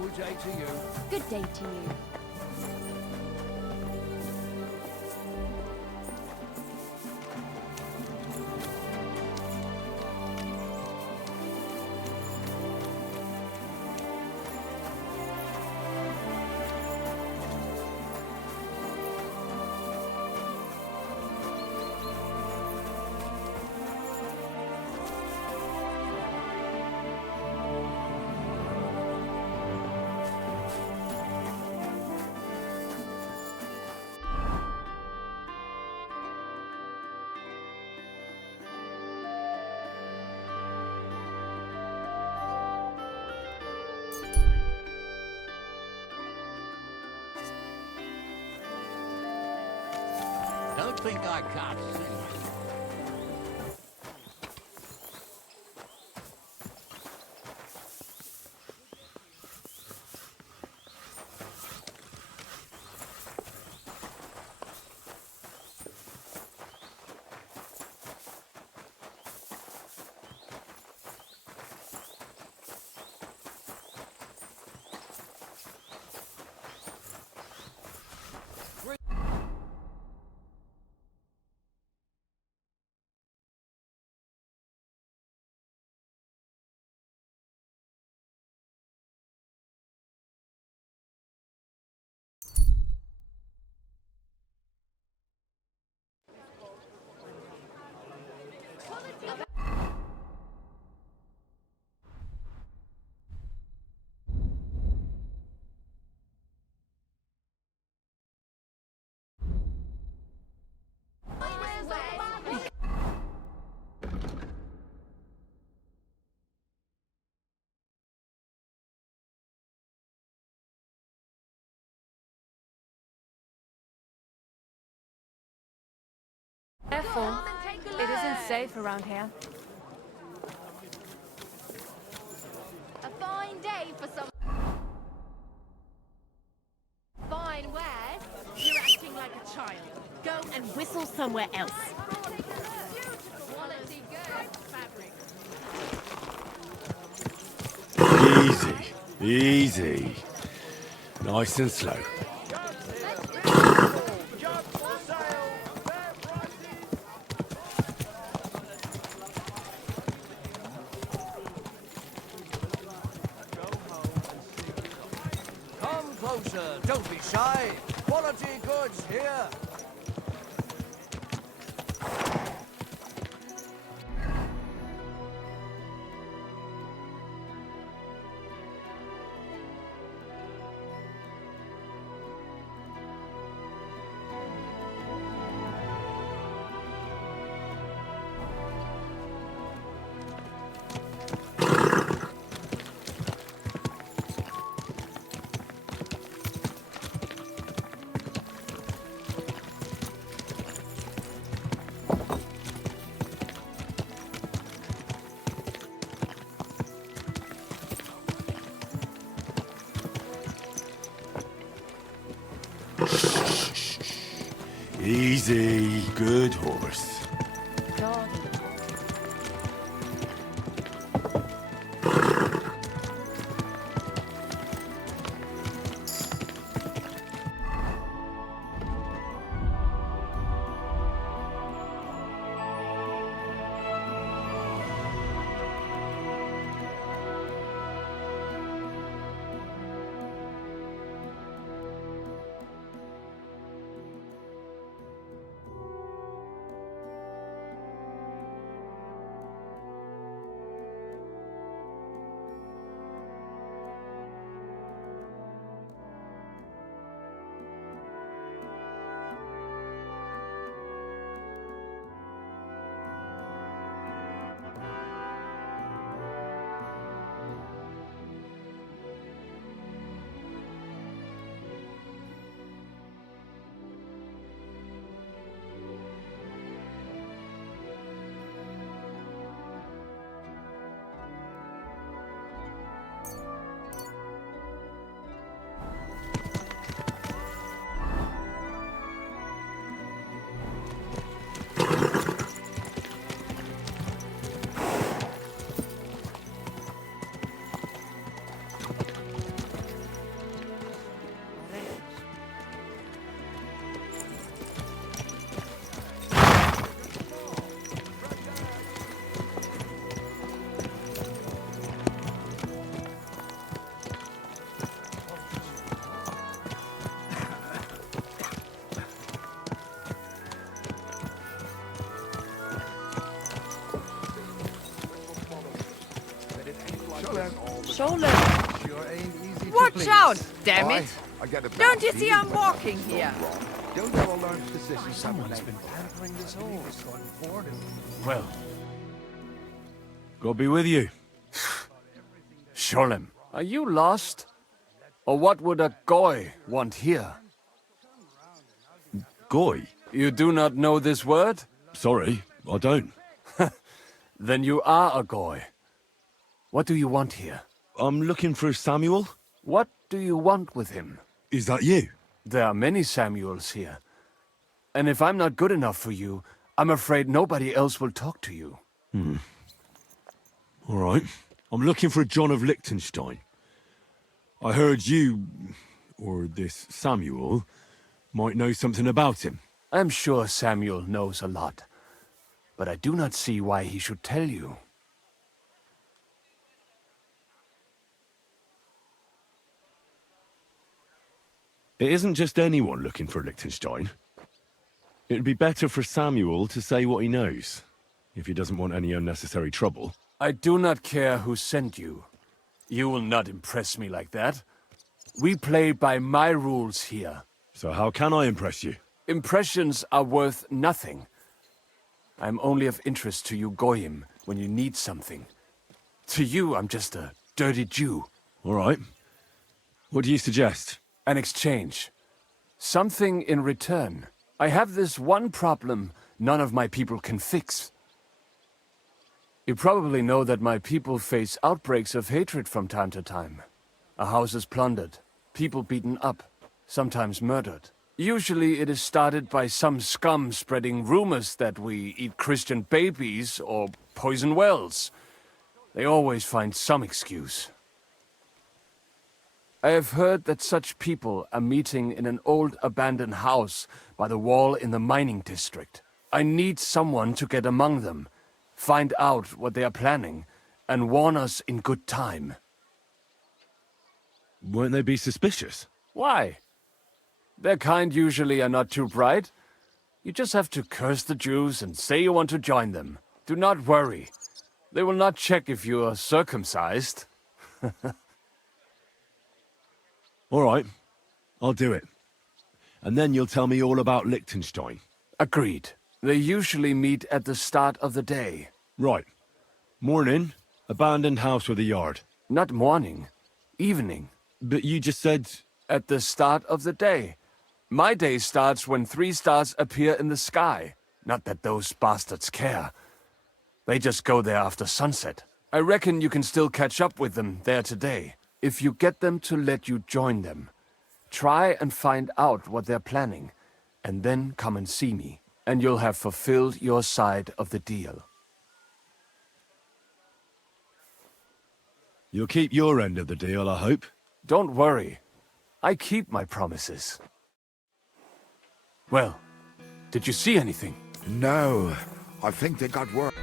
Good day to you. Good day to you. Don't think I can't see. Careful. It isn't safe around here. A fine day for some fine wares. You're acting like a child. Go and Whistle somewhere else. quality good fabric. Easy, easy. Nice and slow. Come closer, don't be shy. Quality goods here. Easy, good horse. God. Shoulder. Sure ain't easy to Watch please. out, damn Aye, it! I get a bad Don't you see feeling I'm when walking here? Don't ever learn physicians someone's been pampering this horse going forward. Well, God be with you. Sholem, are you lost? Or what would a goy want here? Goy? You do not know this word? Sorry, I don't. Then you are a goy. What do you want here? I'm looking for Samuel. What do you want with him? Is that you? There are many Samuels here. And if I'm not good enough for you, I'm afraid nobody else will talk to you. All right. I'm looking for John of Liechtenstein. I heard you, or this Samuel, might know something about him. I'm sure Samuel knows a lot. But I do not see why he should tell you. It isn't just anyone looking for Liechtenstein. It'd be better for Samuel to say what he knows, if he doesn't want any unnecessary trouble. I do not care who sent you. You will not impress me like that. We play by my rules here. So how can I impress you? Impressions are worth nothing. I'm only of interest to you Goyim when you need something. To you, I'm just a dirty Jew. All right. What do you suggest? An exchange. Something in return. I have this one problem none of my people can fix. You probably know that my people face outbreaks of hatred from time to time. A house is plundered, people beaten up, sometimes murdered. Usually it is started by some scum spreading rumors that we eat Christian babies or poison wells. They always find some excuse. I have heard that such people are meeting in an old abandoned house by the wall in the mining district. I need someone to get among them, find out what they are planning, and warn us in good time. Won't they be suspicious? Why? Their kind usually are not too bright. You just have to curse the Jews and say you want to join them. Do not worry. They will not check if you are circumcised. All right. I'll do it. And then you'll tell me all about Liechtenstein. Agreed. They usually meet at the start of the day. Right. Morning, abandoned house with a yard. Not morning. Evening. But you just said... At the start of the day. My day starts when 3 stars appear in the sky. Not that those bastards care. They just go there after sunset. I reckon you can still catch up with them there today. If you get them to let you join them. Try and find out what they're planning. And then come and see me. And you'll have fulfilled your side of the deal. You'll keep your end of the deal, I hope. Don't worry. I keep my promises. Well, did you see anything? No, I think they got work.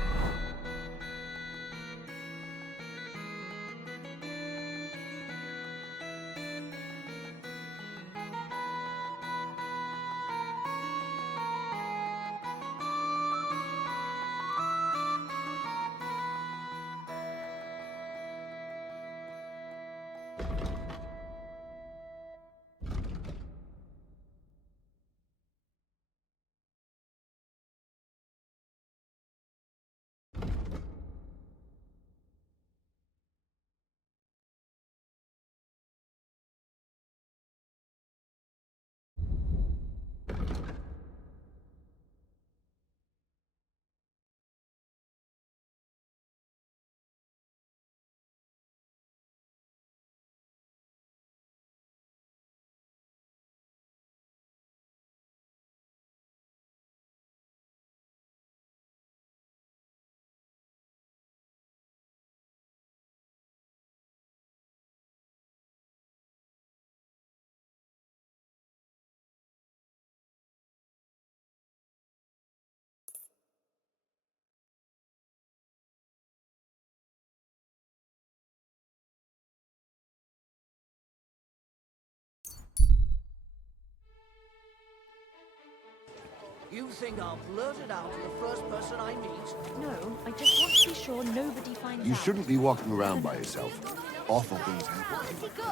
You think I'll blurt it out to the first person I meet? No, I just want to be sure nobody finds You out. shouldn't be walking around by yourself. Awful things happen. What's he good?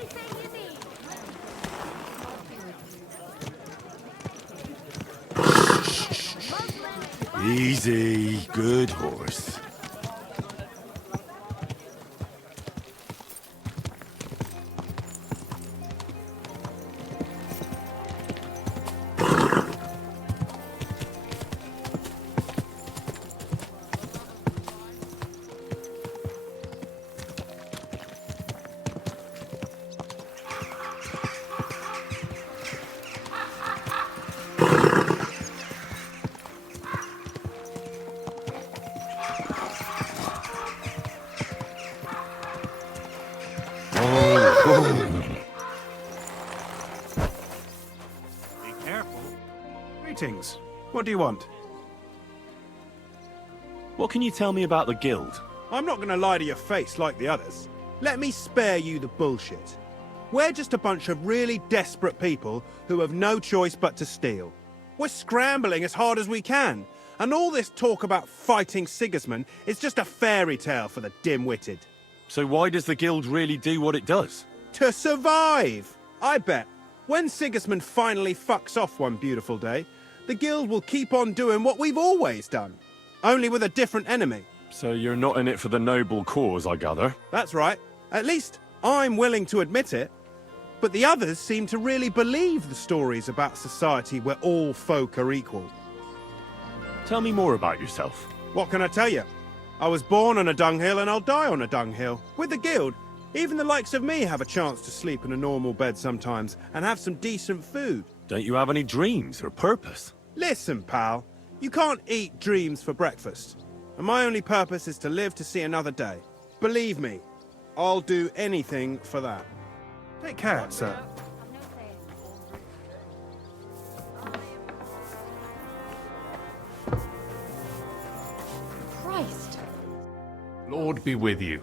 Anything you need. Easy. Good horse. Be careful. Greetings. What do you want? What can you tell me about the guild? I'm not going to lie to your face like the others. Let me spare you the bullshit. We're just a bunch of really desperate people who have no choice but to steal. We're scrambling as hard as we can, and all this talk about fighting Sigismund is just a fairy tale for the dim-witted. So why does the guild really do what it does? To survive! I bet. When Sigismund finally fucks off one beautiful day, the guild will keep on doing what we've always done, only with a different enemy. So you're not in it for the noble cause, I gather. That's right. At least I'm willing to admit it. But the others seem to really believe the stories about society where all folk are equal. Tell me more about yourself. What can I tell you? I was born on a dunghill and I'll die on a dunghill. With the guild, even the likes of me have a chance to sleep in a normal bed sometimes and have some decent food. Don't you have any dreams or purpose? Listen, pal, you can't eat dreams for breakfast. And my only purpose is to live to see another day. Believe me, I'll do anything for that. Take care, sir. Christ. Lord be with you.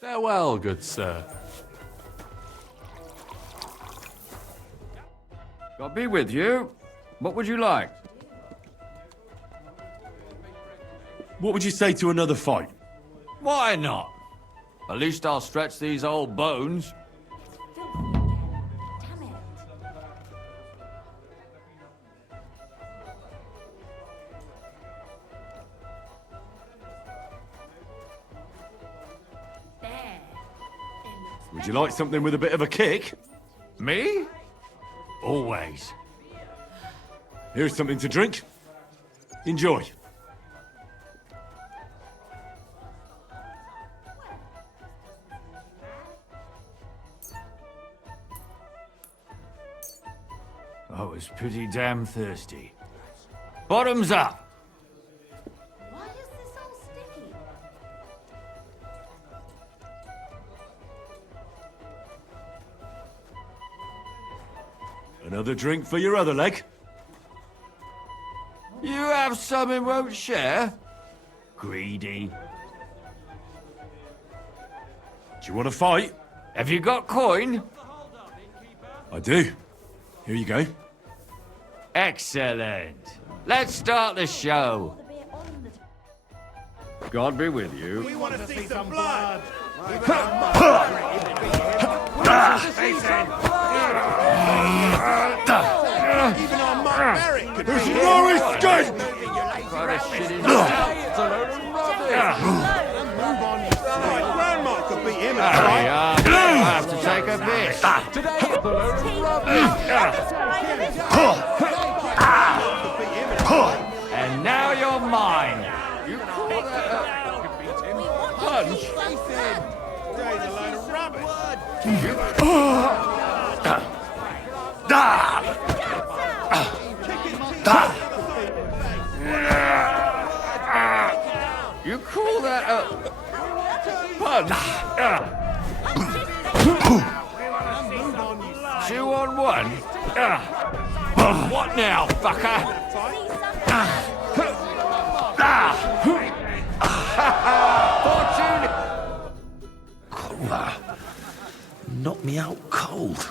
Farewell, good sir. God be with you. What would you like? What would you say to another fight? Why not? At least I'll stretch these old bones. Damn it. There. Would you like something with a bit of a kick? Me? Always. Here's something to drink. Enjoy. I was pretty damn thirsty. Bottoms up! Why is this all sticky? Another drink for your other leg. You have some and won't share? Greedy. Do you want to fight? Have you got coin? I do. Here you go. Excellent. Let's start the show. God be with you. We want to see some blood! Even our Mark Merrick could There's no escape! Try to shit in your mouth. It's a load of rubbish. My grandma could beat him in a There we fight. are. I have to take a bit. Today it's a load of rubbish. And now you're mine. You call that a punch? Today's a load of rubbish. You call that a punch? 2 on 1? What now, fucker? Fortune! Knock me out cold.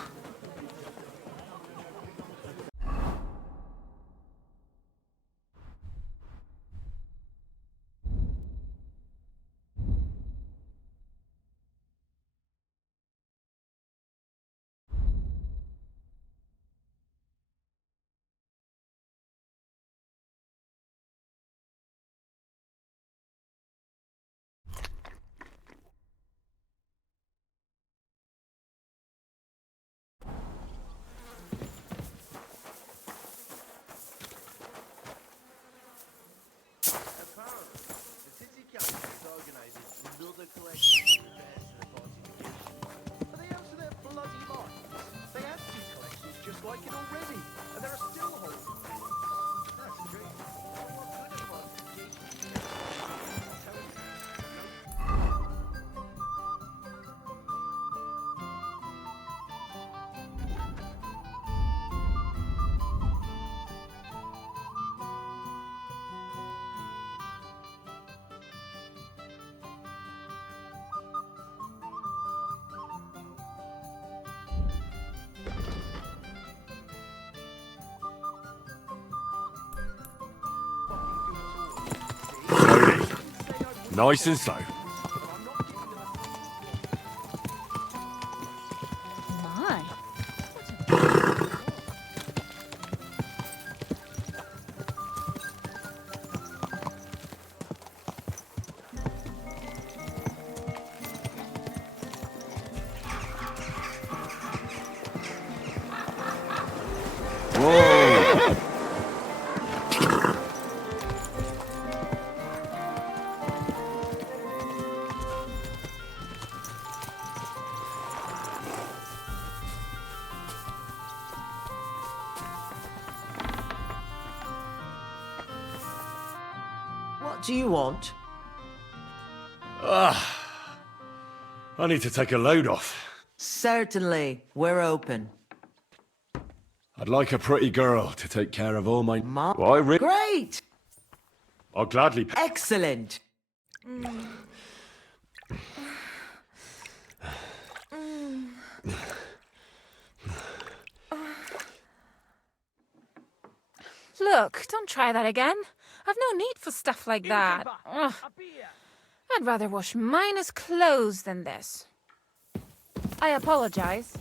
they out of their bloody minds? They have two collections just like it already, and there are still holes. That's great. What kind of Nice and slow. My. What do you want? I need to take a load off. Certainly, we're open. I'd like a pretty girl to take care of all my... Why, Rick? Great! I'll gladly pay. Excellent! Look, don't try that again. I've no need for stuff like that. Ugh. I'd rather wash minus clothes than this. I apologize.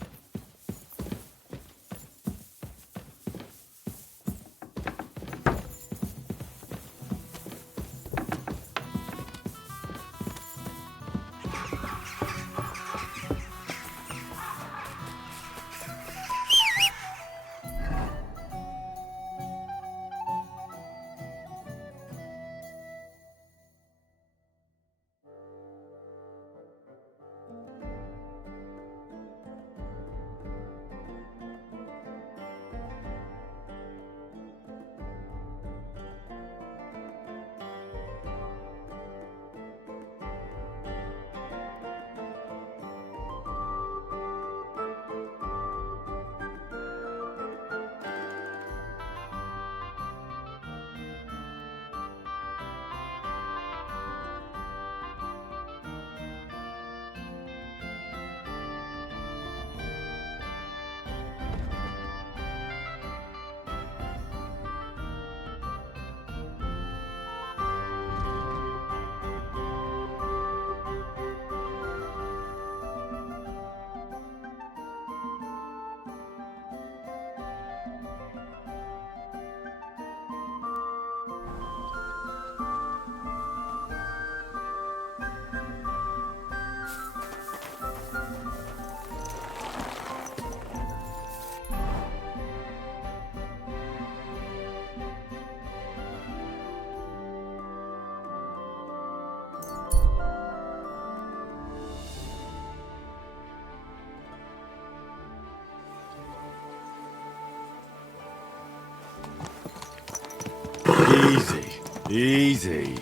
Easy, easy.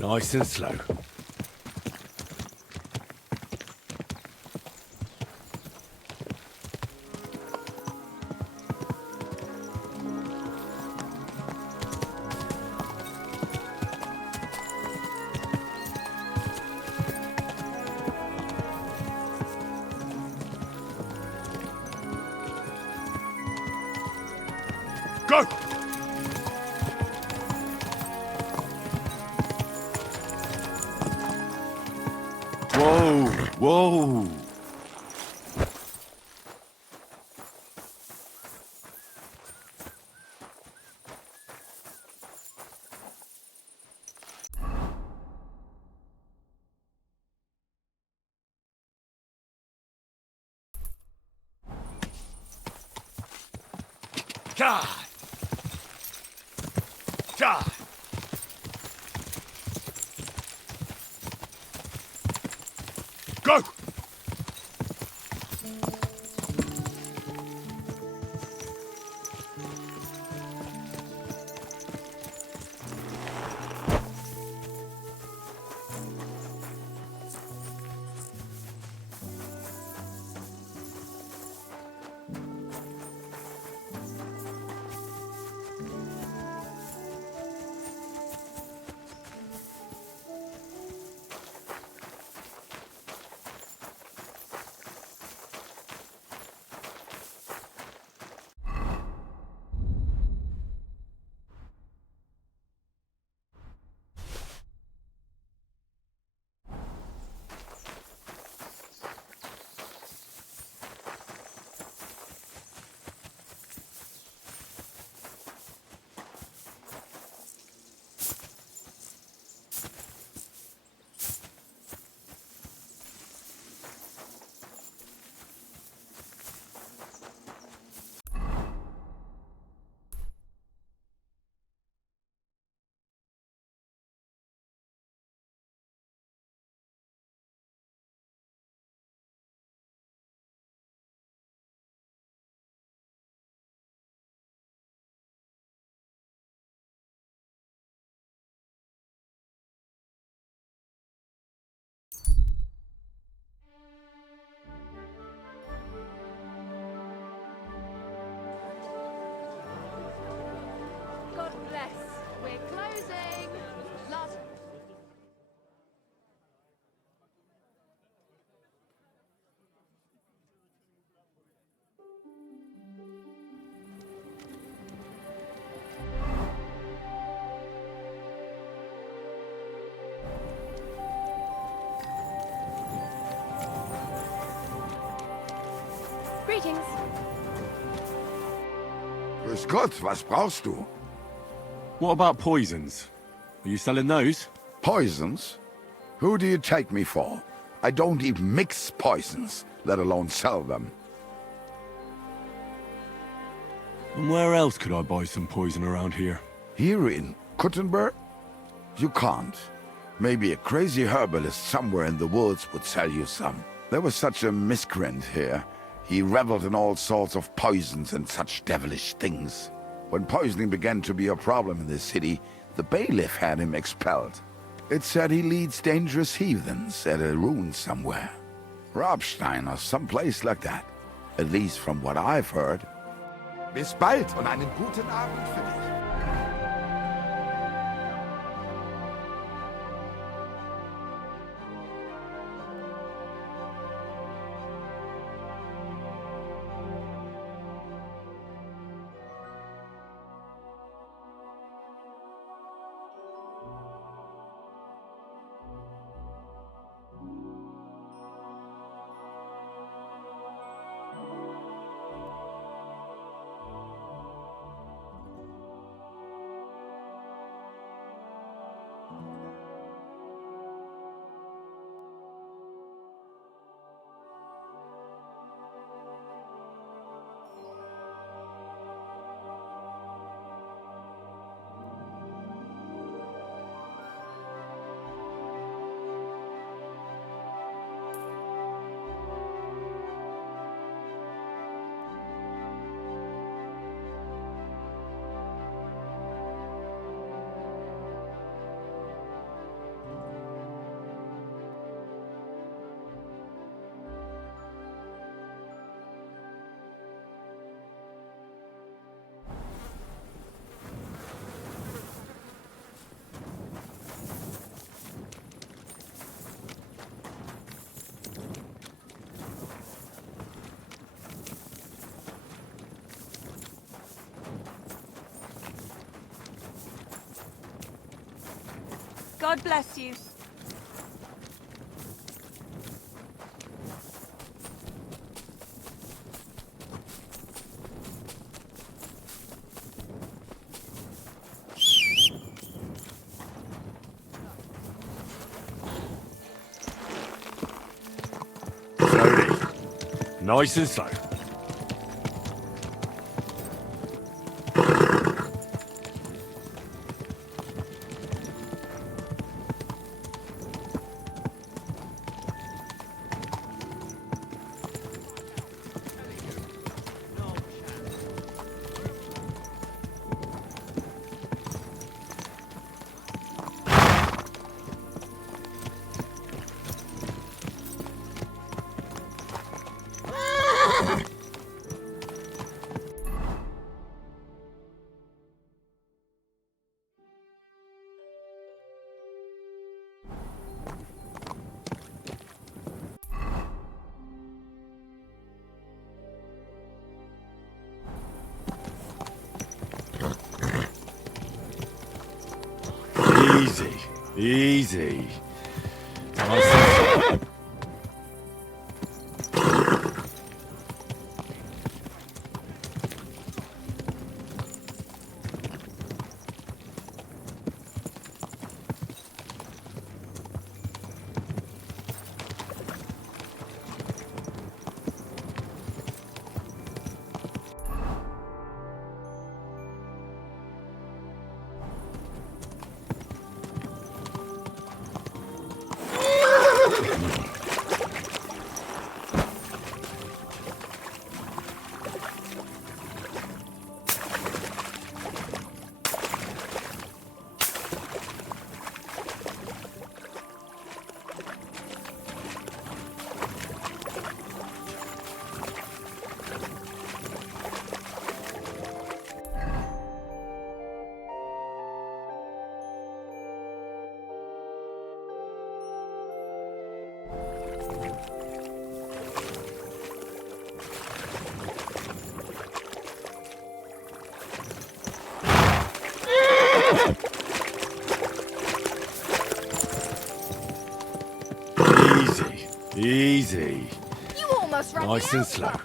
Nice and slow. Go! Whoa, whoa. God. God. go! God bless. We're closing. Last. Greetings. Grüß Gott, was brauchst du? What about poisons? Are you selling those? Poisons? Who do you take me for? I don't even mix poisons, let alone sell them. And where else could I buy some poison around here? Here in Kuttenberg? You can't. Maybe a crazy herbalist somewhere in the woods would sell you some. There was such a miscreant here. He reveled in all sorts of poisons and such devilish things. When poisoning began to be a problem in the city, the bailiff had him expelled. It said he leads dangerous heathens at a ruin somewhere. Rabstein or someplace like that. At least from what I've heard. Bis bald und einen guten Abend für dich. God bless you. Nice and slow. Easy. Easy. Nice. Easy. Easy. You almost ran Nice me and over. slow.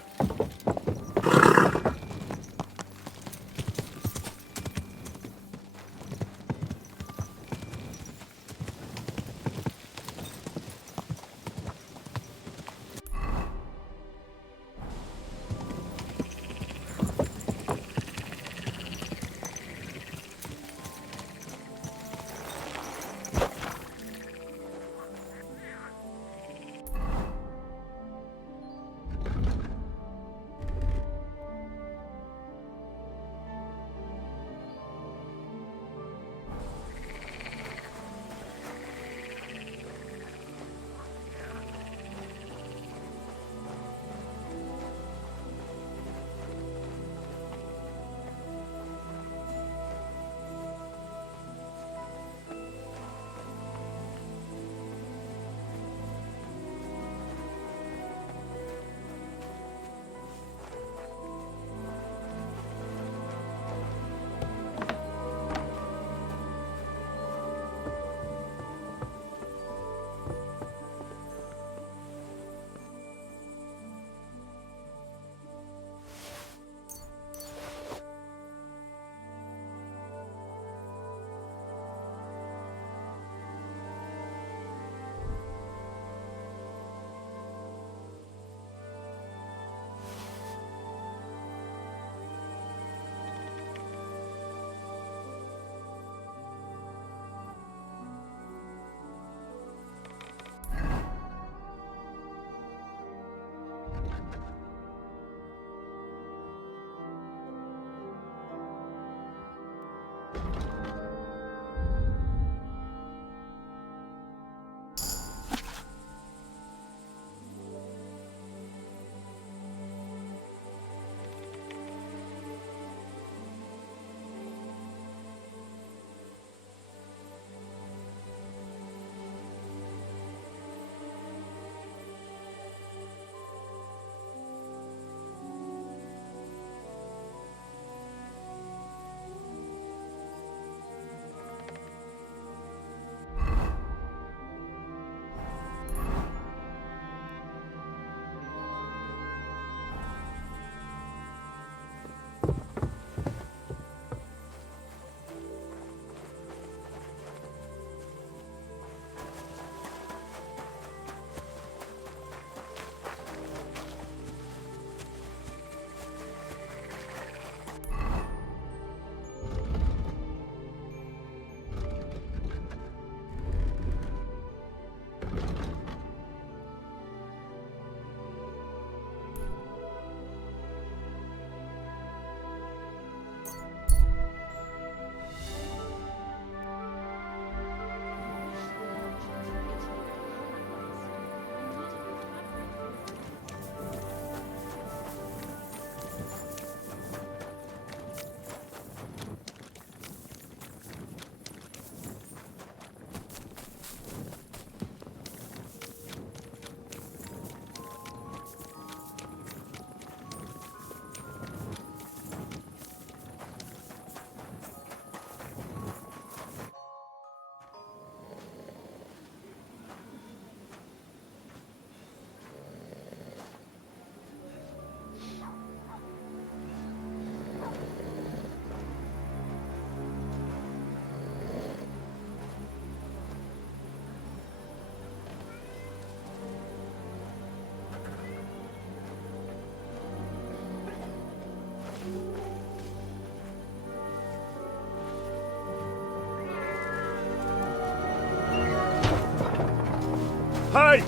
Hey!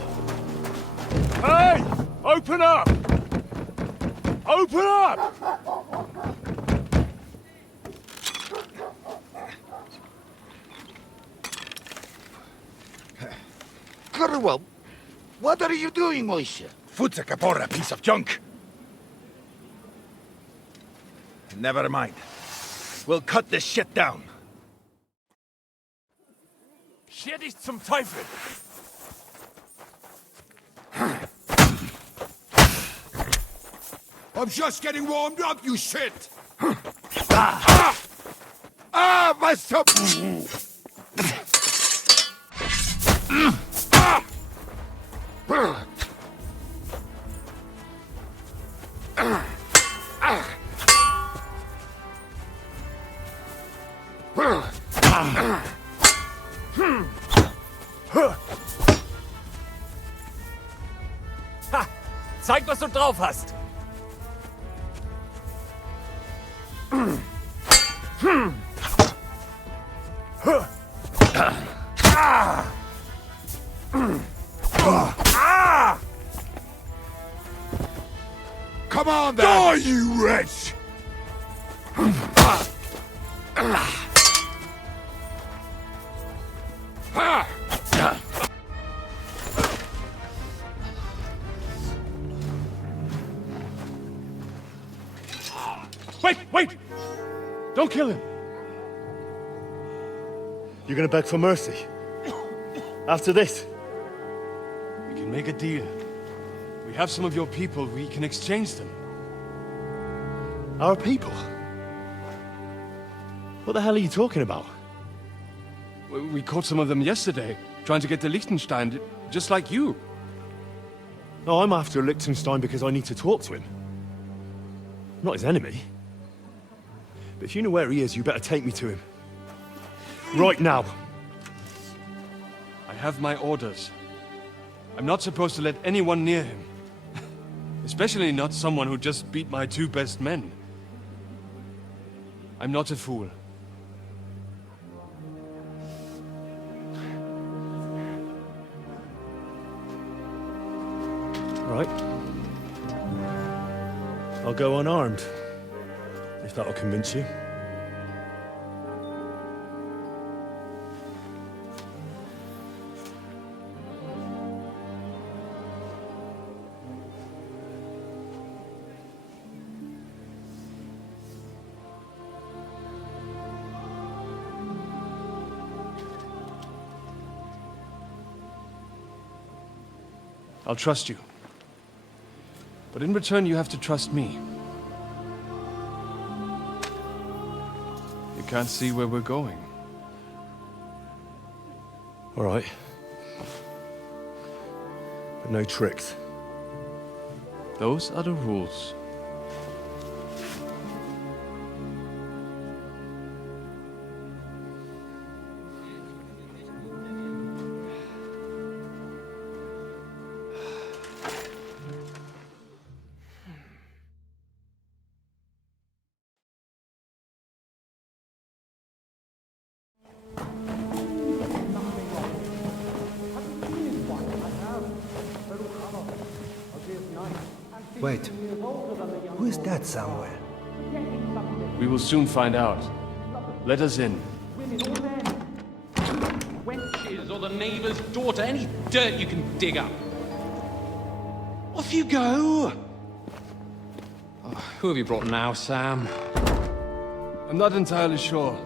Hey! Open up! Open up! Curwell, what are you doing, Moishe? Foot's a caporra piece of junk. Never mind. We'll cut this shit down. Scher dich zum Teufel! I'm just getting warmed up, you shit! My stop! Ha! Zeig, was du drauf hast! Come on, then! Die, you wretch! Wait, wait! Don't kill him! You're gonna beg for mercy? After this? We can make a deal. We have some of your people, we can exchange them. Our people? What the hell are you talking about? We caught some of them yesterday, trying to get to Liechtenstein, just like you. No, I'm after Liechtenstein because I need to talk to him. I'm not his enemy. But if you know where he is, you better take me to him. Right now. I have my orders. I'm not supposed to let anyone near him. Especially not someone who just beat my 2 best men. I'm not a fool. Right. I'll go unarmed. If that'll convince you. I'll trust you. But in return, you have to trust me. You can't see where we're going. All right. But no tricks. Those are the rules. Wait. Who is that somewhere? We will soon find out. Let us in. Wenches or the neighbour's daughter, any dirt you can dig up. Off you go! Oh, who have you brought now, Sam? I'm not entirely sure.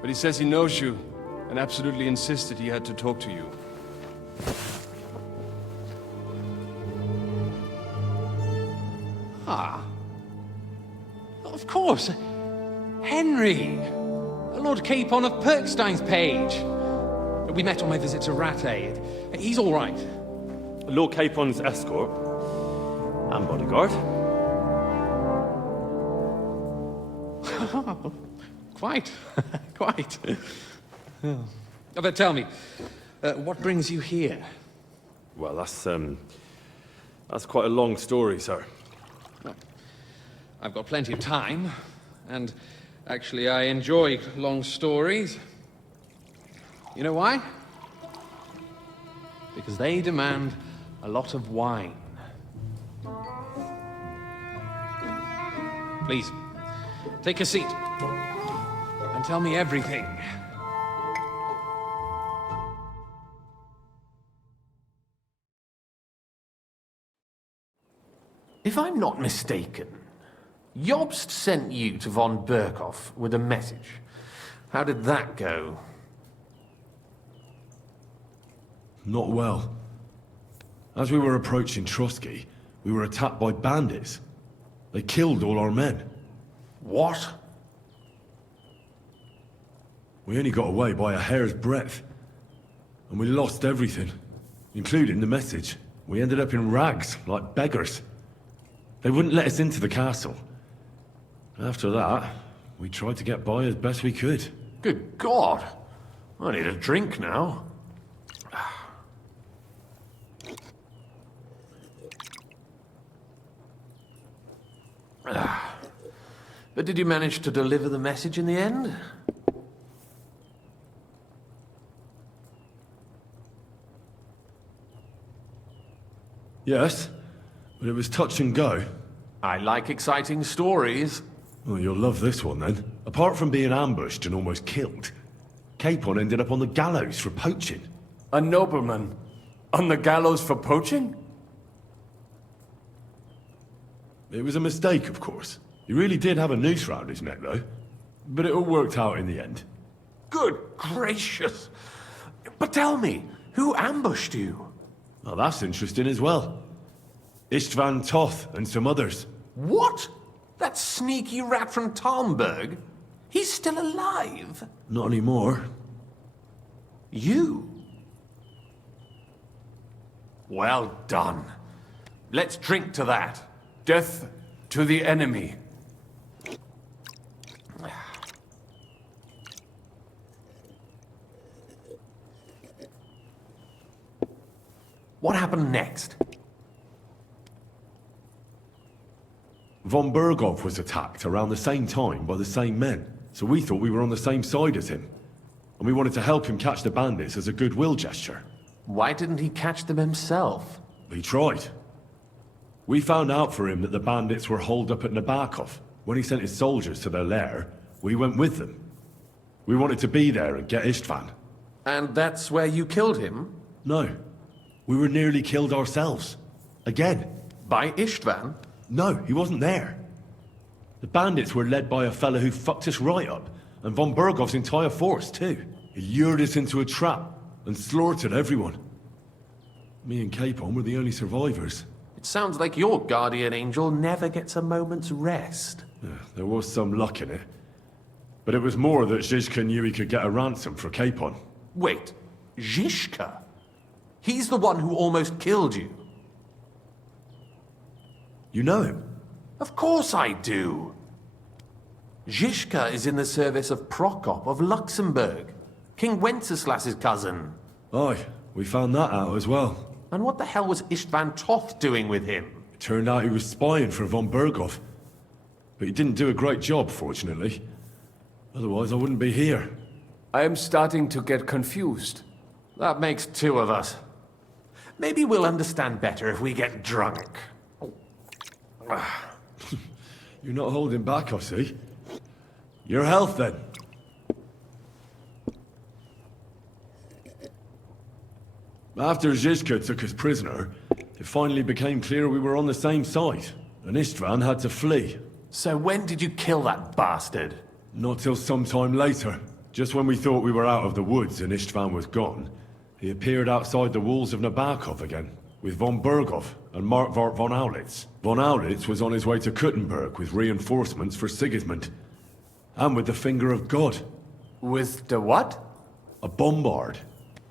But he says he knows you, and absolutely insisted he had to talk to you. Ah. Of course. Henry. Lord Capon of Perkstein's page. We met on my visit to Rattay. He's all right. Lord Capon's escort and bodyguard. Quite. Quite. Oh. But tell me, what brings you here? Well, that's quite a long story, sir. Well, I've got plenty of time, and actually I enjoy long stories. You know why? because they demand a lot of wine. Please, take a seat and tell me everything. If I'm not mistaken, Jobst sent you to von Berkhoff with a message. How did that go? Not well. As we were approaching Trotsky, we were attacked by bandits. They killed all our men. What? We only got away by a hair's breadth. And we lost everything, including the message. We ended up in rags, like beggars. They wouldn't let us into the castle. After that, we tried to get by as best we could. Good God! I need a drink now. But did you manage to deliver the message in the end? Yes, but it was touch and go. I like exciting stories. Well, you'll love this one then. Apart from being ambushed and almost killed, Capon ended up on the gallows for poaching. A nobleman on the gallows for poaching? It was a mistake, of course. He really did have a noose round his neck, though. But it all worked out in the end. Good gracious! But tell me, who ambushed you? Well, that's interesting as well. Istvan Toth and some others. What? That sneaky rat from Talmberg? He's still alive? Not anymore. You? Well done. Let's drink to that. Death to the enemy. What happened next? Von Berghoff was attacked around the same time by the same men, so we thought we were on the same side as him. And we wanted to help him catch the bandits as a goodwill gesture. Why didn't he catch them himself? He tried. We found out for him that the bandits were holed up at Nabokov. When he sent his soldiers to their lair, we went with them. We wanted to be there and get Istvan. And that's where you killed him? No. We were nearly killed ourselves. Again. By Istvan? No, he wasn't there. The bandits were led by a fella who fucked us right up, and von Berghoff's entire force, too. He lured us into a trap and slaughtered everyone. Me and Capon were the only survivors. It sounds like your guardian angel never gets a moment's rest. Yeah, there was some luck in it. But it was more that Zizka knew he could get a ransom for Capon. Wait, Zizka? He's the one who almost killed you. You know him? Of course I do. Zizka is in the service of Prokop of Luxembourg, King Wenceslas's cousin. Aye, we found that out as well. And what the hell was Istvan Toth doing with him? It turned out he was spying for von Berghoff. But he didn't do a great job, fortunately. Otherwise, I wouldn't be here. I am starting to get confused. That makes two of us. Maybe we'll understand better if we get drunk. You're not holding back, I see. Your health, then. After Zizka took us prisoner, it finally became clear we were on the same side, and Istvan had to flee. So when did you kill that bastard? Not till some time later. Just when we thought we were out of the woods and Istvan was gone, he appeared outside the walls of Nabokov again, with von Berghoff and Markvart von Aulitz. Von Aulitz was on his way to Kuttenberg with reinforcements for Sigismund. And with the finger of God. With the what? A bombard.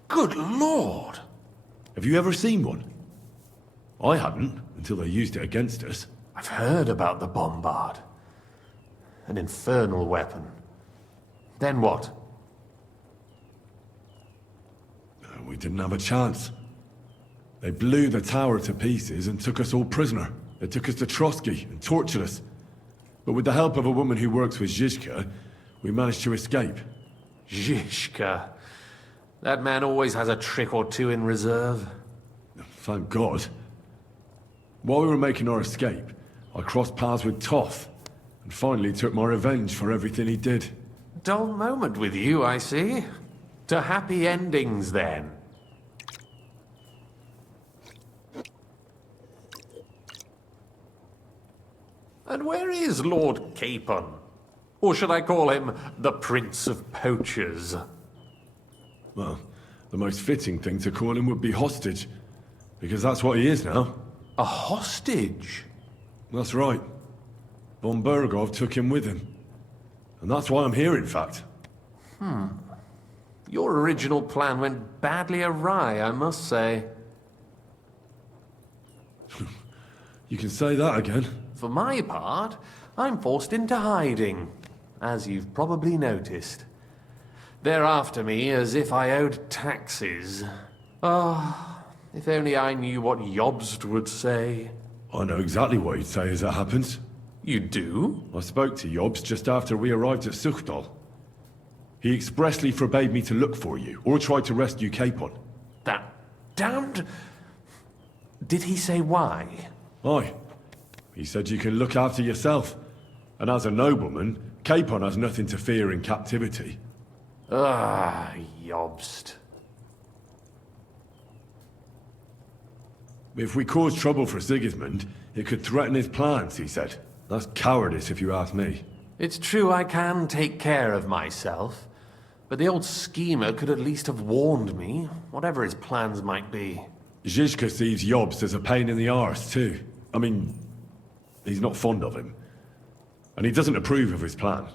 Good lord! Have you ever seen one? I hadn't, until they used it against us. I've heard about the bombard. An infernal weapon. Then what? We didn't have a chance. They blew the tower to pieces and took us all prisoner. They took us to Trotsky and tortured us. But with the help of a woman who works with Zizka, we managed to escape. Zizka. That man always has a trick or two in reserve. Thank God. While we were making our escape, I crossed paths with Toth, and finally took my revenge for everything he did. Dull moment with you, I see. To happy endings, then. And where is Lord Capon? Or should I call him the Prince of Poachers? Well, the most fitting thing to call him would be hostage, because that's what he is now. A hostage? That's right. Von Bergov took him with him. And that's why I'm here, in fact. Your original plan went badly awry, I must say. You can say that again. For my part, I'm forced into hiding, as you've probably noticed. They're after me as if I owed taxes. Ah, if only I knew what Jobst would say. I know exactly what he'd say as it happens. You do? I spoke to Jobst just after we arrived at Suchdal. He expressly forbade me to look for you, or try to rescue Capon. That damned... Did he say why? Aye. He said you can look after yourself. And as a nobleman, Capon has nothing to fear in captivity. Ah, Jobst. If we cause trouble for Sigismund, it could threaten his plans, he said. That's cowardice, if you ask me. It's true I can take care of myself, but the old schemer could at least have warned me, whatever his plans might be. Zizka sees Jobst as a pain in the arse, too. I mean, he's not fond of him. And he doesn't approve of his plan.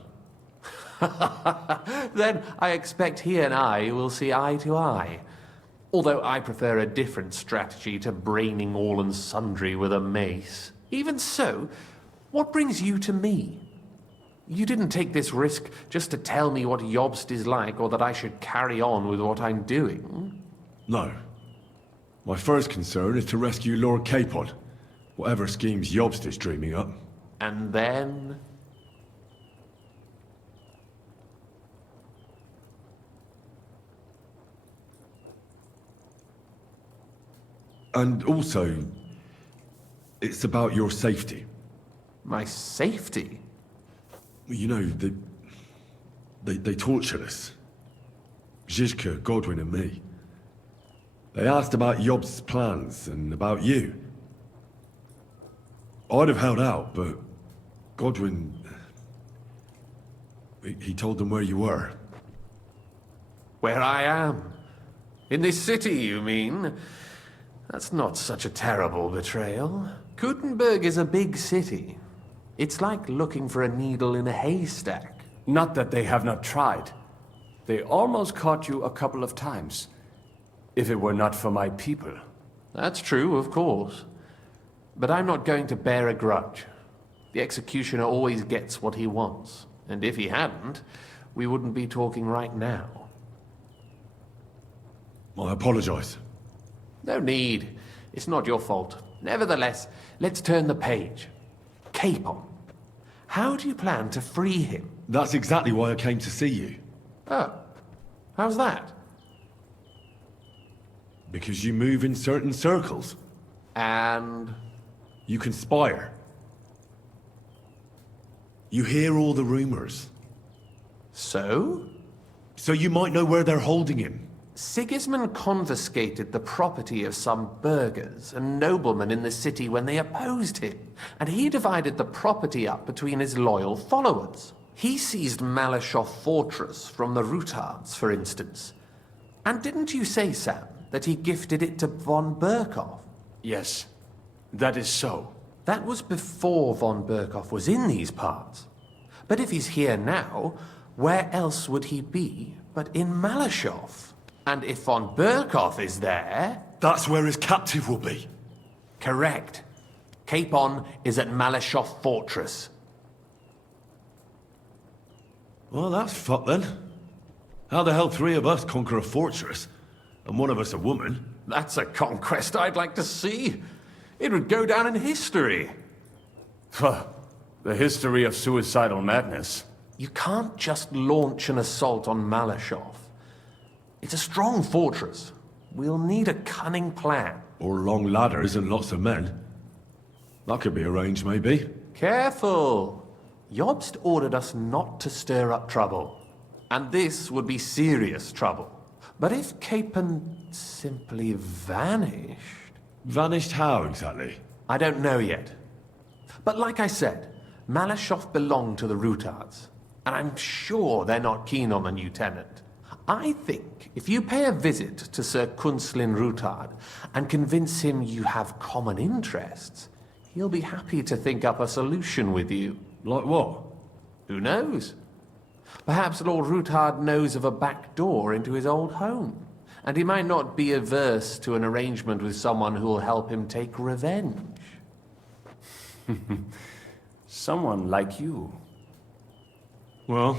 Then I expect he and I will see eye to eye. Although I prefer a different strategy to braining all and sundry with a mace. Even so, what brings you to me? You didn't take this risk just to tell me what Jobst is like, or that I should carry on with what I'm doing. No. My first concern is to rescue Lord Capon, whatever schemes Jobst is dreaming up. And then... And also, it's about your safety. My safety? You know, they tortured us. Zizka, Godwin and me. They asked about Jobst's plans and about you. I'd have held out, but Godwin... He told them where you were. Where I am? In this city, you mean? That's not such a terrible betrayal. Gutenberg is a big city. It's like looking for a needle in a haystack. Not that they have not tried. They almost caught you a couple of times. If it were not for my people. That's true, of course. But I'm not going to bear a grudge. The executioner always gets what he wants. And if he hadn't, we wouldn't be talking right now. I apologize. No need. It's not your fault. Nevertheless, let's turn the page. Capon. How do you plan to free him? That's exactly why I came to see you. Oh. How's that? Because you move in certain circles. And... You conspire. You hear all the rumors. So? So you might know where they're holding him. Sigismund confiscated the property of some burghers and noblemen in the city when they opposed him, and he divided the property up between his loyal followers. He seized Malashov Fortress from the Rutards, for instance. And didn't you say, Sam, that he gifted it to von Berkov? Yes, that is so. That was before von Berkov was in these parts. But if he's here now, where else would he be but in Malashov? And if von Berkov is there... That's where his captive will be. Correct. Capon is at Malashov Fortress. Well, that's fucked then. How the hell three of us conquer a fortress, and one of us a woman? That's a conquest I'd like to see. It would go down in history. The history of suicidal madness. You can't just launch an assault on Malashov. It's a strong fortress. We'll need a cunning plan. Or long ladders and lots of men. That could be arranged, maybe. Careful! Jobst ordered us not to stir up trouble. And this would be serious trouble. But if Capon simply vanished... Vanished how, exactly? I don't know yet. But like I said, Malashov belonged to the Rutards. And I'm sure they're not keen on the new tenant. I think if you pay a visit to Sir Kunslin Rutard and convince him you have common interests, he'll be happy to think up a solution with you. Like what? Who knows? Perhaps Lord Rutard knows of a back door into his old home, and he might not be averse to an arrangement with someone who'll help him take revenge. Someone like you. Well,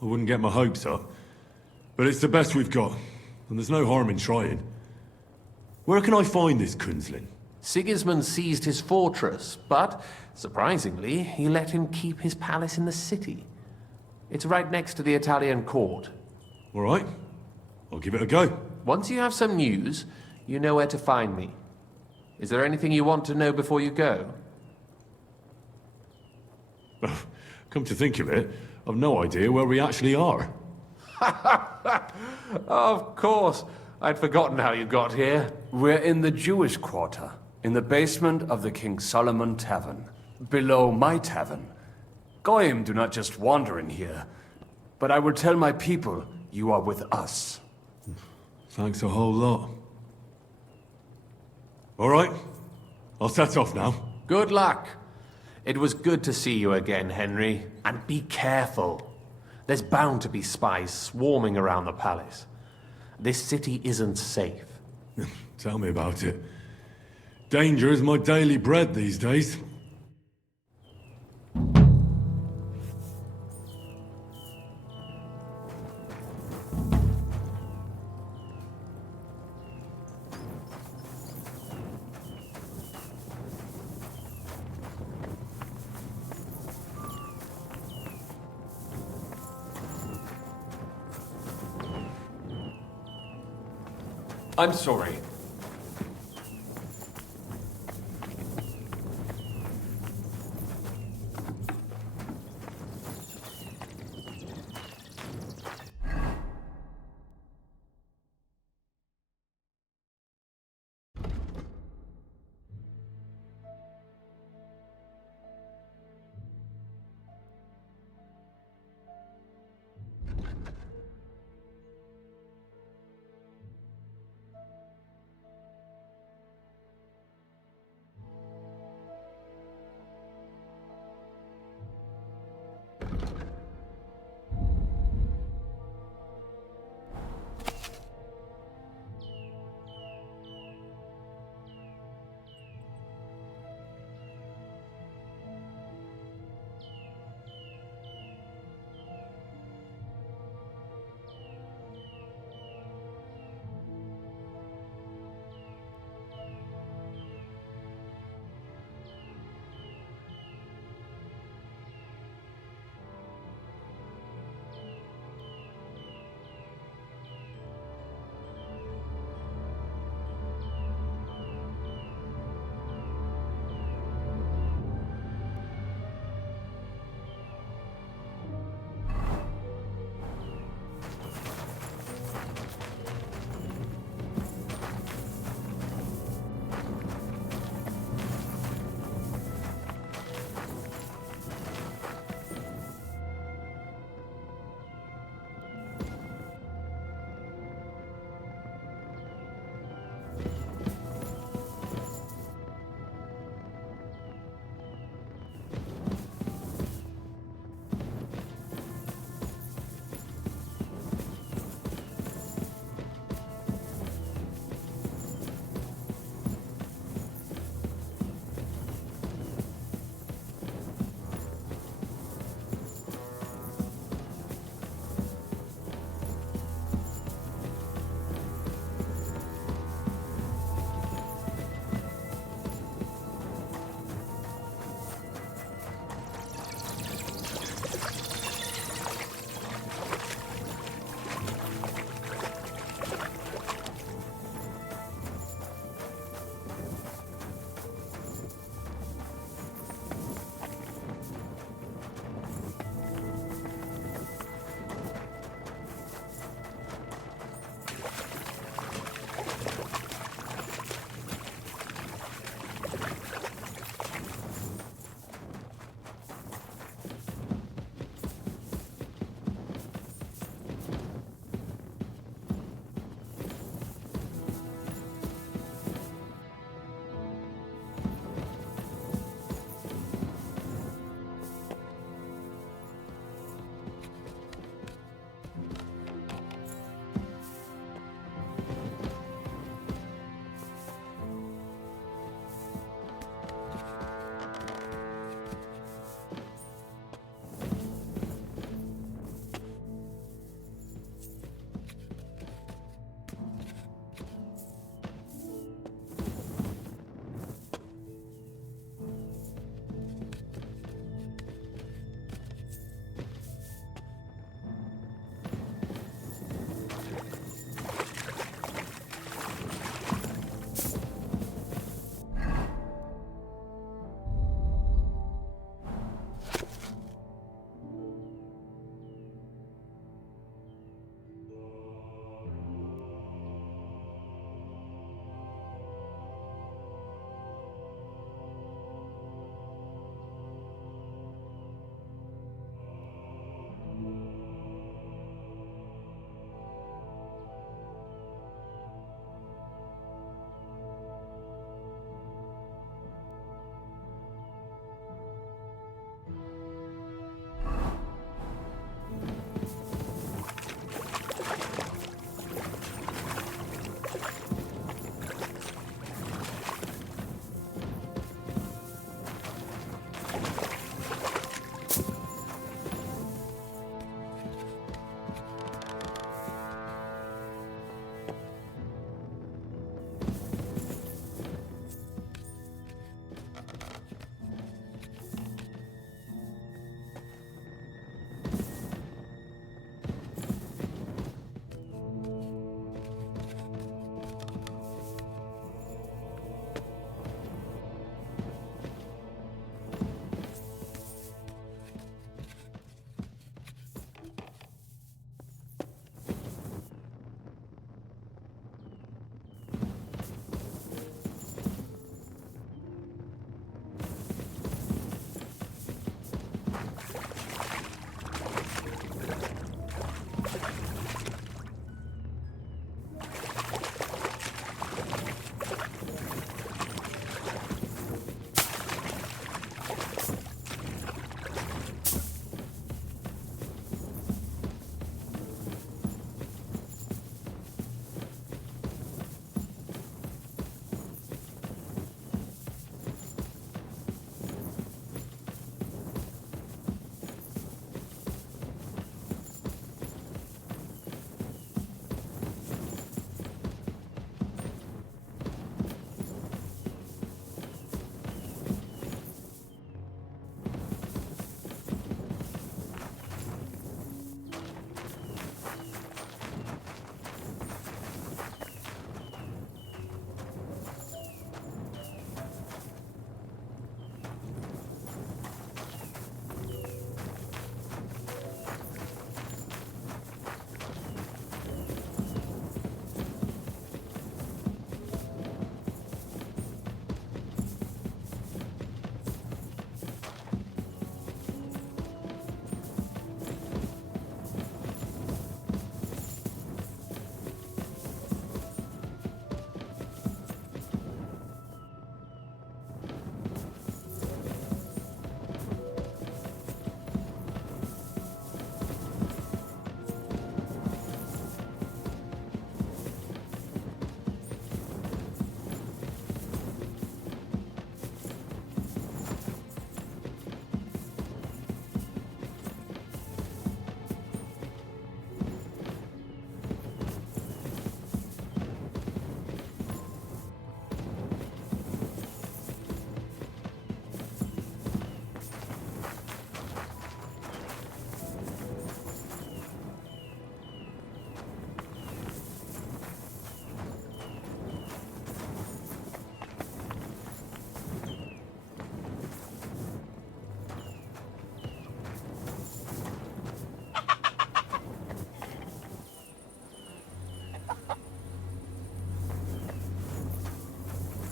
I wouldn't get my hopes up. But it's the best we've got, and there's no harm in trying. Where can I find this Kunslin? Sigismund seized his fortress, but, surprisingly, he let him keep his palace in the city. It's right next to the Italian court. All right. I'll give it a go. Once you have some news, you know where to find me. Is there anything you want to know before you go? Come to think of it, I've no idea where we actually are. Of course. I'd forgotten how you got here. We're in the Jewish quarter, in the basement of the King Solomon Tavern, below my tavern. Goyim do not just wander in here, but I will tell my people you are with us. Thanks a whole lot. All right, I'll set off now. Good luck. It was good to see you again, Henry. And be careful. There's bound to be spies swarming around the palace. This city isn't safe. Tell me about it. Danger is my daily bread these days. I'm sorry.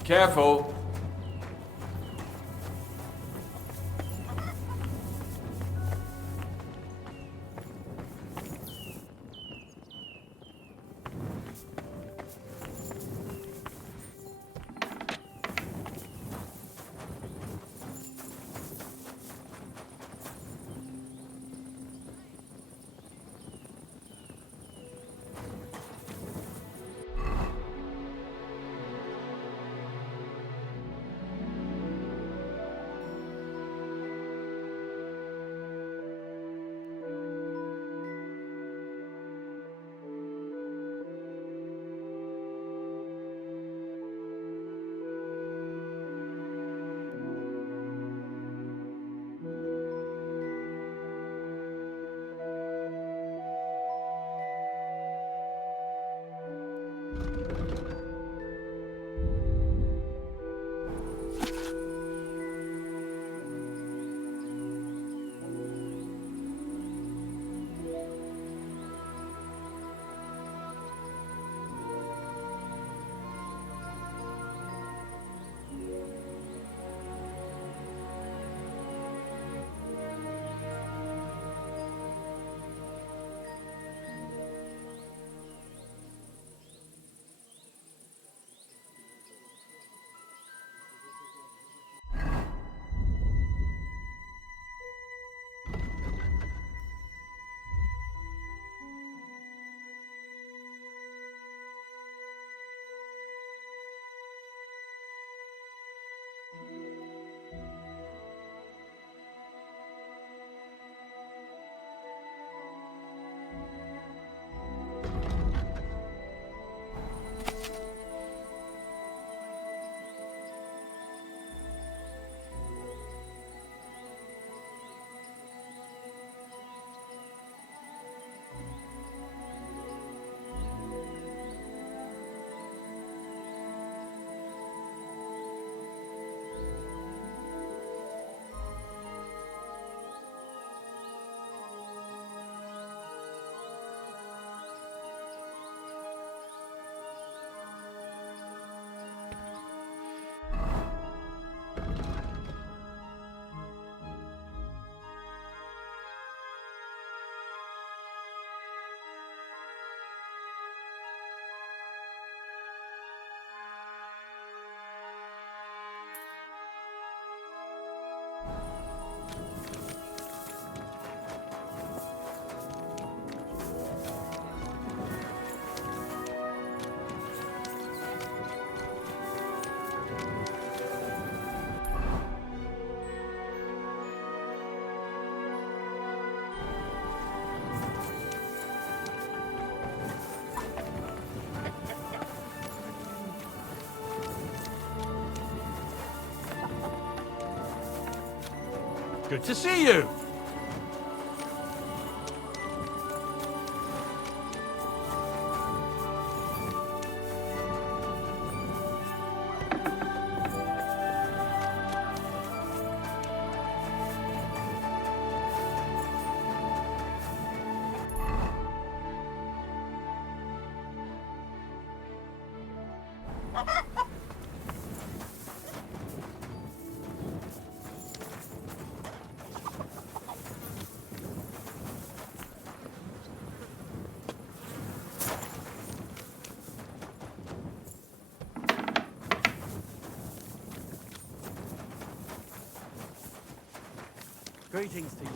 Careful. Good to see you. Greetings to you.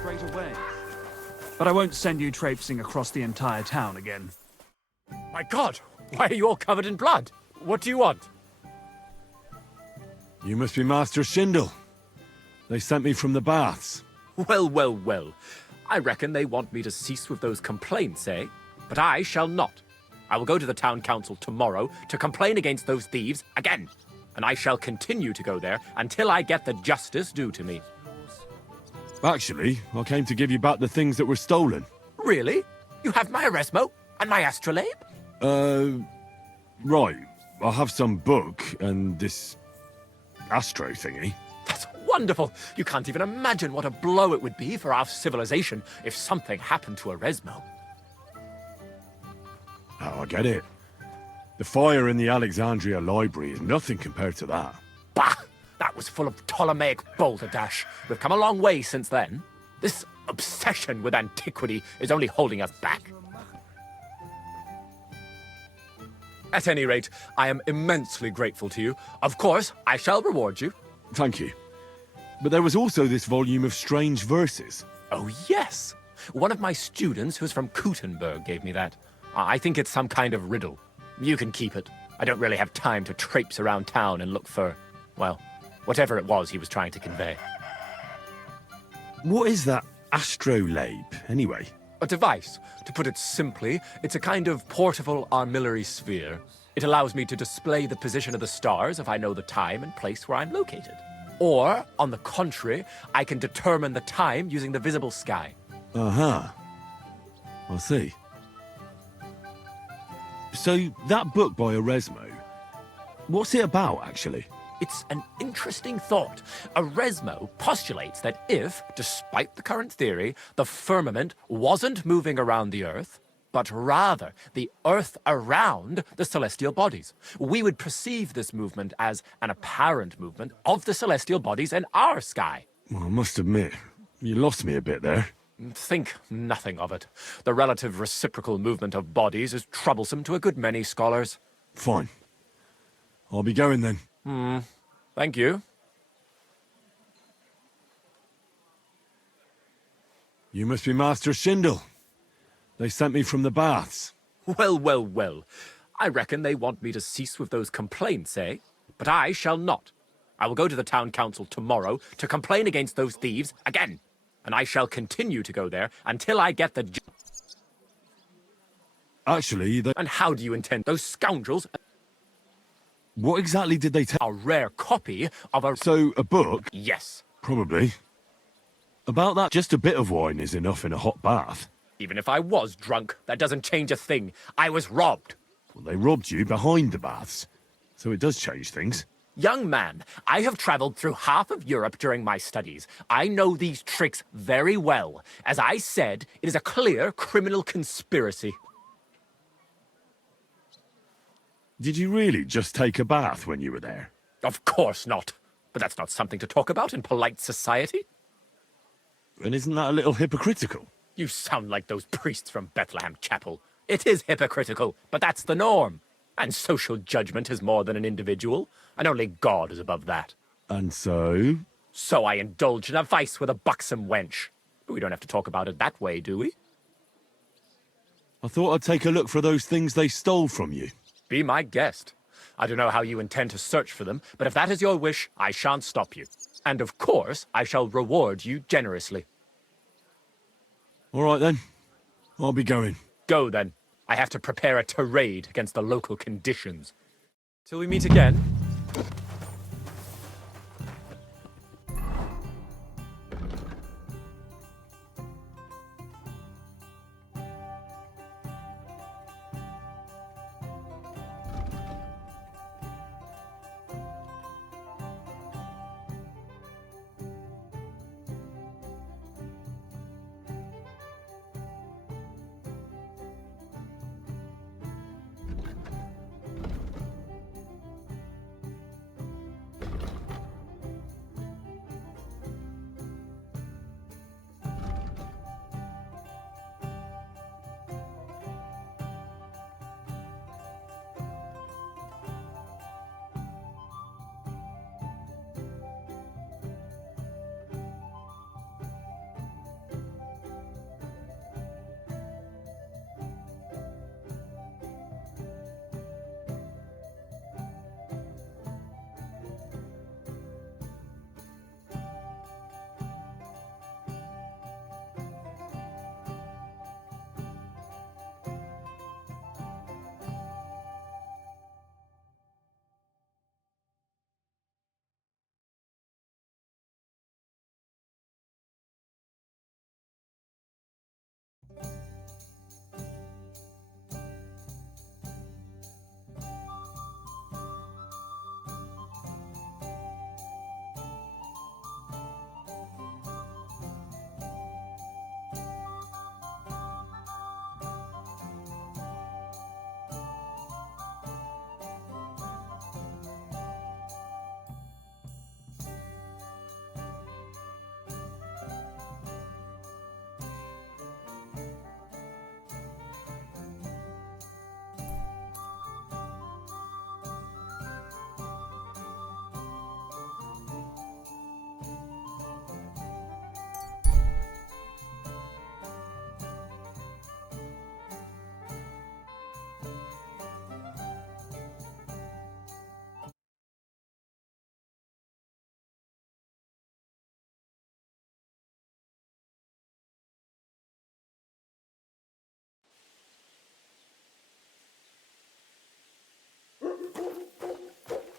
Straight away. But I won't send you traipsing across the entire town again. My God! Why are you all covered in blood? What do you want? You must be Master Schindel. They sent me from the baths. Well, well, well. I reckon they want me to cease with those complaints, eh? But I shall not. I will go to the town council tomorrow to complain against those thieves again. And I shall continue to go there until I get the justice due to me. Actually, I came to give you back the things that were stolen. Really? You have my Eresmo and my astrolabe? Right. I have some book and this astro thingy. That's wonderful. You can't even imagine what a blow it would be for our civilization if something happened to Eresmo. Oh, I get it. The fire in the Alexandria library is nothing compared to that. Bah! That was full of Ptolemaic balderdash. We've come a long way since then. This obsession with antiquity is only holding us back. At any rate, I am immensely grateful to you. Of course, I shall reward you. Thank you. But there was also this volume of strange verses. Oh, yes. One of my students who's from Kuttenberg gave me that. I think it's some kind of riddle. You can keep it. I don't really have time to traipse around town and look for, well, whatever it was he was trying to convey. What is that astrolabe, anyway? A device. To put it simply, it's a kind of portable armillary sphere. It allows me to display the position of the stars if I know the time and place where I'm located. Or, on the contrary, I can determine the time using the visible sky. Uh-huh. I see. So, that book by Erasmo, what's it about, actually? It's an interesting thought. Erasmo postulates that if, despite the current theory, the firmament wasn't moving around the Earth, but rather the Earth around the celestial bodies, we would perceive this movement as an apparent movement of the celestial bodies in our sky. Well, I must admit, you lost me a bit there. Think nothing of it. The relative reciprocal movement of bodies is troublesome to a good many scholars. Fine. I'll be going then. Thank you. You must be Master Schindel. They sent me from the baths. Well, well, well. I reckon they want me to cease with those complaints, eh? But I shall not. I will go to the town council tomorrow to complain against those thieves again. And I shall continue to go there until I get the... Actually, they... And how do you intend those scoundrels... What exactly did they tell... A rare copy of a... So, a book? Yes. Probably. About that, just a bit of wine is enough in a hot bath. Even if I was drunk, that doesn't change a thing. I was robbed. Well, they robbed you behind the baths. So it does change things. Young man, I have traveled through half of Europe during my studies. I know these tricks very well. As I said, it is a clear criminal conspiracy. Did you really just take a bath when you were there? Of course not. But that's not something to talk about in polite society. And isn't that a little hypocritical? You sound like those priests from Bethlehem Chapel. It is hypocritical, but that's the norm. And social judgment is more than an individual, and only God is above that. And so? So I indulge in a vice with a buxom wench. But we don't have to talk about it that way, do we? I thought I'd take a look for those things they stole from you. Be my guest. I don't know how you intend to search for them, but if that is your wish, I shan't stop you. And of course, I shall reward you generously. All right then. I'll be going. Go then. I have to prepare a tirade against the local conditions. Till we meet again.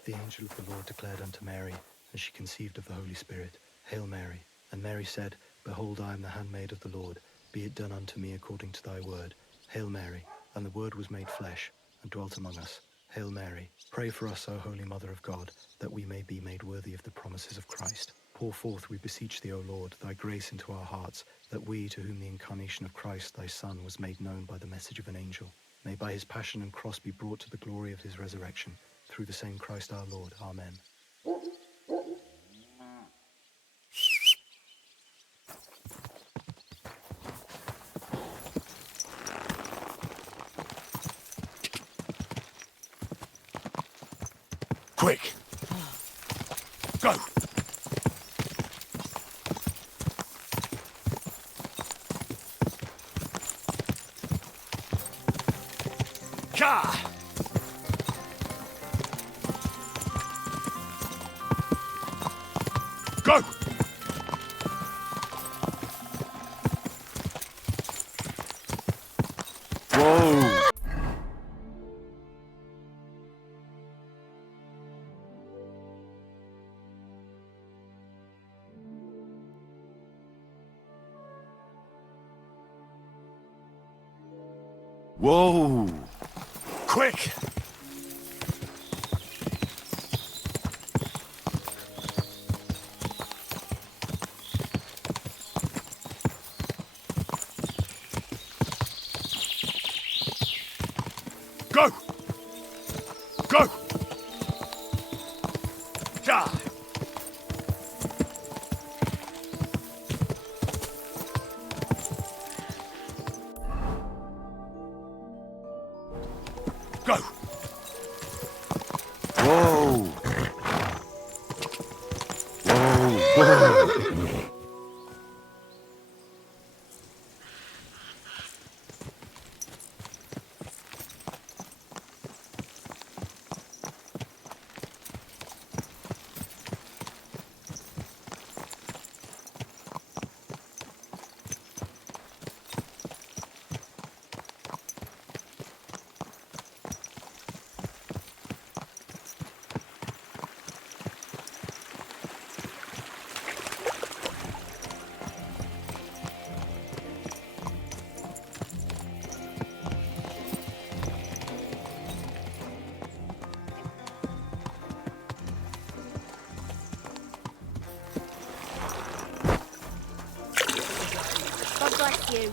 The angel of the Lord declared unto Mary, and she conceived of the Holy Spirit, Hail Mary. And Mary said, Behold, I am the handmaid of the Lord. Be it done unto me according to thy word. Hail Mary. And the Word was made flesh, and dwelt among us. Hail Mary. Pray for us, O Holy Mother of God, that we may be made worthy of the promises of Christ. Pour forth, we beseech thee, O Lord, thy grace into our hearts, that we, to whom the incarnation of Christ, thy Son, was made known by the message of an angel, may by his passion and cross be brought to the glory of his resurrection, through the same Christ our Lord. Amen. Quick! Go! Ka! Go! Whoa! Whoa! Quick! Go! Go! Ja! Go! Whoa! Whoa! God bless you.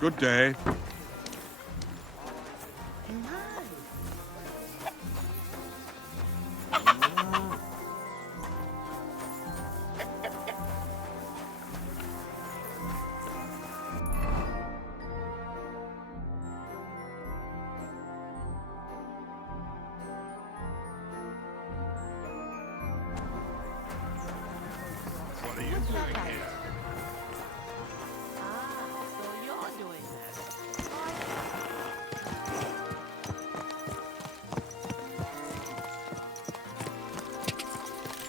Good day. What are you doing here? So you're doing this.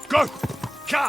Go! Ka!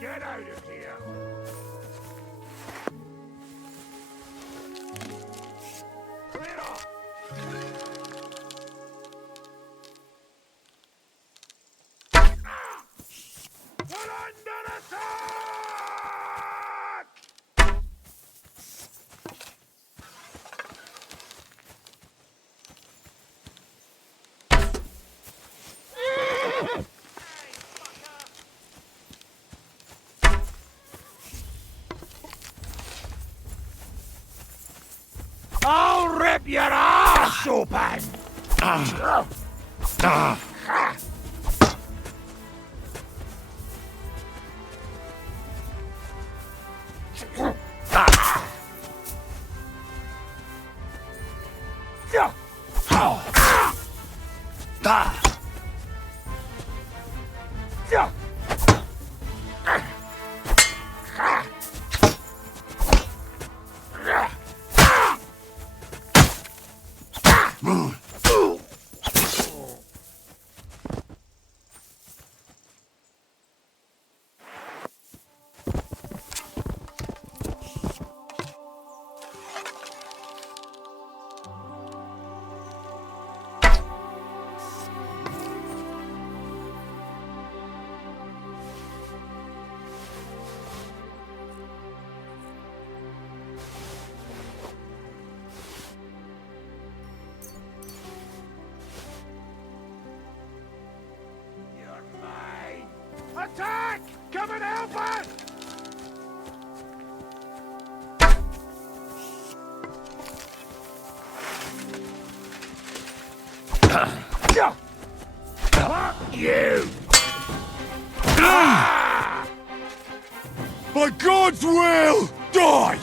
Get out of here! Clear off! We're under attack! I'll rip your ass open! Attack! Come and help us! Fuck you! By God's will, die!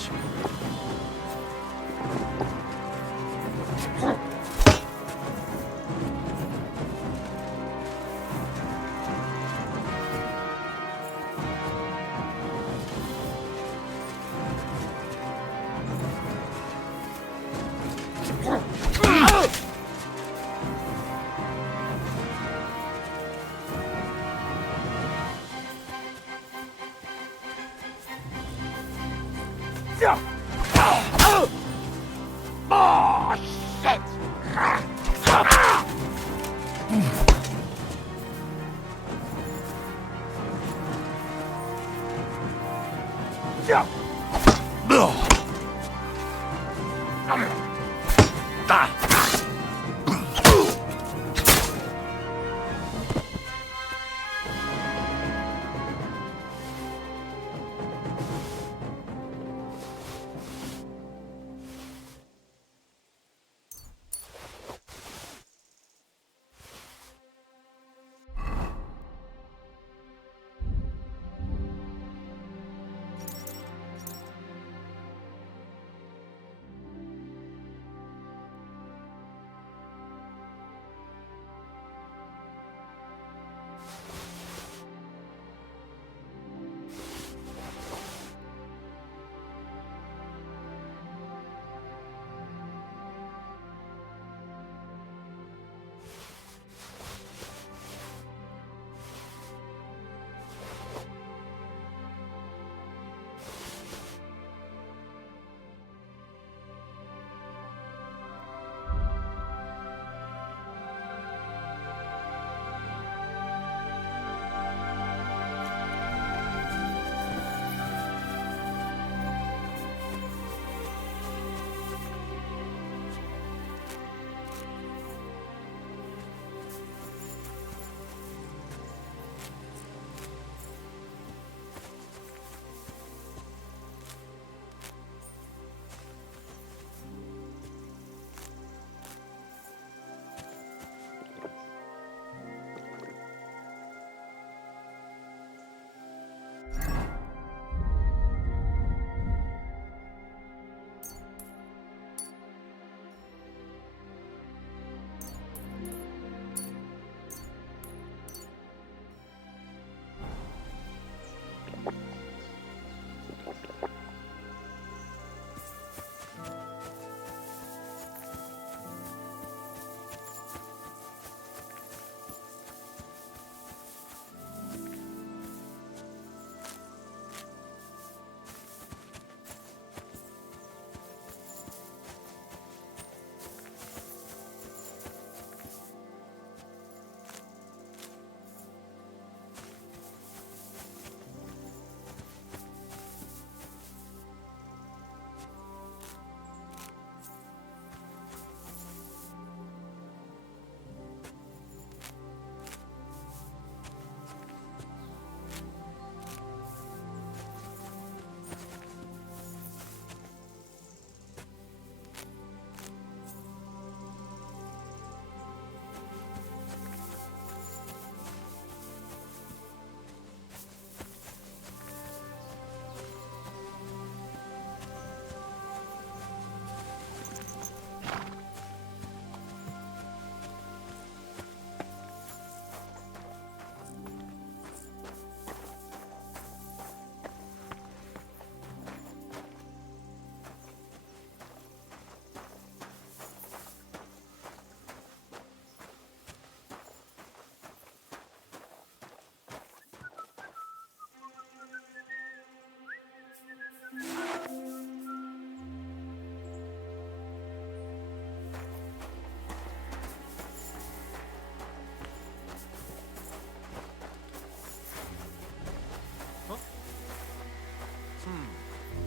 Oh, shit!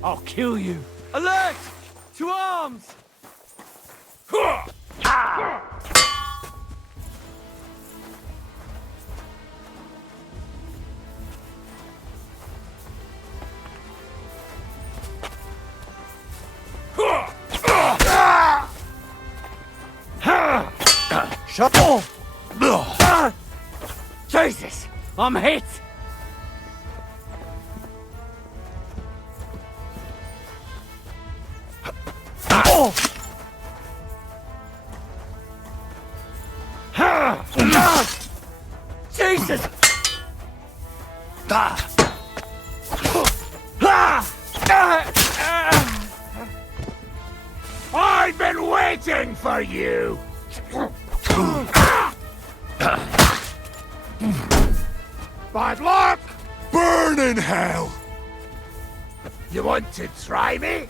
I'll kill you. Alert! To arms! Shut up! Jesus! I'm hit! Jesus! I've been waiting for you! Bad luck! Burn in hell! You want to try me?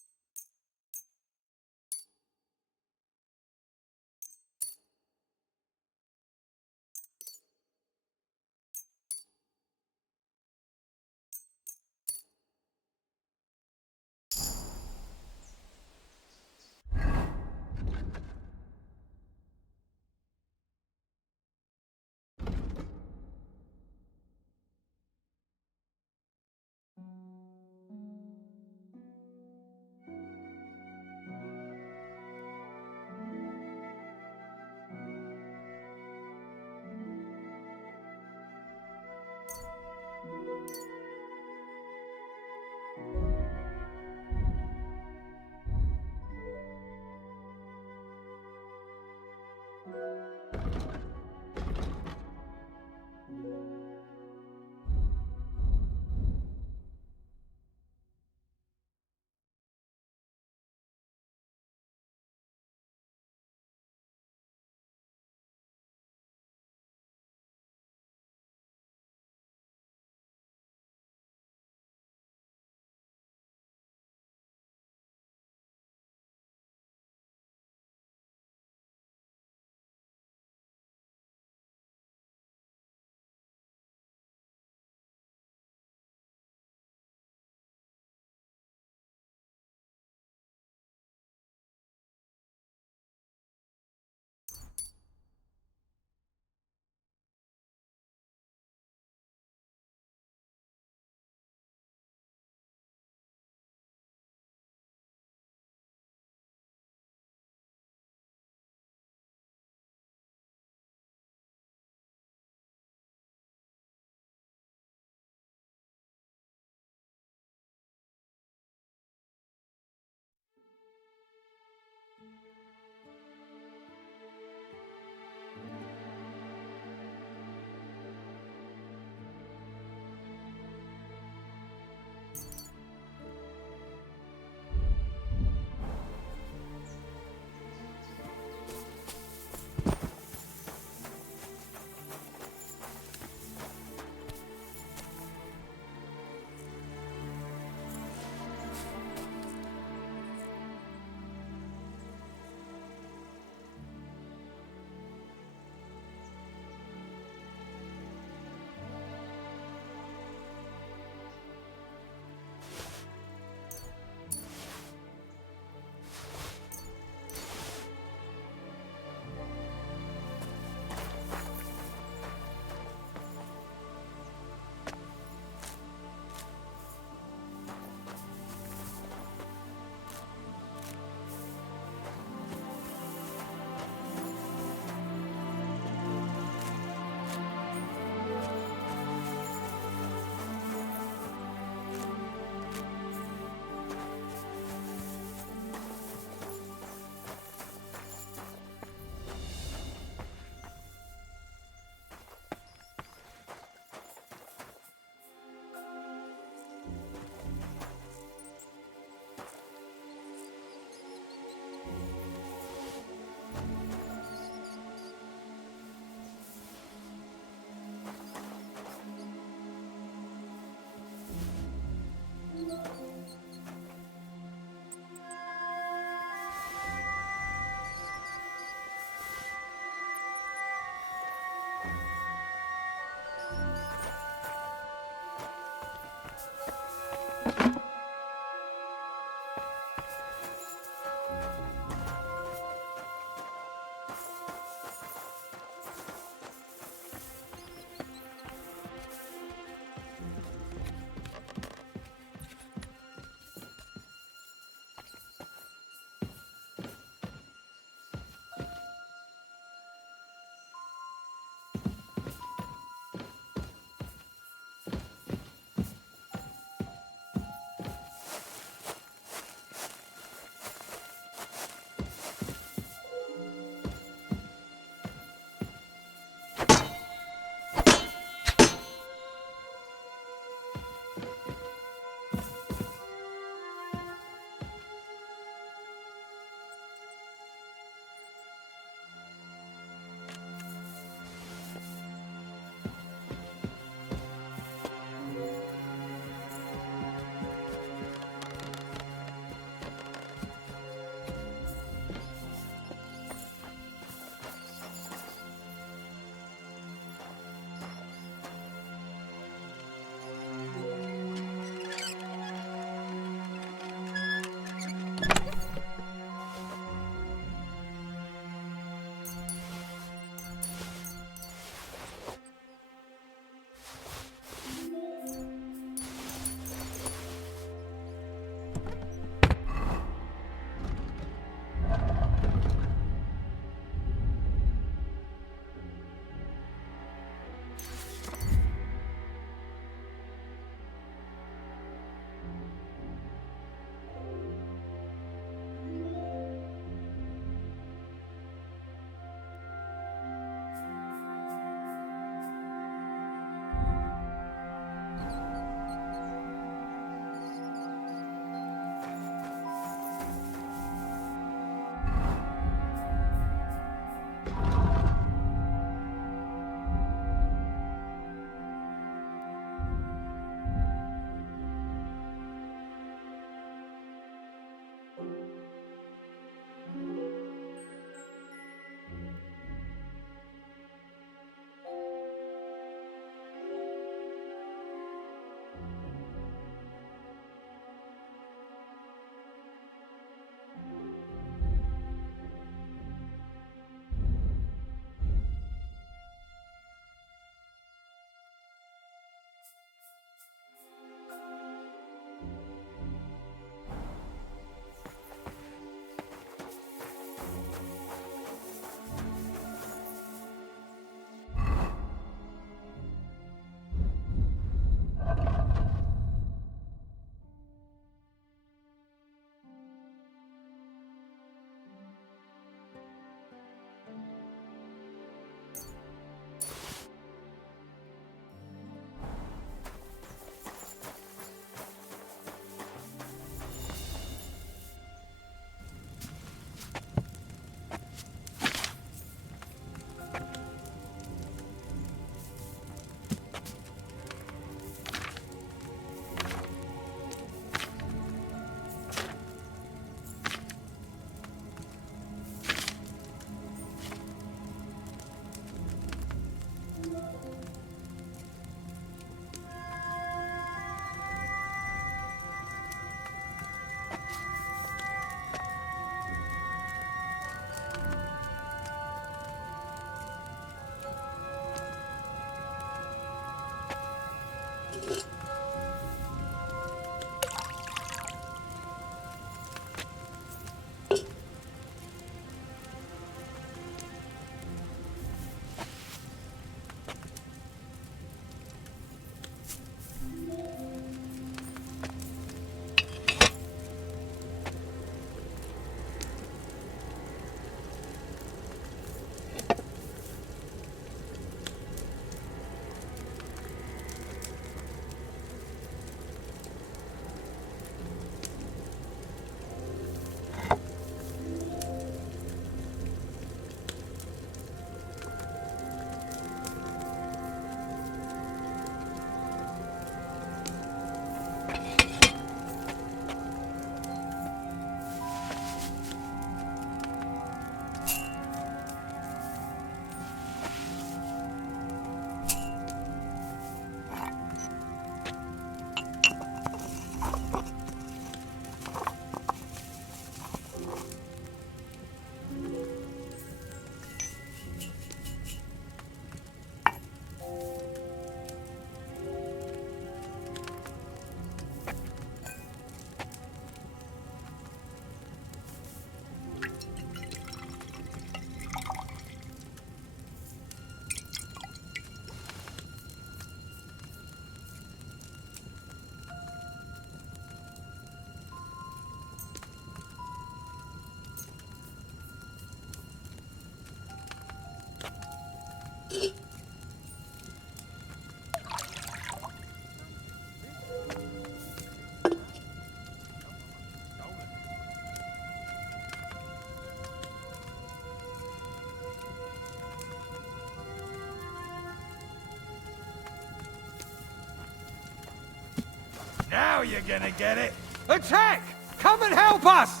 Now you're gonna get it. Attack! Come and help us!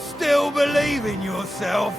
Still believe in yourself?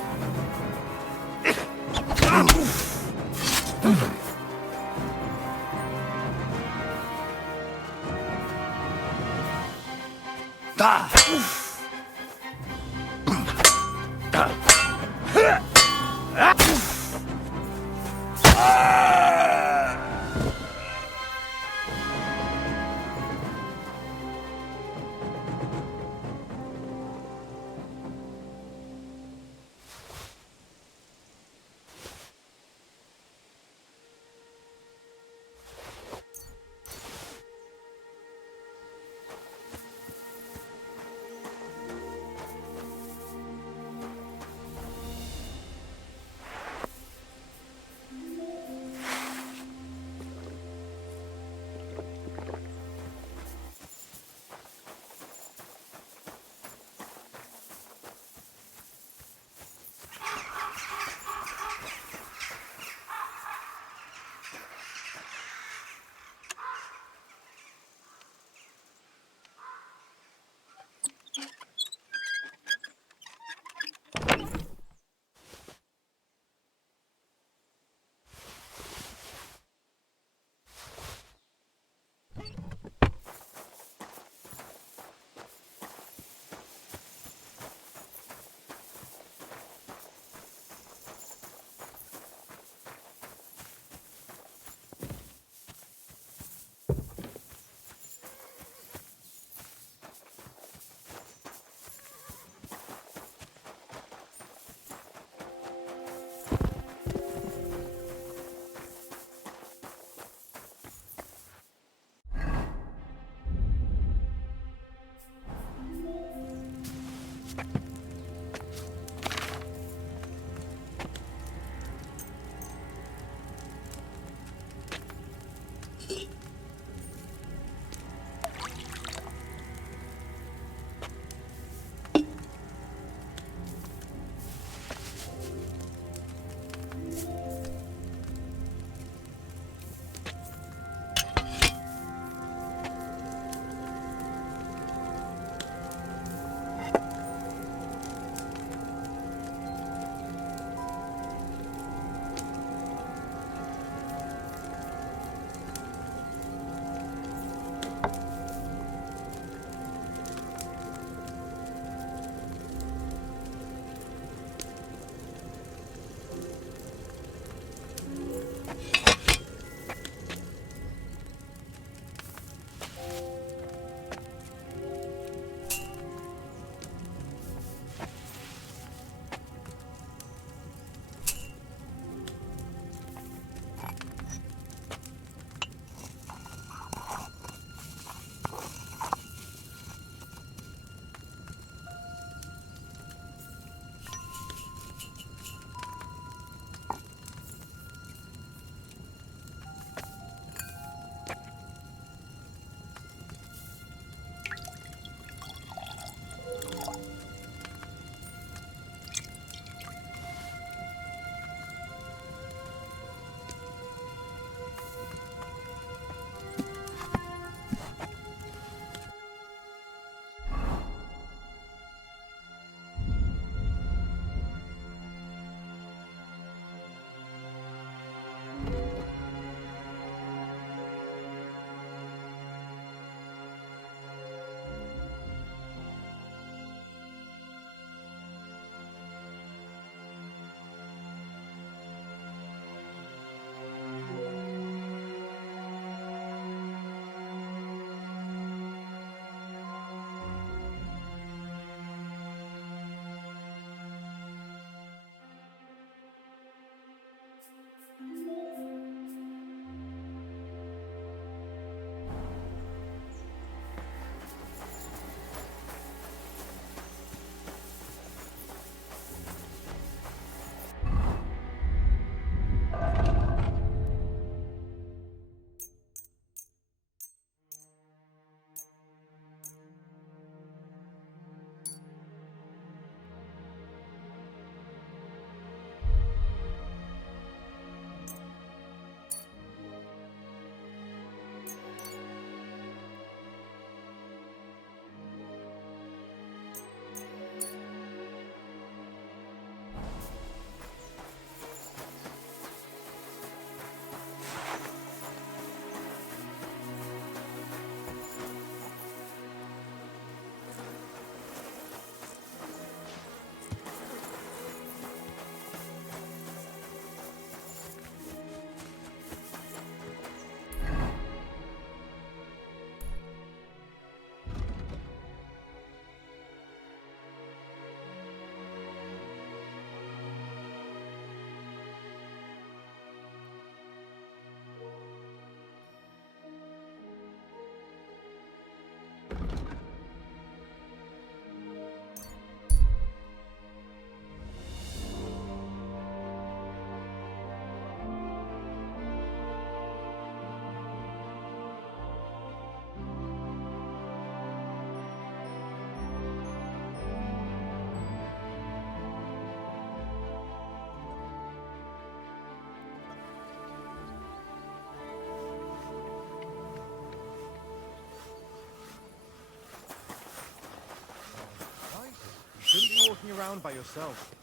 walking around by yourself.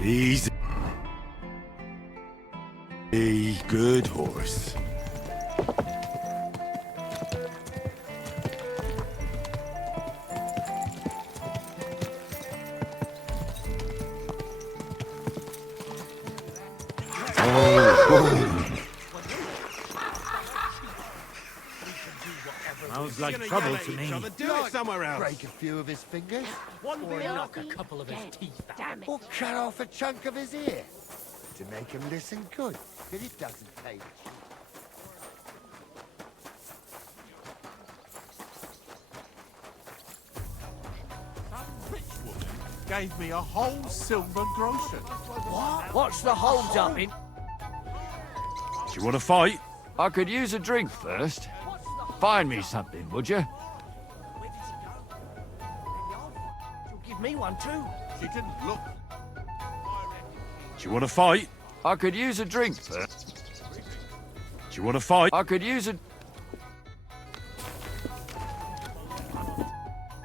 Easy. A good horse. Sounds like trouble to me. Do it somewhere else. Break a few of his fingers. Or knock a couple of his teeth out. Or cut off a chunk of his ear. To make him listen good, but it doesn't take. Gave me a whole silver groschen. What's the hold up in? Do you want to fight? I could use a drink first. Find me something, would you? Give me one too. She didn't look. Do you want to fight? I could use a drink first. Do you want to fight? I could use a...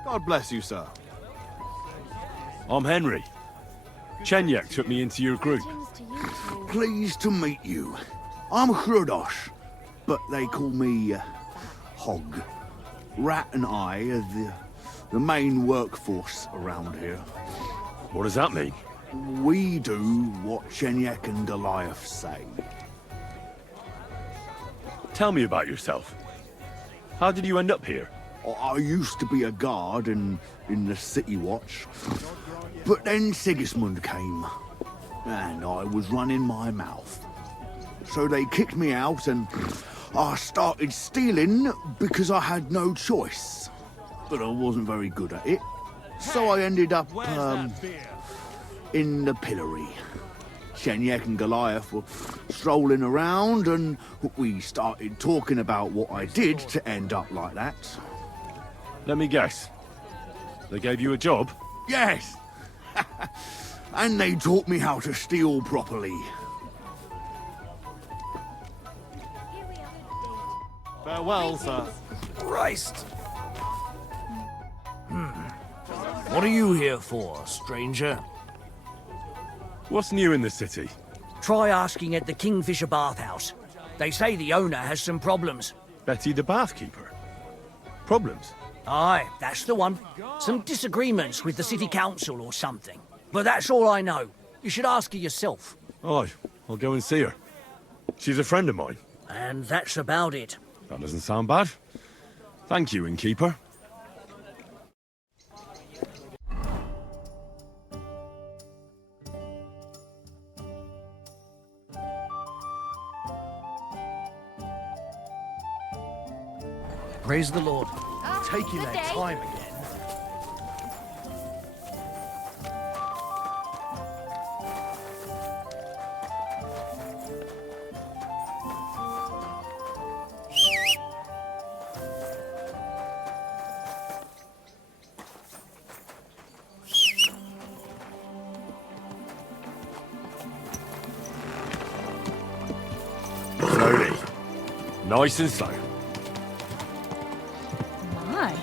God bless you, sir. I'm Henry. Chenyek took me into your group. Pleased to meet you. I'm Hrudosh, but they call me Hog. Rat and I are the main workforce around here. What does that mean? We do what Chenyek and Goliath say. Tell me about yourself. How did you end up here? I used to be a guard in the City Watch, but then Sigismund came, and I was running my mouth. So they kicked me out, and I started stealing because I had no choice. But I wasn't very good at it, so I ended up in the pillory. Chenyek and Goliath were strolling around, and we started talking about what I did to end up like that. Let me guess. They gave you a job? Yes! And they taught me how to steal properly. Farewell, sir. Christ! What are you here for, stranger? What's new in the city? Try asking at the Kingfisher bathhouse. They say the owner has some problems. Betty the bathkeeper? Problems? Aye, that's the one. Some disagreements with the city council or something. But that's all I know. You should ask her yourself. Aye, I'll go and see her. She's a friend of mine. And that's about it. That doesn't sound bad. Thank you, innkeeper. Praise the Lord. Taking their time again. Slowly. Nice and slow. My.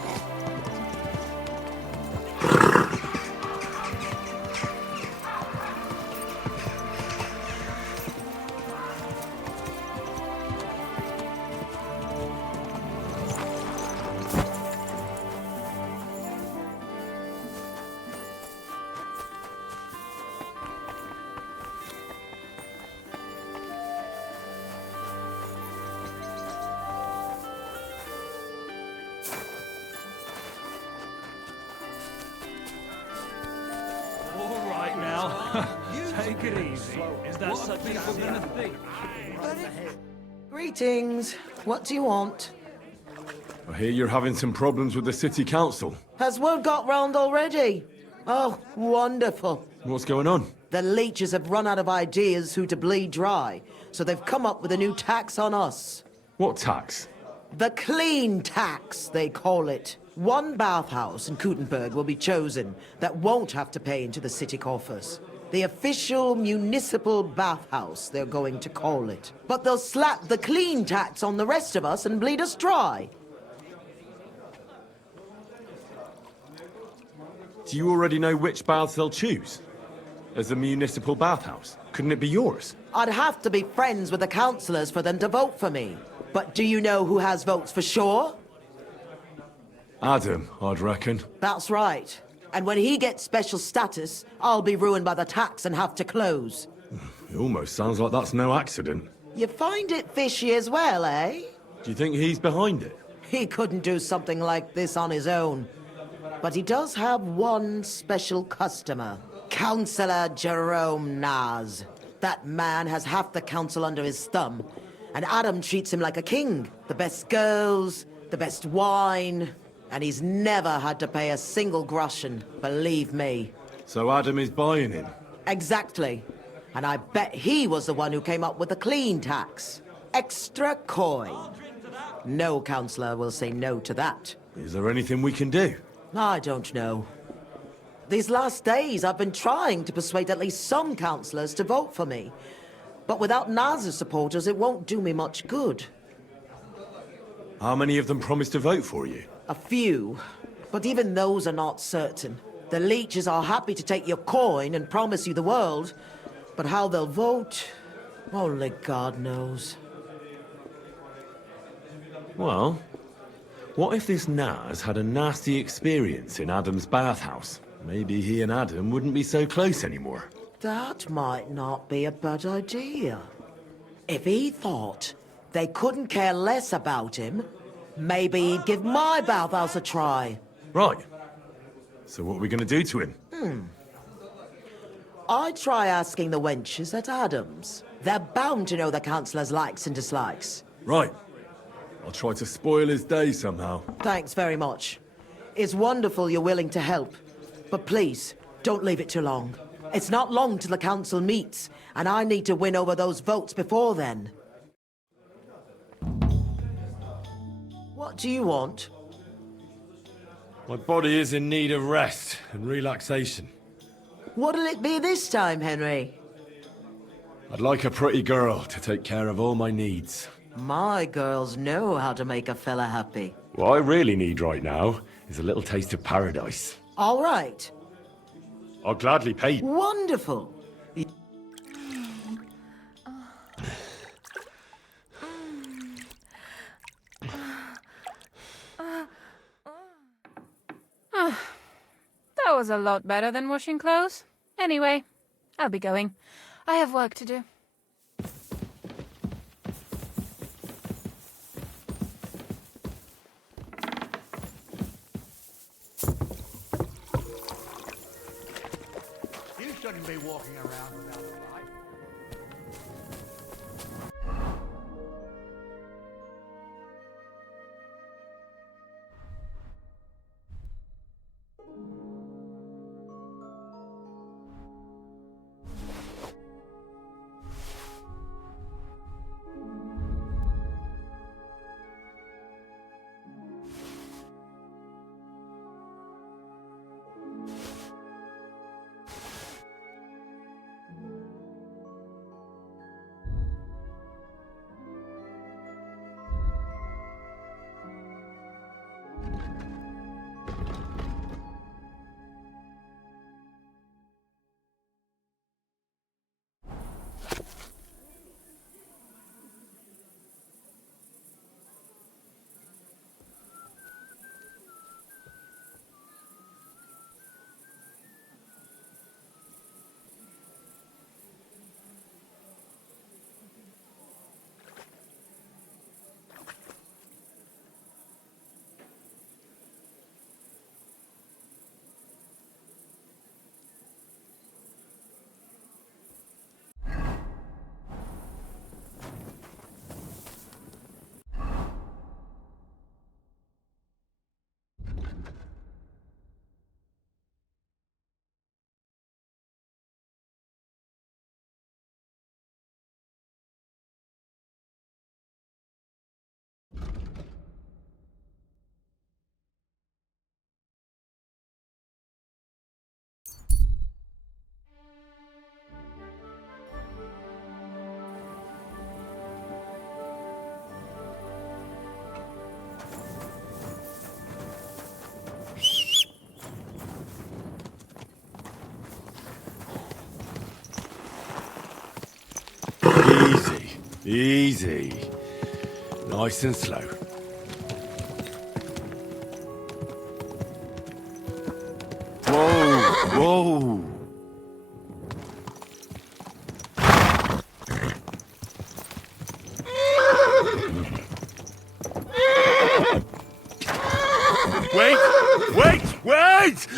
All right now. Take it easy. Is that such a thing? Greetings. What do you want? I hear you're having some problems with the city council. Has word got round already? Oh, wonderful. What's going on? The leeches have run out of ideas who to bleed dry, so they've come up with a new tax on us. What tax? The clean tax, they call it. One bathhouse in Kuttenberg will be chosen that won't have to pay into the city coffers. The official municipal bathhouse, they're going to call it. But they'll slap the clean tax on the rest of us and bleed us dry. Do you already know which baths they'll choose? As a municipal bathhouse? Couldn't it be yours? I'd have to be friends with the councillors for them to vote for me. But do you know who has votes for sure? Adam, I'd reckon. That's right. And when he gets special status, I'll be ruined by the tax and have to close. It almost sounds like that's no accident. You find it fishy as well, eh? Do you think he's behind it? He couldn't do something like this on his own. But he does have one special customer. Councillor Jerome Naz. That man has half the council under his thumb. And Adam treats him like a king. The best girls, the best wine. And he's never had to pay a single groschen, believe me. So Adam is buying him? Exactly. And I bet he was the one who came up with the clean tax. Extra coin. No councillor will say no to that. Is there anything we can do? I don't know. These last days, I've been trying to persuade at least some councillors to vote for me. But without Naz's supporters, it won't do me much good. How many of them promised to vote for you? A few. But even those are not certain. The leeches are happy to take your coin and promise you the world. But how they'll vote, only God knows. Well, what if this Naz had a nasty experience in Adam's bathhouse? Maybe he and Adam wouldn't be so close anymore. That might not be a bad idea. If he thought they couldn't care less about him, maybe he'd give my bathhouse a try. Right. So what are we going to do to him? I'd try asking the wenches at Adams. They're bound to know the councillor's likes and dislikes. Right. I'll try to spoil his day somehow. Thanks very much. It's wonderful you're willing to help. But please, don't leave it too long. It's not long till the council meets, and I need to win over those votes before then. What do you want? My body is in need of rest and relaxation. What'll it be this time, Henry? I'd like a pretty girl to take care of all my needs. My girls know how to make a fella happy. What I really need right now is a little taste of paradise. All right. I'll gladly pay. Wonderful. That was a lot better than washing clothes. Anyway, I'll be going. I have work to do. You shouldn't be walking around without a light. Easy. Nice and slow. Whoa, whoa. Wait! Wait! Wait!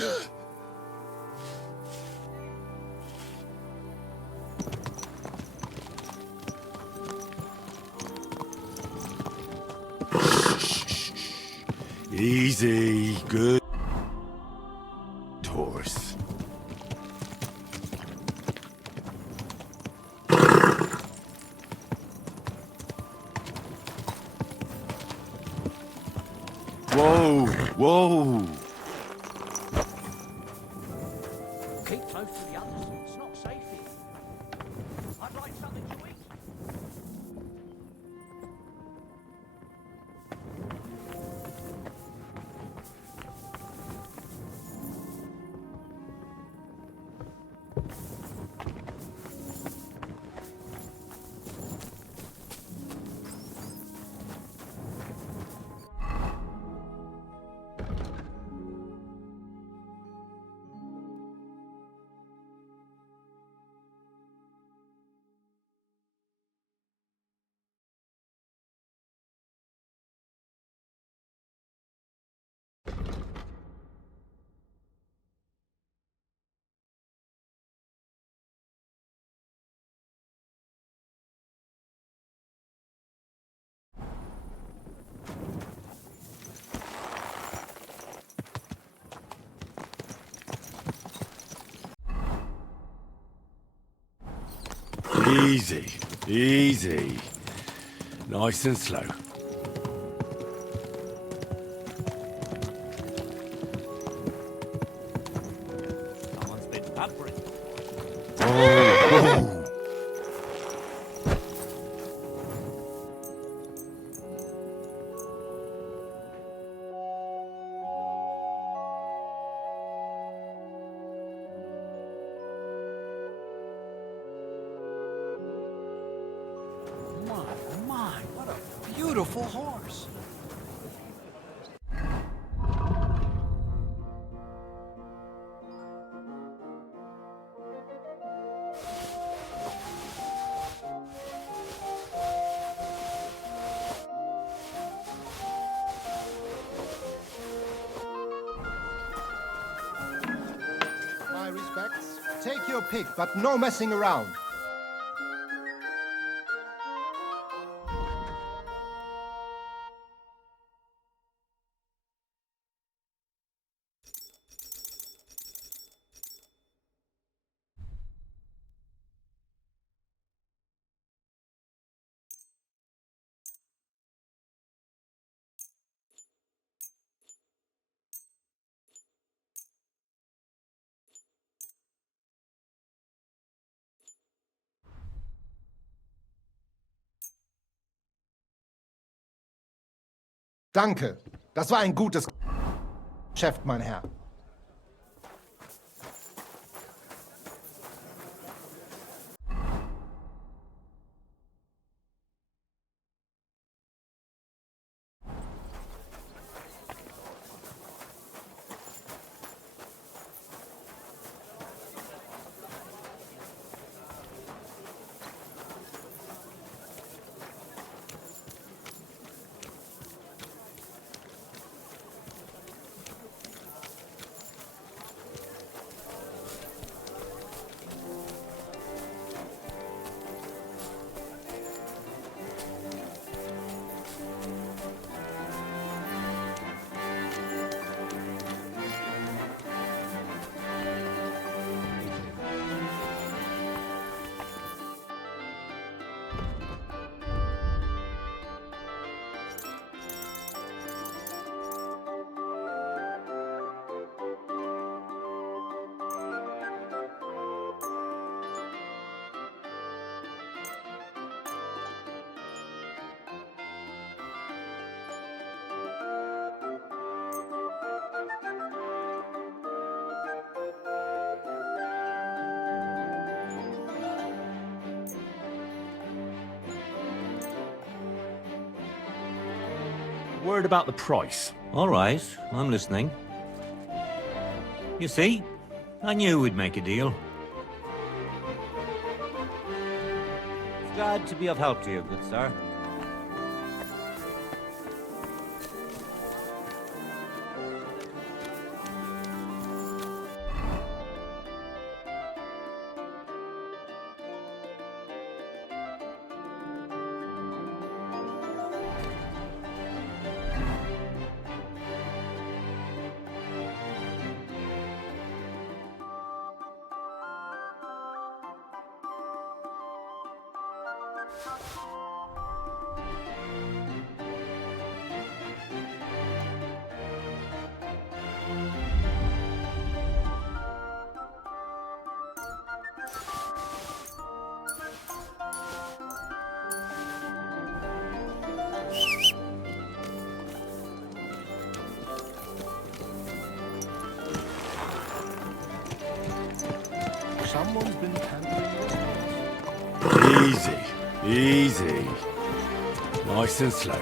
Easy, good horse. Whoa, whoa. Keep close to the others. It's not safe here. I'd like something to eat. Easy, easy. Nice and slow. Someone's been pampering. Whoa, whoa. My, what a beautiful horse. My respects. Take your pick, but no messing around. Danke. Das war ein gutes Geschäft, mein Herr. Word about the price. All right, I'm listening. You see, I knew we'd make a deal. Glad to be of help to you, good sir. Someone's been tampering this horse. Easy, easy. Nice and slow.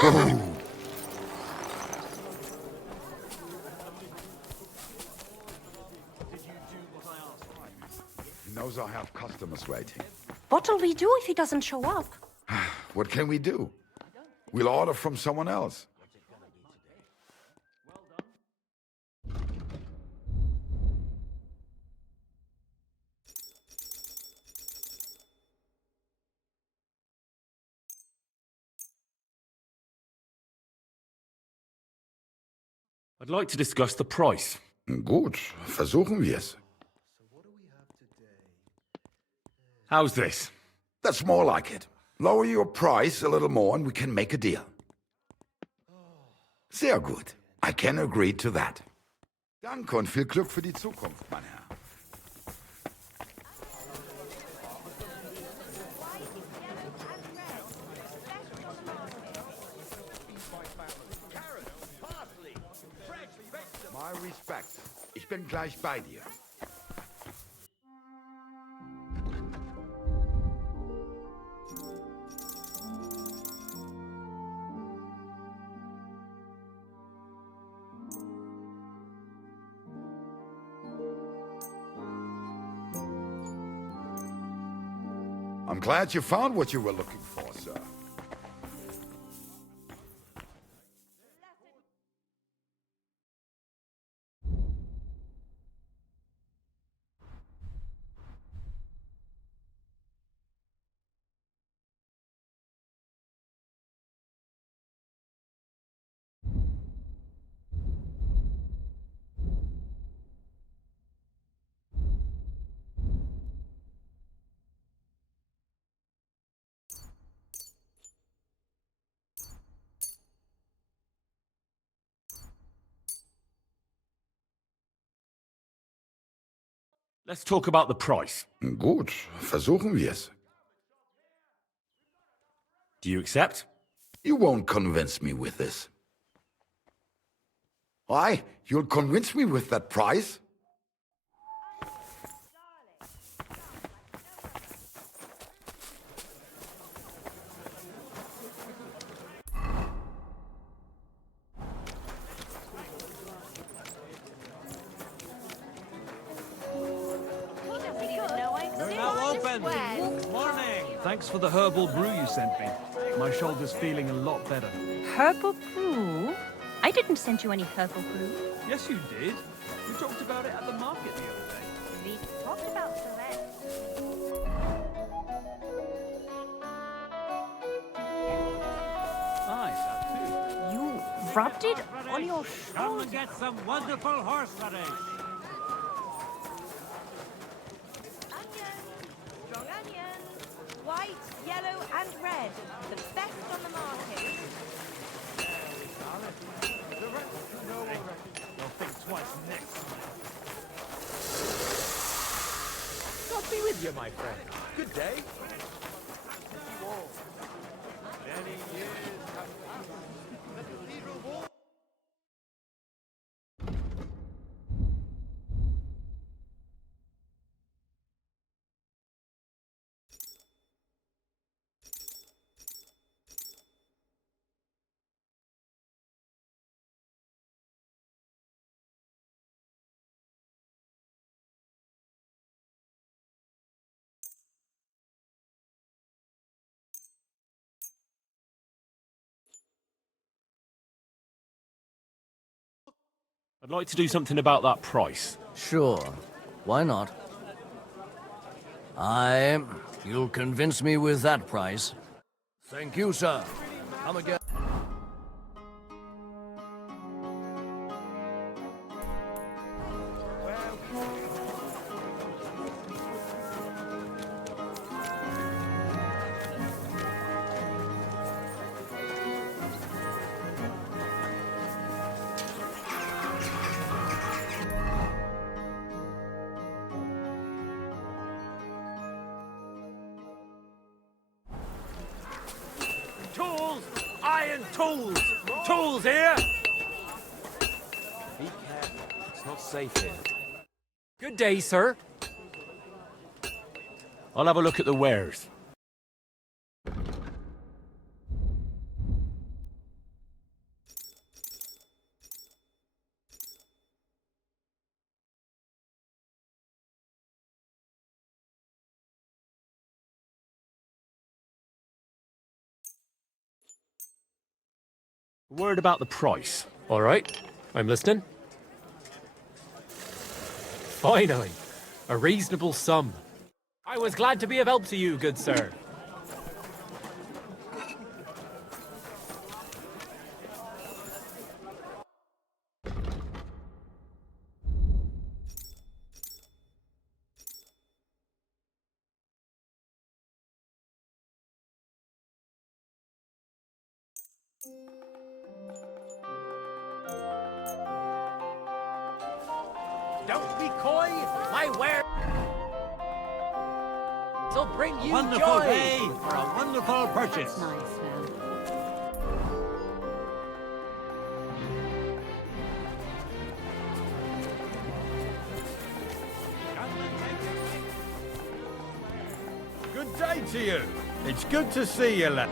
Whoa. He knows I have customers waiting. What'll we do if he doesn't show up? What can we do? We'll order from someone else. I'd like to discuss the price. Gut, versuchen wir's. How's this? That's more like it. Lower your price a little more and we can make a deal. Sehr gut. I can agree to that. Danke und viel Glück für die Zukunft, mein Herr. My respects. Ich bin gleich bei dir. I'm glad you found what you were looking for, sir. Let's talk about the price. Gut, versuchen wir's. Do you accept? You won't convince me with this. Why? You'll convince me with that price? We're now open. Morning. Thanks for the herbal brew you sent me. My shoulder's feeling a lot better. Herbal brew? I didn't send you any herbal brew. Yes, you did. We talked about it at the market the other day. We talked about the rest. Aye, that too. You rubbed it on your Come shoulder? and get some wonderful horseradish. Strong onion. White, yellow, and red. The best on the market. You'll think twice next time. God be with you, my friend. Good day. I'd like to do something about that price. Sure. Why not? You'll convince me with that price. Thank you, sir. Come again. Tools! Iron tools! Tools here! Be careful. It's not safe here. Good day, sir. I'll have a look at the wares. Word about the price. All right, I'm listening. Finally, a reasonable sum. I was glad to be of help to you, good sir. Don't be coy. My ware will bring you Wonderful joy. day for a wonderful purchase. Nice now. Good day to you. It's good to see you, lad.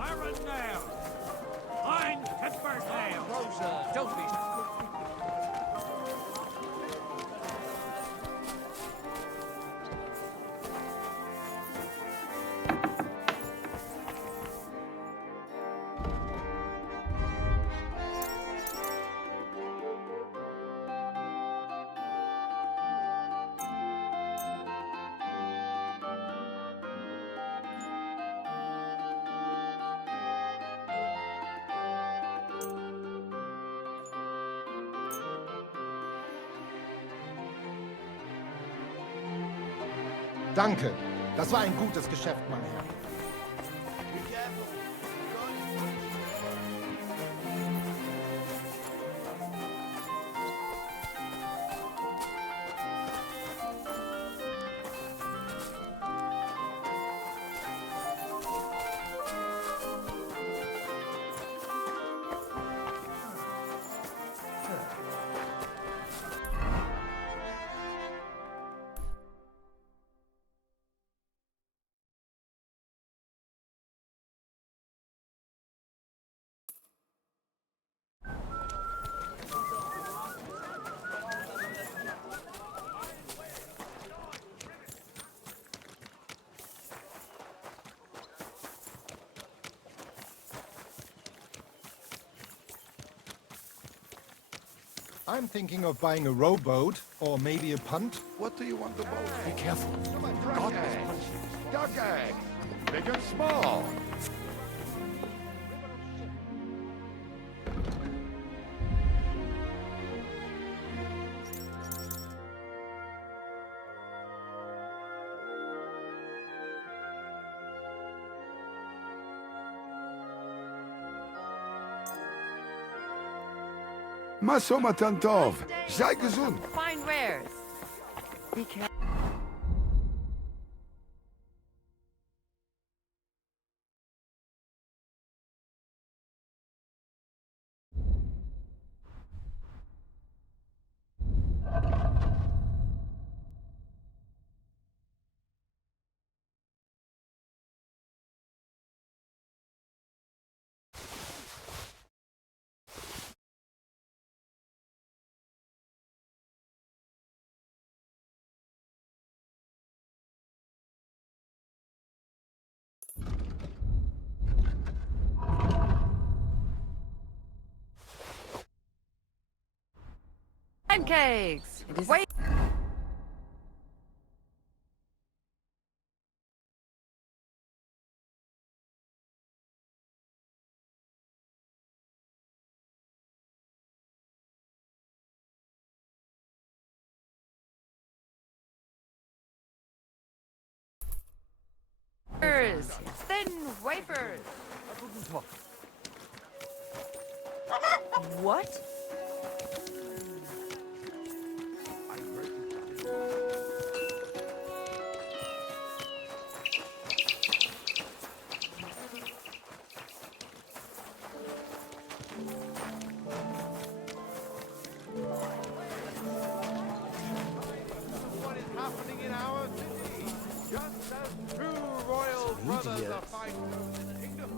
Iron now. Fine tempered now. Rosa, don't be. Danke. Das war ein gutes Geschäft, mein Herr. I'm thinking of buying a rowboat or maybe a punt. What do you want the boat? Be careful. Duck egg. Duck egg. Big and small. Maso Matantov. Sei gesund. Fine wares. Be careful. Pancakes! Wait! Thin wafers! What? What is happening in our city? Just as two royal brothers are fighting in the kingdom,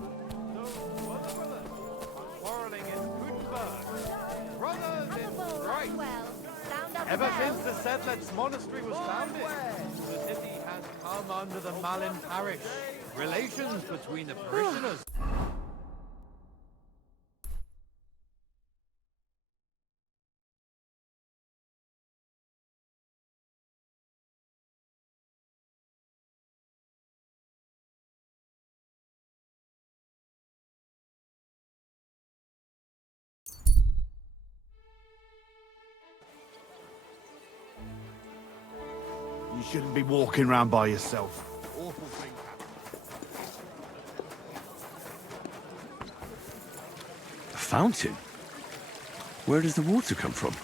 so other brothers are quarreling in Gutenberg. Brothers in strife. Ever since the Settlers Monastery was founded, the city has come under the Malin parish. Relations between the parishioners. You shouldn't be walking around by yourself. Awful thing A fountain? Where does the water come from?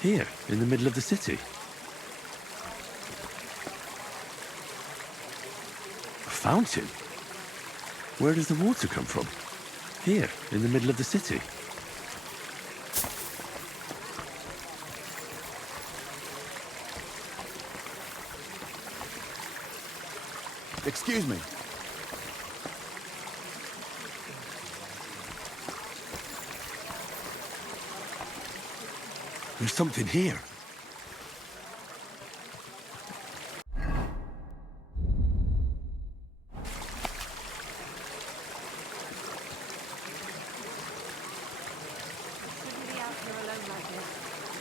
Here, in the middle of the city. A fountain? Where does the water come from? Here, in the middle of the city. Excuse me. There's something here. Shouldn't be out here alone like this.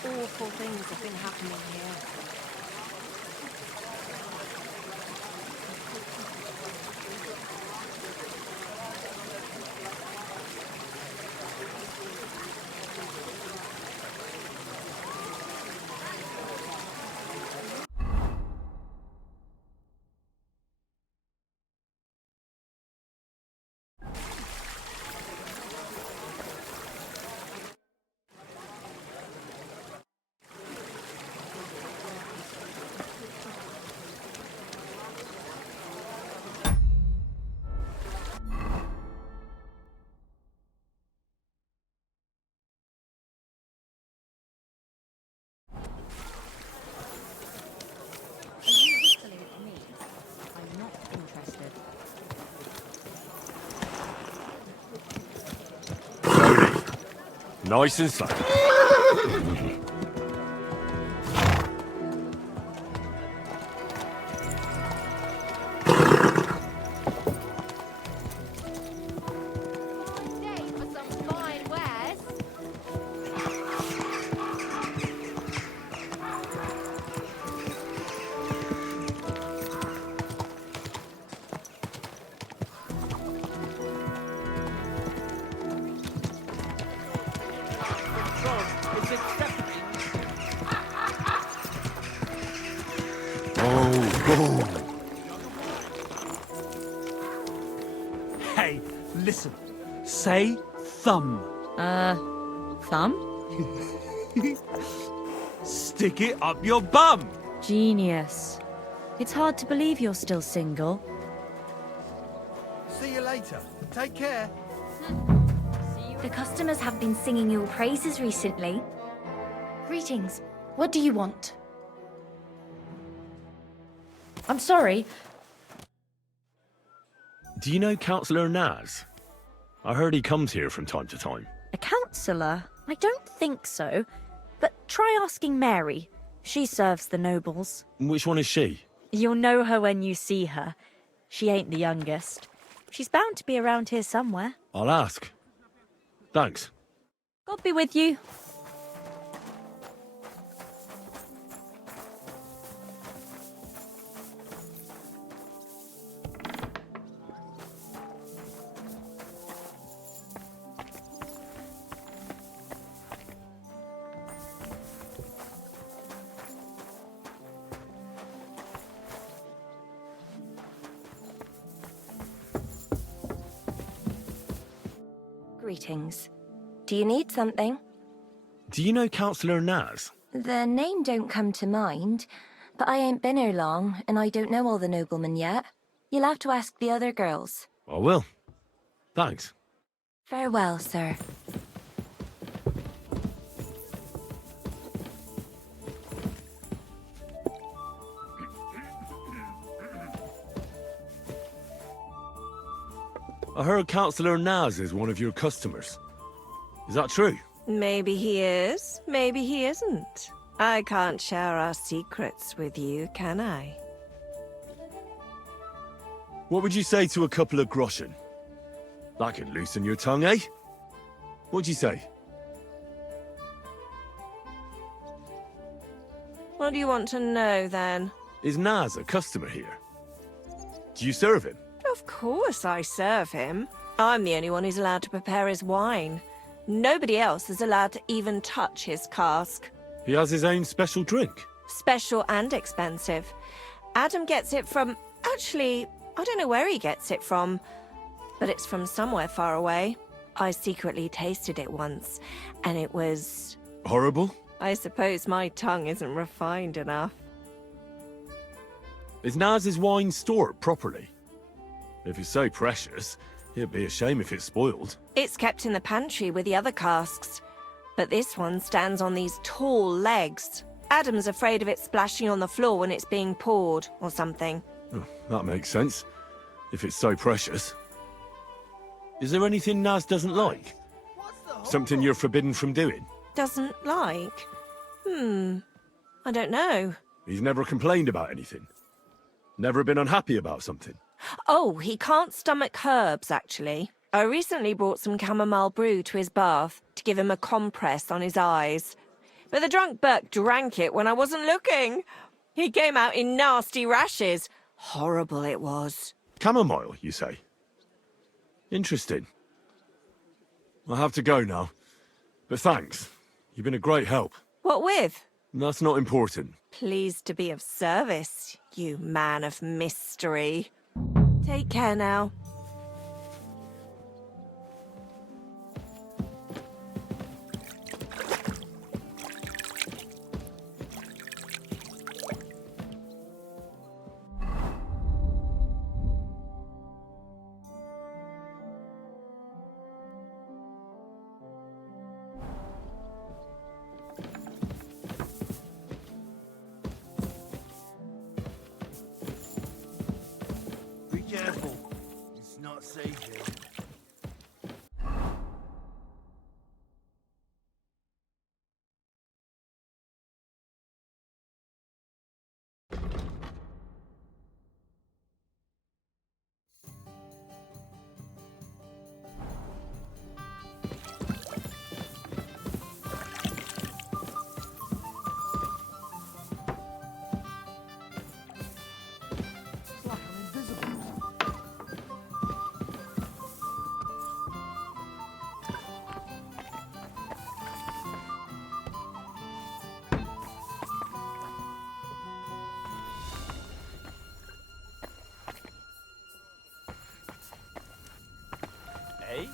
Awful things have been happening here. Nice and slow. Hey, listen. Say thumb. Thumb? Stick it up your bum. Genius. It's hard to believe you're still single. See you later. Take care. The customers have been singing your praises recently. Greetings. What do you want? I'm sorry. Do you know Councillor Naz? I heard he comes here from time to time. A councillor? I don't think so. But try asking Mary. She serves the nobles. Which one is she? You'll know her when you see her. She ain't the youngest. She's bound to be around here somewhere. I'll ask. Thanks. God be with you. Greetings. Do you need something? Do you know Councillor Naz? The name don't come to mind, but I ain't been here long, and I don't know all the noblemen yet. You'll have to ask the other girls. I will. Thanks. Farewell, sir. I heard Councillor Naz is one of your customers. Is that true? Maybe he is, maybe he isn't. I can't share our secrets with you, can I? What would you say to a couple of groschen? That could loosen your tongue, eh? What'd you say? What do you want to know, then? Is Naz a customer here? Do you serve him? Of course I serve him. I'm the only one who's allowed to prepare his wine. Nobody else is allowed to even touch his cask. He has his own special drink. Special and expensive. Adam gets it from... Actually, I don't know where he gets it from, but it's from somewhere far away. I secretly tasted it once, and it was... Horrible? I suppose my tongue isn't refined enough. Is Naz's wine stored properly? If it's so precious, it'd be a shame if it's spoiled. It's kept in the pantry with the other casks, but this one stands on these tall legs. Adam's afraid of it splashing on the floor when it's being poured, or something. Oh, that makes sense, if it's so precious. Is there anything Naz doesn't like? Something you're forbidden from doing? Doesn't like? I don't know. He's never complained about anything? Never been unhappy about something? Oh, he can't stomach herbs, actually. I recently brought some chamomile brew to his bath to give him a compress on his eyes. But the drunk Burke drank it when I wasn't looking. He came out in nasty rashes. Horrible it was. Chamomile, you say? Interesting. I have to go now. But thanks. You've been a great help. What with? That's not important. Pleased to be of service, you man of mystery. Take care now. Be careful. It's not safe here. Eh?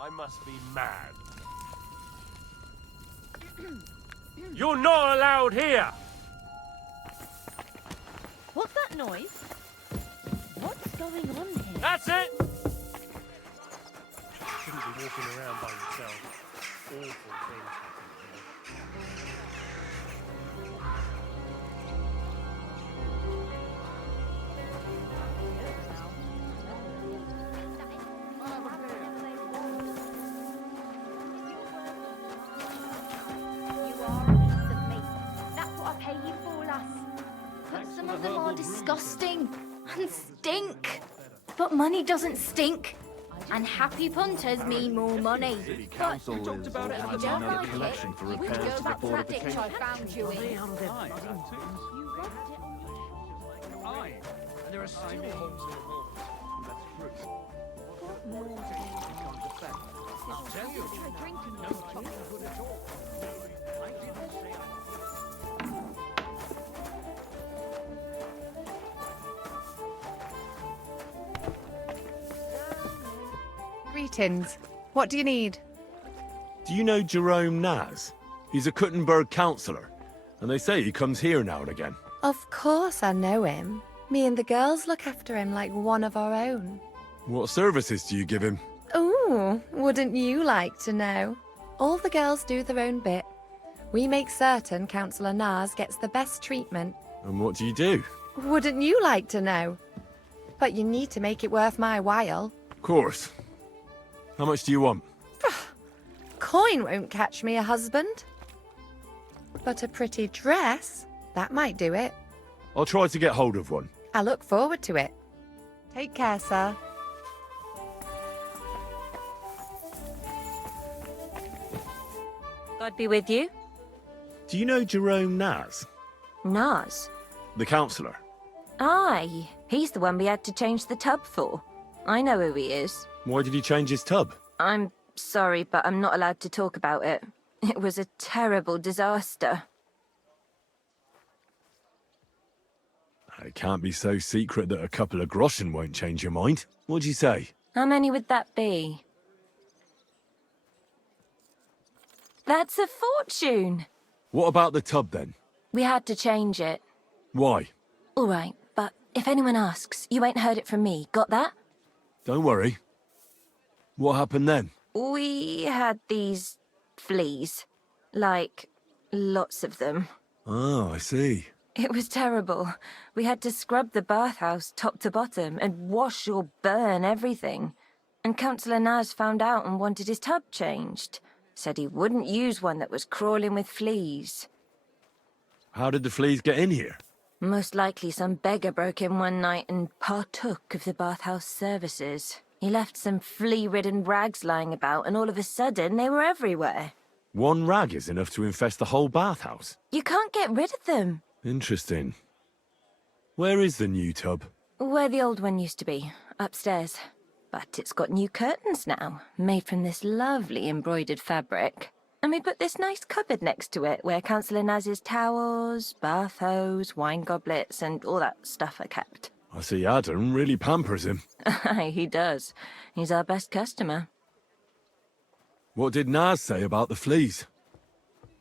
I must be mad. You're not allowed here! What's that noise? What's going on here? That's it! Shouldn't be walking around by yourself. Awful things happen here. That's what I pay you for, lass. But some of them are disgusting and stink. But money doesn't stink. And happy punters mean more money. But if you don't like it, we can go back to that ditch I found you in. Aye, and there are still holes in the walls. That's true. What more do you want? I'll tell you. No fucking good at all. I didn't say Greetings. What do you need? Do you know Jerome Naz? He's a Kuttenberg councillor, and they say he comes here now and again. Of course I know him. Me and the girls look after him like one of our own. What services do you give him? Ooh, wouldn't you like to know? All the girls do their own bit. We make certain Councillor Naz gets the best treatment. And what do you do? Wouldn't you like to know? But you need to make it worth my while. Of course. How much do you want? Coin won't catch me a husband. But a pretty dress, that might do it. I'll try to get hold of one. I look forward to it. Take care, sir. God be with you. Do you know Jerome Naz? Naz? The councillor. Aye, he's the one we had to change the tub for. I know who he is. Why did he change his tub? I'm sorry, but I'm not allowed to talk about it. It was a terrible disaster. It can't be so secret that a couple of groschen won't change your mind. What'd you say? How many would that be? That's a fortune! What about the tub then? We had to change it. Why? All right, but if anyone asks, you ain't heard it from me. Got that? Don't worry. What happened then? We had these fleas. Like, lots of them. Oh, I see. It was terrible. We had to scrub the bathhouse top to bottom and wash or burn everything. And Councillor Naz found out and wanted his tub changed. Said he wouldn't use one that was crawling with fleas. How did the fleas get in here? Most likely some beggar broke in one night and partook of the bathhouse services. He left some flea-ridden rags lying about, and all of a sudden they were everywhere. One rag is enough to infest the whole bathhouse. You can't get rid of them. Interesting. Where is the new tub? Where the old one used to be, upstairs. But it's got new curtains now, made from this lovely embroidered fabric. And we put this nice cupboard next to it, where Councillor Naz's towels, bath hose, wine goblets, and all that stuff are kept. I see Adam really pampers him. Aye, he does. He's our best customer. What did Naz say about the fleas?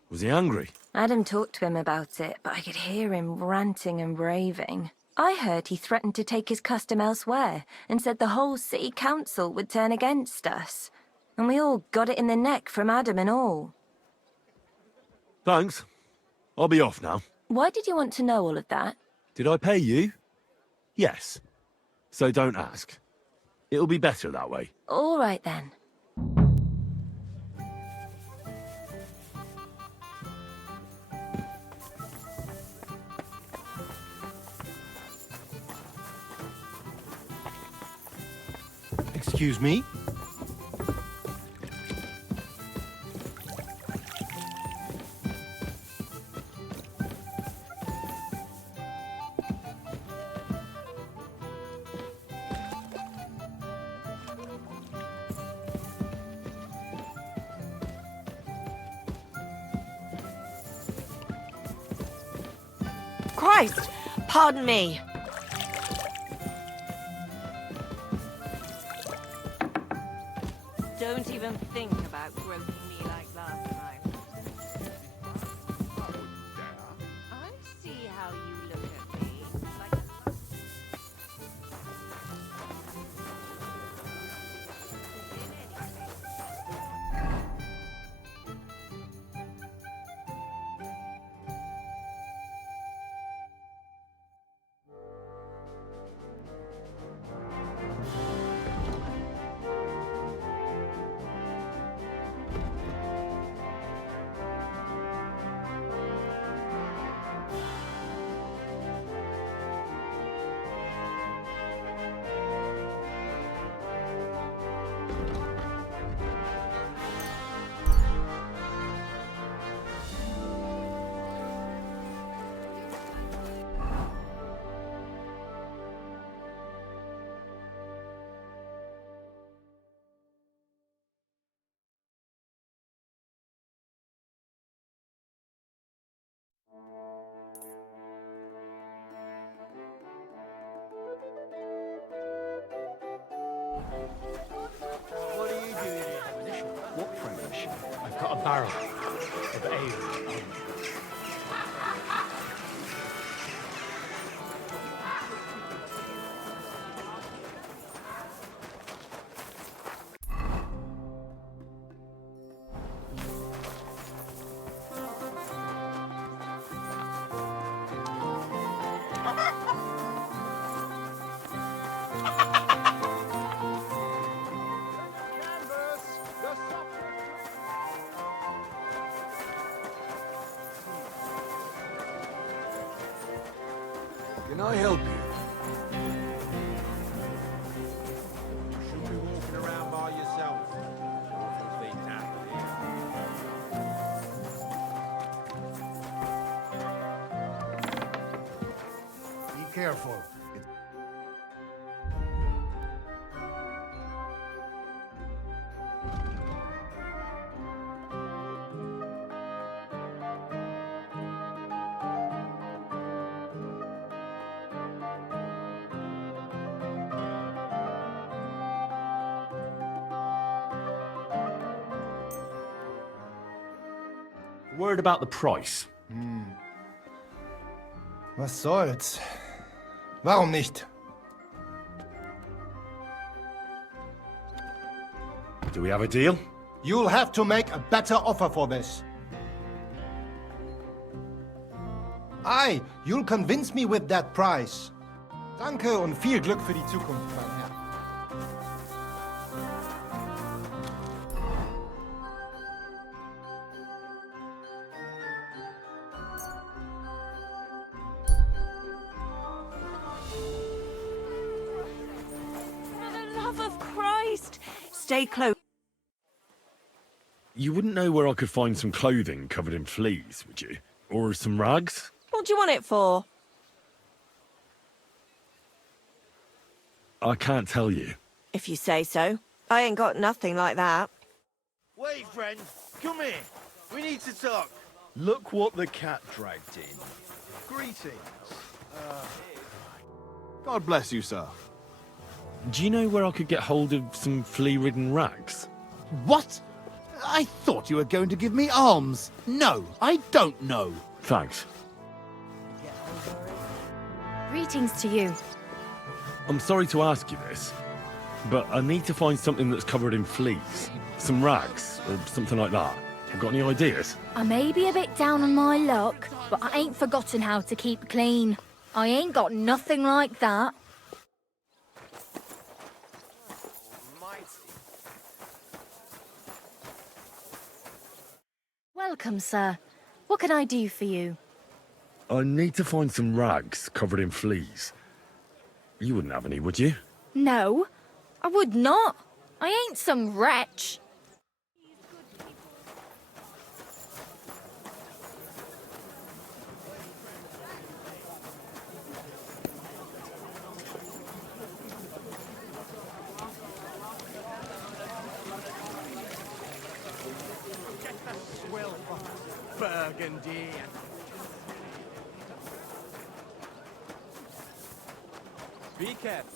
Was he angry? Adam talked to him about it, but I could hear him ranting and raving. I heard he threatened to take his custom elsewhere, and said the whole city council would turn against us. And we all got it in the neck from Adam and all. Thanks. I'll be off now. Why did you want to know all of that? Did I pay you? Yes. So don't ask. It'll be better that way. All right then. Excuse me? Christ! Pardon me. Don't even think about groping me like last time. I see how you look at me. Like got a barrel of ale. Can I help you? Should be walking around by yourself. Awful things happen here. Be careful. Word about the price. Was soll's? Warum nicht? Do we have a deal? You'll have to make a better offer for this. Aye, you'll convince me with that price. Danke und viel Glück für die Zukunft, mein Herr. For the love of Christ! Stay close. You wouldn't know where I could find some clothing covered in fleas, would you? Or some rags? What do you want it for? I can't tell you. If you say so. I ain't got nothing like that. Wait, friend. Come here. We need to talk. Look what the cat dragged in. Greetings. God bless you, sir. Do you know where I could get hold of some flea-ridden rags? What? I thought you were going to give me alms. No, I don't know. Thanks. Greetings to you. I'm sorry to ask you this, but I need to find something that's covered in fleas. Some rags, or something like that. You got any ideas? I may be a bit down on my luck, but I ain't forgotten how to keep clean. I ain't got nothing like that. Welcome, sir. What can I do for you? I need to find some rags covered in fleas. You wouldn't have any, would you? No, I would not. I ain't some wretch. Swell burgundy. Be careful.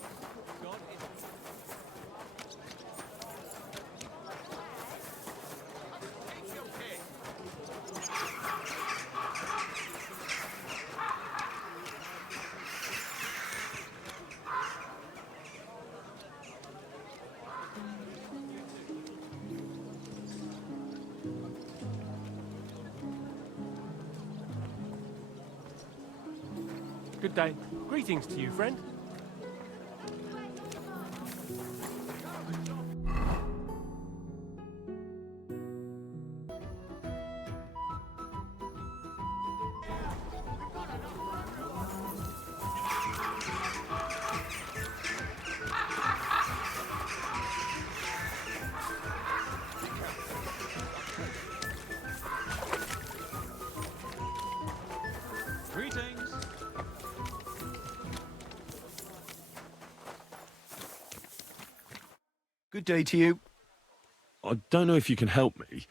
Good day. Greetings to you, friend. Greetings. Good day to you. I don't know if you can help me,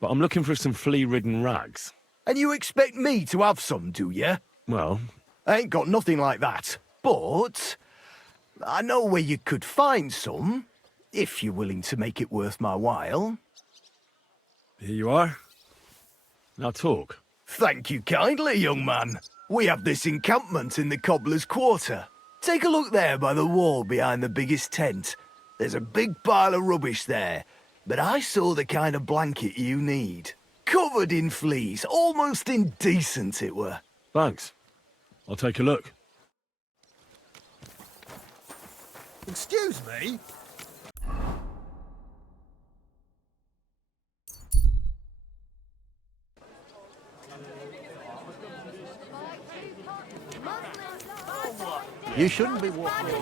but I'm looking for some flea-ridden rags. And you expect me to have some, do you? Well, I ain't got nothing like that. But I know where you could find some, if you're willing to make it worth my while. Here you are. Now talk. Thank you kindly, young man. We have this encampment in the cobbler's quarter. Take a look there by the wall behind the biggest tent. There's a big pile of rubbish there, but I saw the kind of blanket you need. Covered in fleas, almost indecent it were. Thanks. I'll take a look. Excuse me? You shouldn't be walking.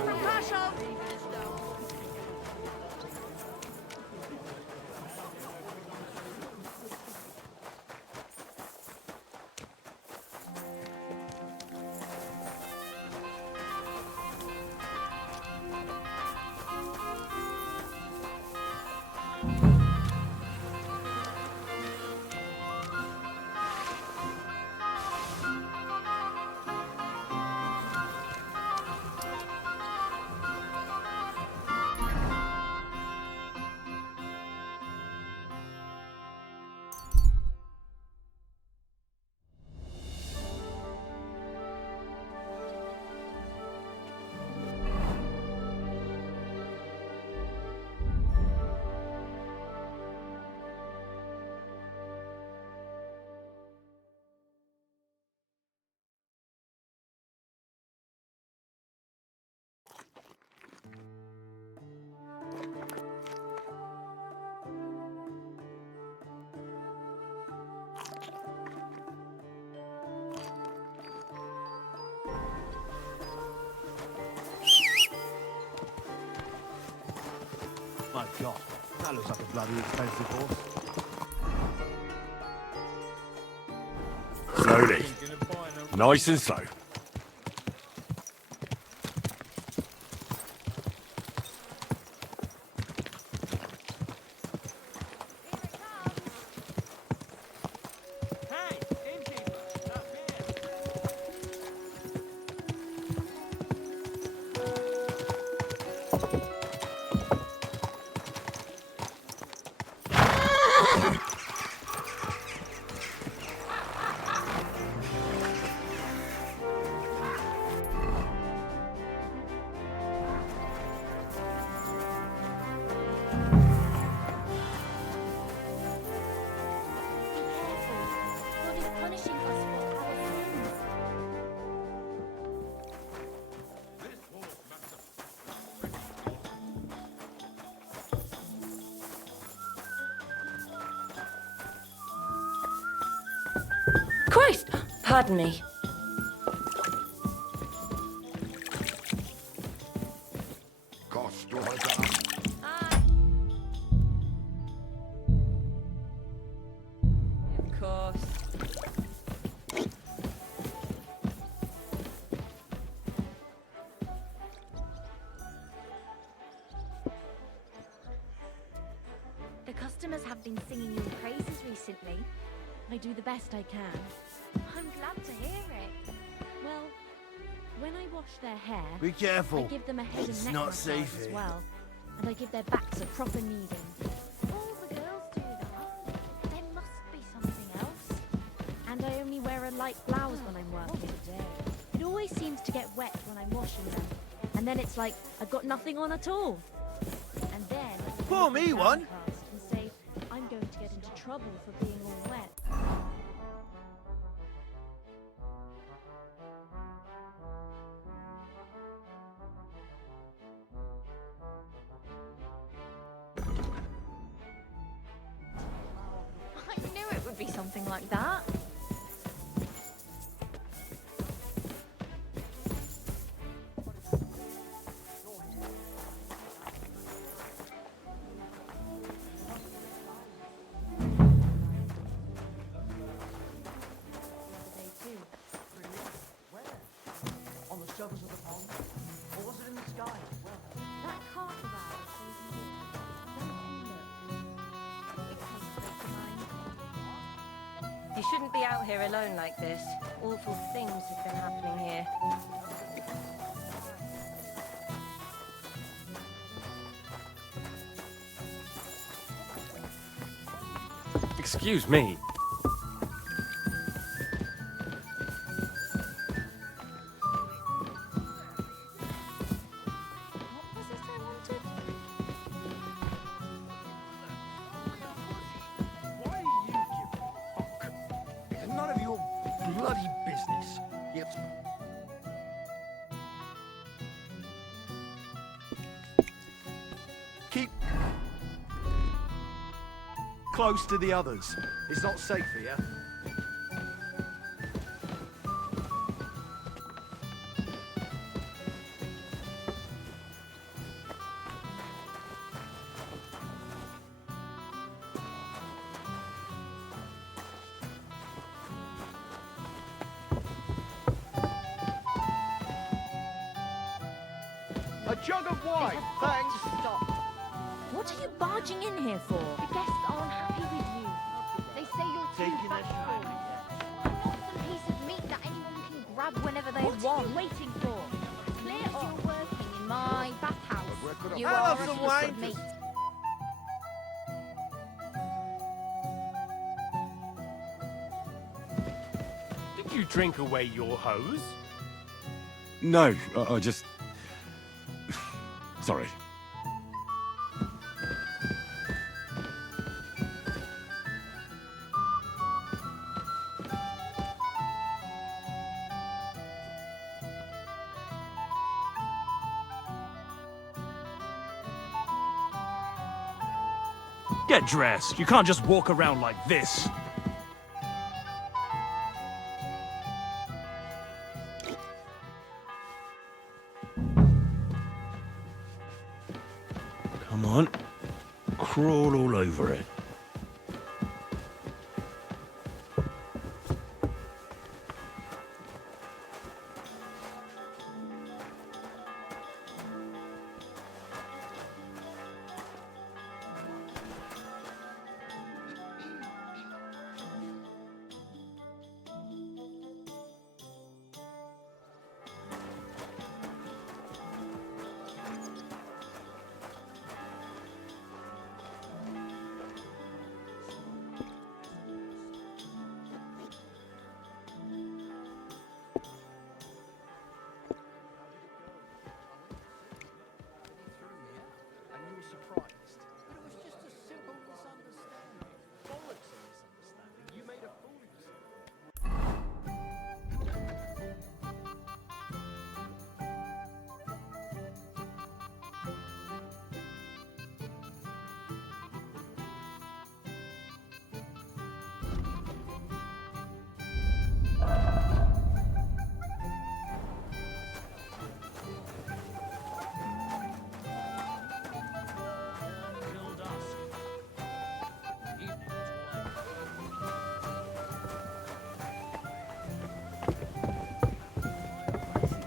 My God, that looks like a bloody expensive horse. Slowly. Nice and slow. God is punishing us for our sins. Christ! Pardon me. Of course. The customers have been singing your praises recently. I do the best I can. I'm glad to hear it. Well, when I wash their hair, Be careful. I give them a head It's and neck not massage safe as here. well. And I give their backs a proper kneading. All the girls do that. There must be something else. And I only wear a light blouse when I'm working. It always seems to get wet when I'm washing them. And then it's like I've got nothing on at all. And then I Pour me one. and say I'm going to get into trouble for being all wet. I knew it would be something like that. On the surface of the pond? Or was it in the sky? That carp of ours says you You shouldn't be out here alone like this. Awful things have been happening here. Excuse me. None of your bloody business. Yep. Keep close to the others. It's not safe here. A jug of wine, thanks. Stop. What are you barging in here for? The guests aren't happy with you. They say you're too bashful. Not some piece of meat that anyone can grab whenever they want. What are you waiting for? Clear off. You're working in my bathhouse. You are a piece of meat. Did you drink away your hose? No, I just... Sorry. Get dressed. You can't just walk around like this. Come on. Crawl all over it.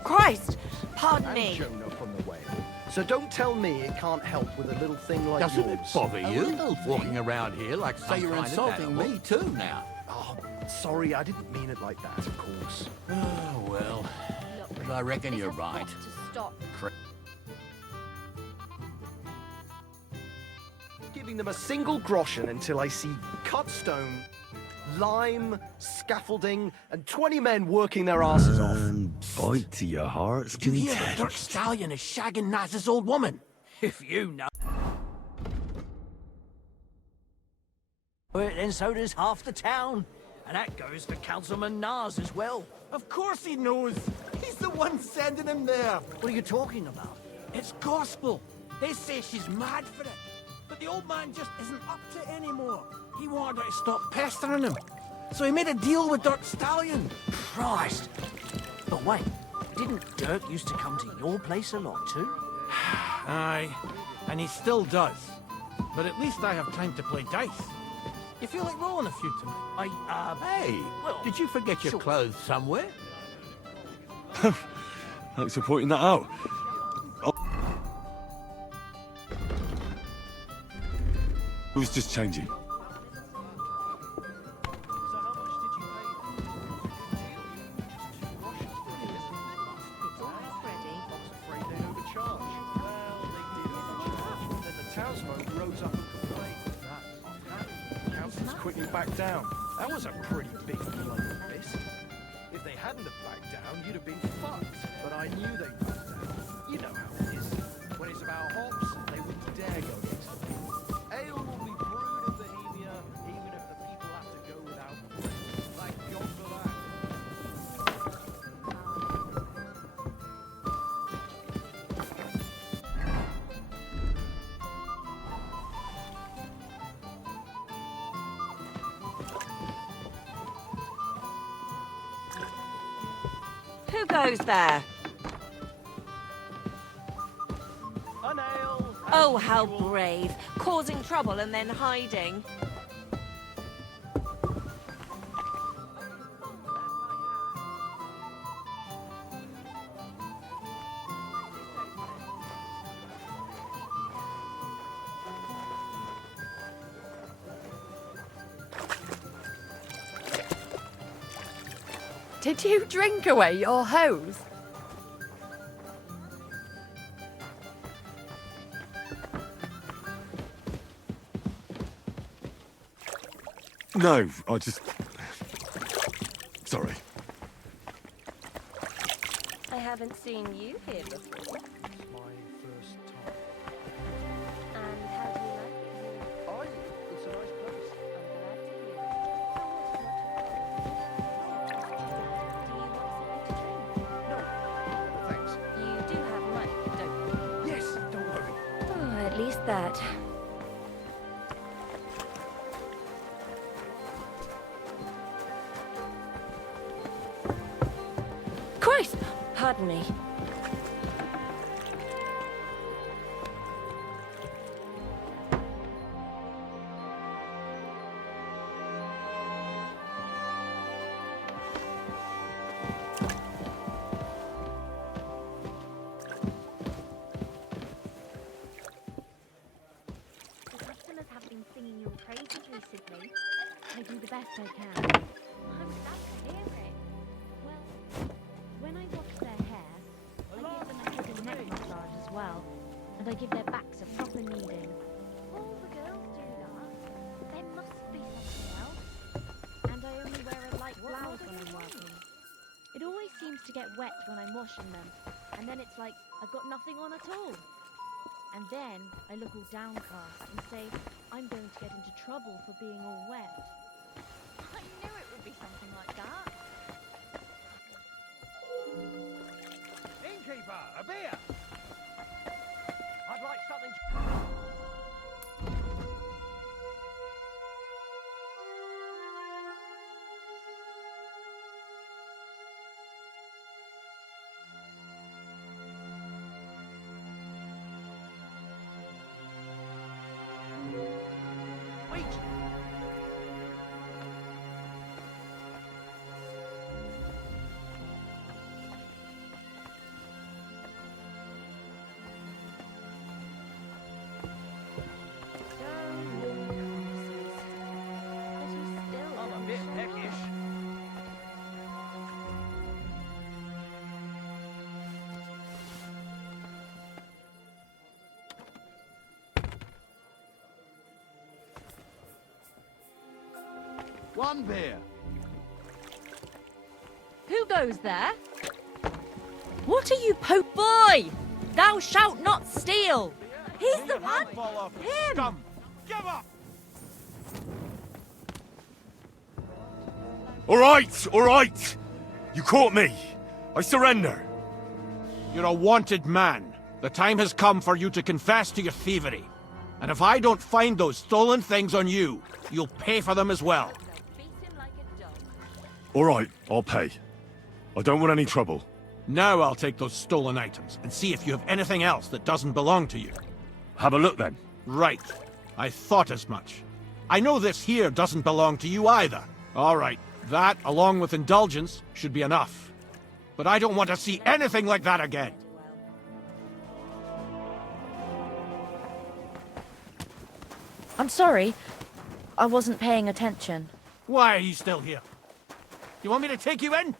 Christ! Pardon I'm me. Jonah from the whale. So don't tell me it can't help with a little thing like Doesn't yours. it bother you walking around here like Say some you're kind of insulting animal? me too now. Oh, sorry, I didn't mean it like that, of course. Oh, well, but I reckon you're right. Stop. Giving them a single groschen until I see cut stone, lime, scaffolding, and 20 men working their asses off. Bite to your heart's Did you hear content. that Dirk Stallion is shagging Naz's old woman? If you know it, then so does half the town. And that goes for Councilman Naz as well. Of course he knows. He's the one sending him there. What are you talking about? It's gospel. They say she's mad for it. But the old man just isn't up to it anymore. He wanted her to stop pestering him. So he made a deal with Dirk Stallion. Christ. But wait, didn't Dirk used to come to your place a lot too? Aye, and he still does. But at least I have time to play dice. You feel like rolling a few tonight? Hey, did you forget your clothes somewhere? Thanks for pointing that out. Oh. It was just changing. Townsfolk rose up and complained. Council's quickly backed down. That was a pretty big bloody miss. If they hadn't have backed down, you'd have been fucked. But I knew they'd back down. You know how it is. When it's about hops, they wouldn't dare go against the people. Ale will be brewed in Bohemia, even if the people have to go without. Thank God for that. Who goes there? An ale. Oh, how brave. Causing trouble and then hiding. Did you drink away your hose? No, I just... Sorry. I haven't seen you here before. It's my first time. And how do you like it here? It's a nice place. Thanks. You do have money, don't you? Yes, don't worry. Oh, at least that. Christ! Pardon me. The customers have been singing your praises recently. I do the best I can. I'm glad to hear it. Well, when I wash their hair, I give them a heavy neck massage as well. And I give their backs a proper kneading. All the girls do that. There must be something else. And I only wear a light blouse when I'm working. It always seems to get wet when I'm washing them. And then it's like I've got nothing on at all. And then I look all downcast and say, I'm going to get into trouble for being all wet. I knew it would be something like that. Innkeeper, a beer! I'd like something... Wait! I'm a bit peckish. One beer. Who goes there? What are you, Pope boy? Thou shalt not steal. He's the one. Him. Scum! Give up! All right! You caught me. I surrender. You're a wanted man. The time has come for you to confess to your thievery. And if I don't find those stolen things on you, you'll pay for them as well. All right, I'll pay. I don't want any trouble. Now I'll take those stolen items and see if you have anything else that doesn't belong to you. Have a look then. Right. I thought as much. I know this here doesn't belong to you either. All right. That, along with indulgence, should be enough. But I don't want to see anything like that again. I'm sorry. I wasn't paying attention. Why are you still here? You want me to take you in?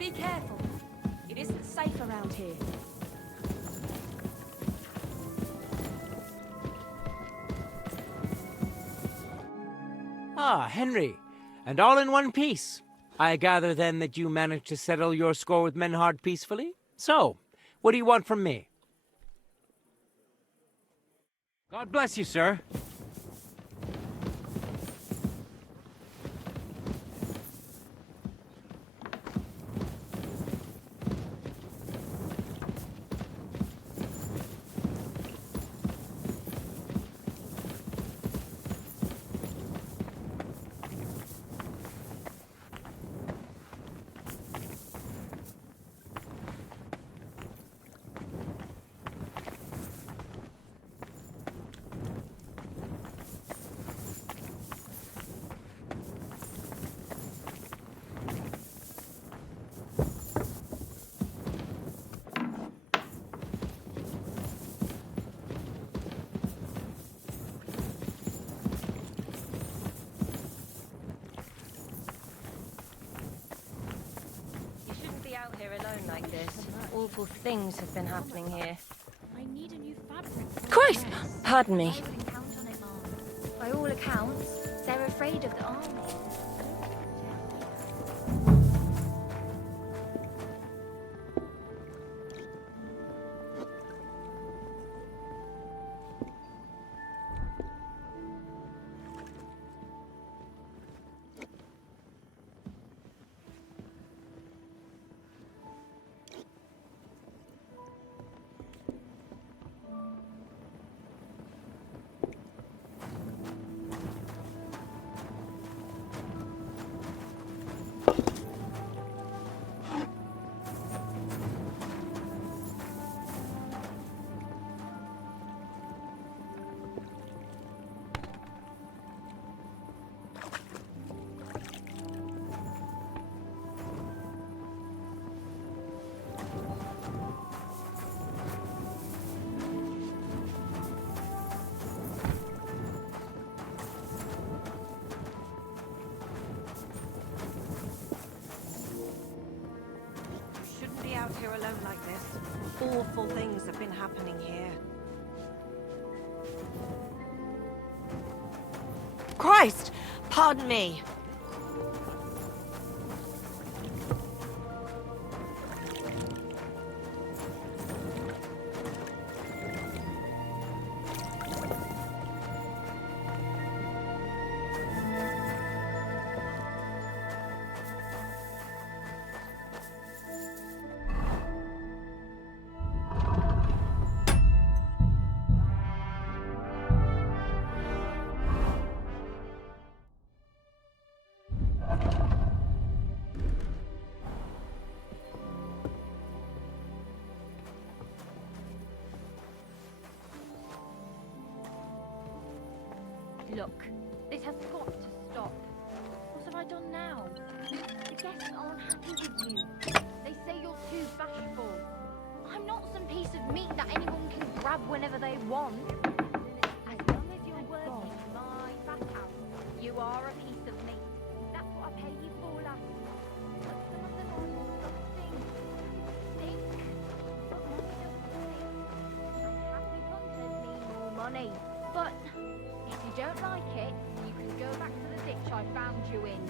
Be careful. It isn't safe around here. Ah, Henry. And all in one piece. I gather then that you managed to settle your score with Menhard peacefully? So, what do you want from me? God bless you, sir. Out here alone like this. Awful things have been happening here. I need a new fabric. Christ! Pardon me. I wouldn't count on it, Mom. By all accounts, they're afraid of the army. Out here alone like this. Awful things have been happening here. Christ! Pardon me. Look, this has got to stop. What have I done now? The guests aren't happy with you. They say you're too bashful. I'm not some piece of meat that anyone can grab whenever they want. As long as you're working my fat house, you are a piece of meat. That's what I pay you for, lass. But some of them are disgusting. Stink. But money doesn't stink. And happy punters mean more money. But if you don't like it, you can go back to the ditch I found you in.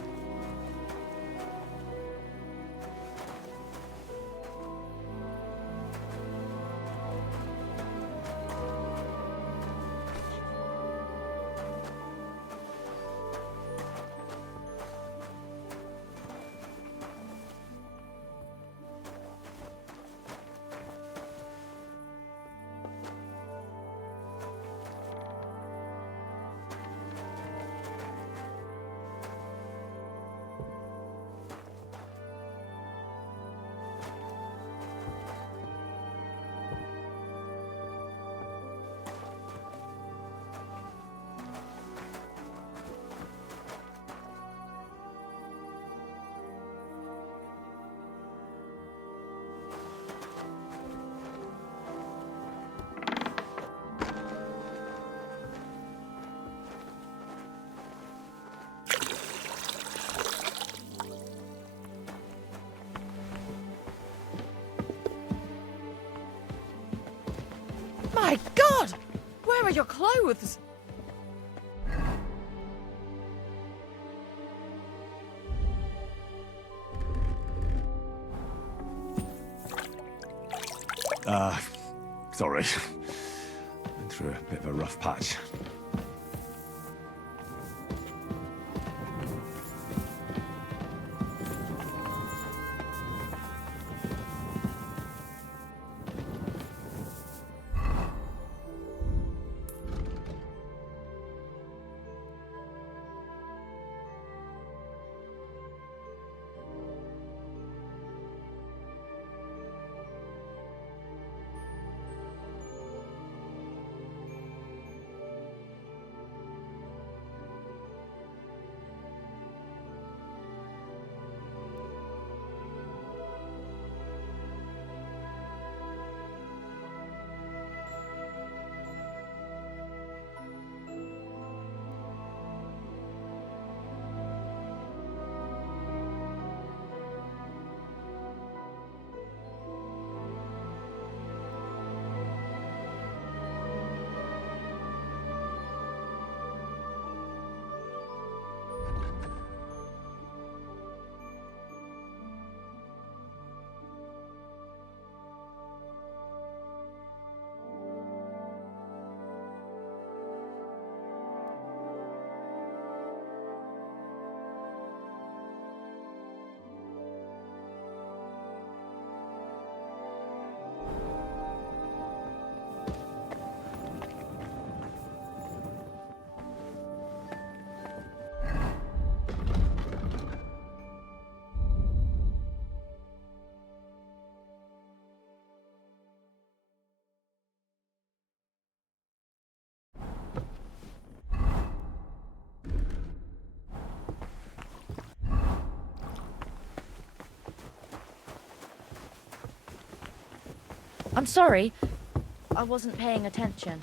My God! Where are your clothes? Sorry. Been through a bit of a rough patch. I'm sorry. I wasn't paying attention.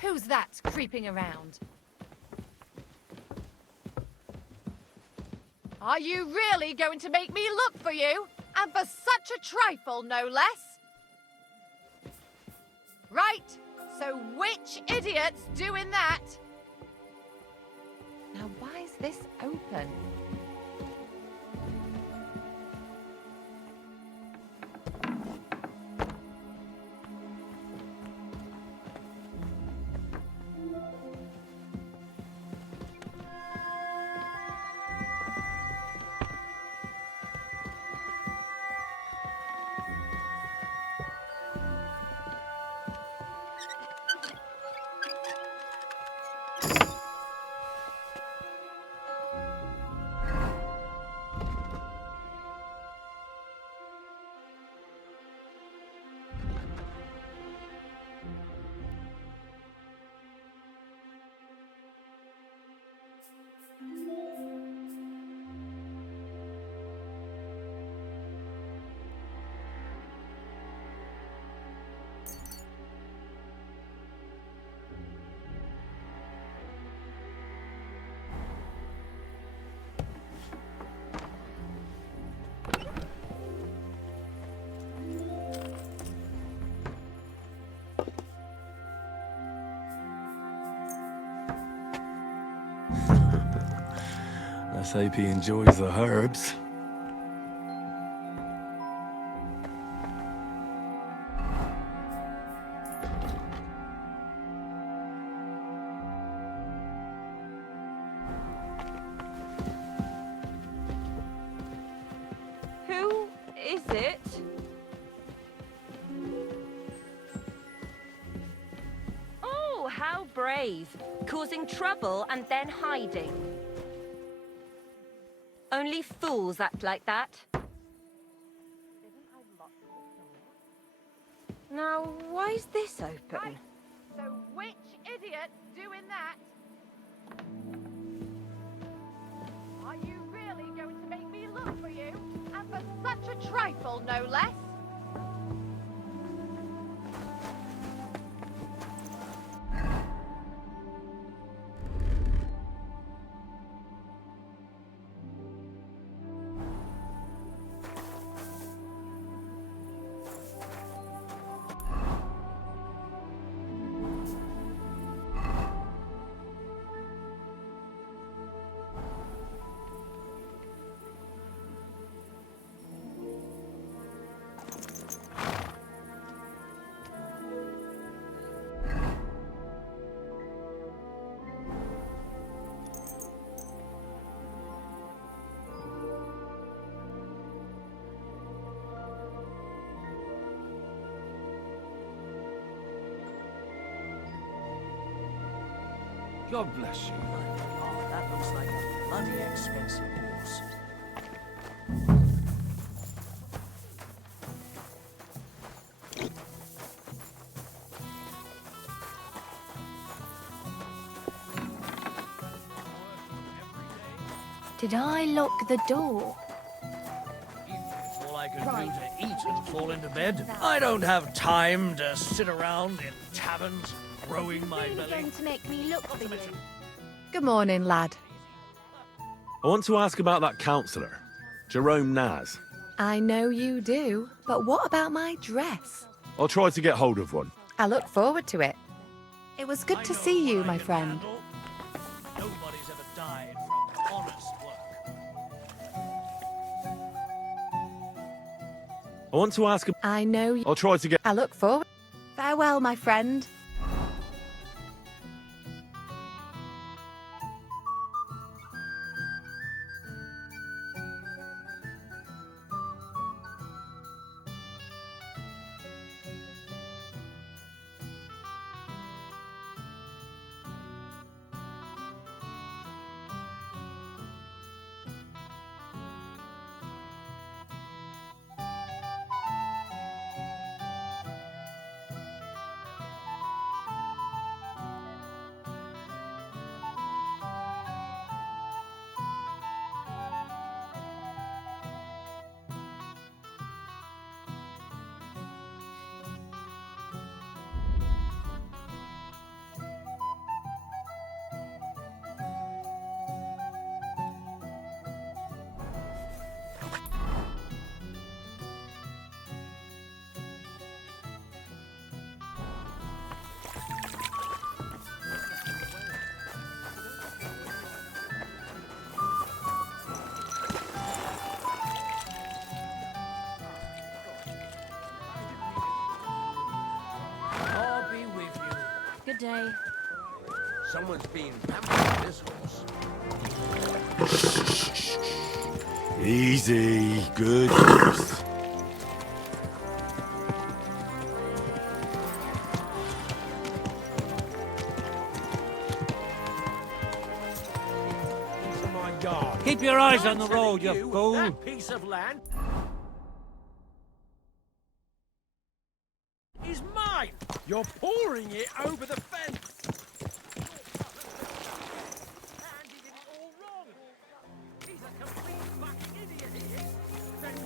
Who's that creeping around? Are you really going to make me look for you? And for such a trifle, no less? Right, so which idiot's doing that? Now why is this open? Let's hope he enjoys the herbs. Who is it? Oh, how brave. Causing trouble and then hiding. Only fools act like that. Now, why is this open? So which idiot's doing that? Are you really going to make me look for you? And for such a trifle, no less? God bless you. Oh, that looks like a bloody expensive horse. Did I lock the door? All I can do to eat and fall into bed. I don't have time to sit around in taverns growing my Really belly. going to make me look for you? Good morning, lad. I want to ask about that councillor, Jerome Naz. I know you do, but what about my dress? I'll try to get hold of one. I look forward to it. It was good to see you, my friend. Nobody's ever died from honest work. I want to ask. I know you. I'll try to get. I look forward. Farewell, my friend. I'll be with you. Good day. Someone's being pampered this horse. Easy, good horse. Keep your eyes on the road, you fool. That piece of land is mine. You're pouring it over the fence.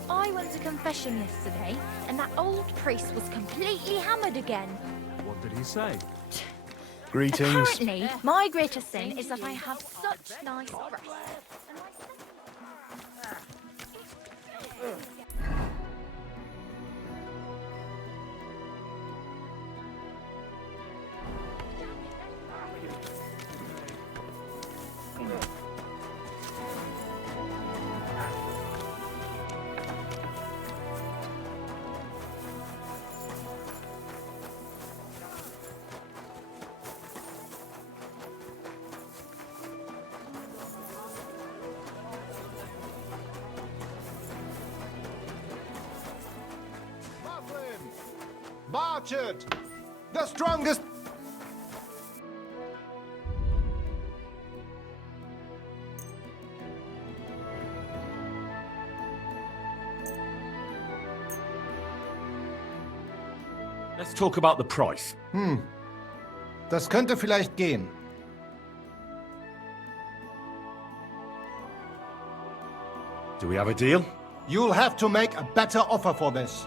I went to confession yesterday, and that old priest was completely hammered again. What did he say? Greetings. Apparently, my greatest sin is that I have such nice breasts. March it! The strongest... Let's talk about the price. Das könnte vielleicht gehen. Do we have a deal? You'll have to make a better offer for this.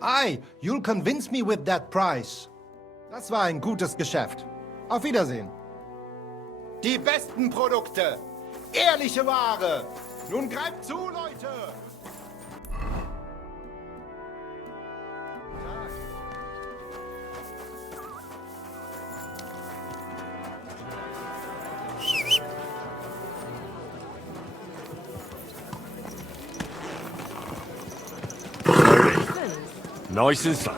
Aye, you'll convince me with that price. Das war ein gutes Geschäft. Auf Wiedersehen. Die besten Produkte. Ehrliche Ware. Nun greift zu, Leute. Nice and slow.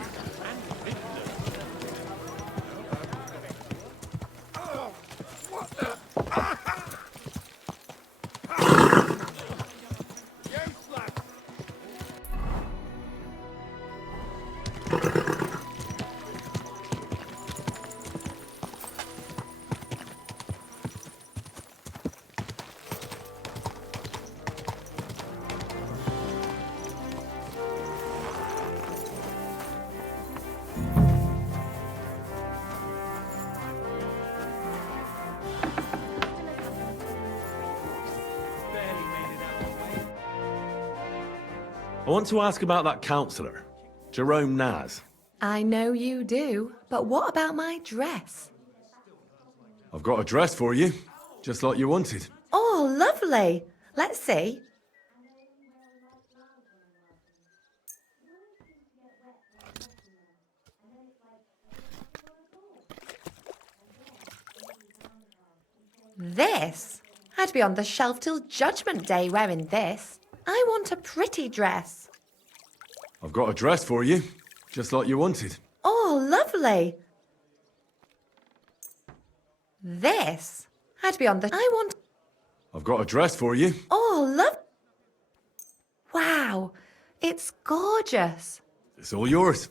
I want to ask about that councillor, Jerome Naz. I know you do, but what about my dress? I've got a dress for you, just like you wanted. Oh, lovely. Let's see. This? I'd be on the shelf till Judgment Day wearing this. I want a pretty dress. I've got a dress for you, just like you wanted. Oh, lovely. This? I'd be on the... I want... I've got a dress for you. Oh, love... Wow, it's gorgeous. It's all yours.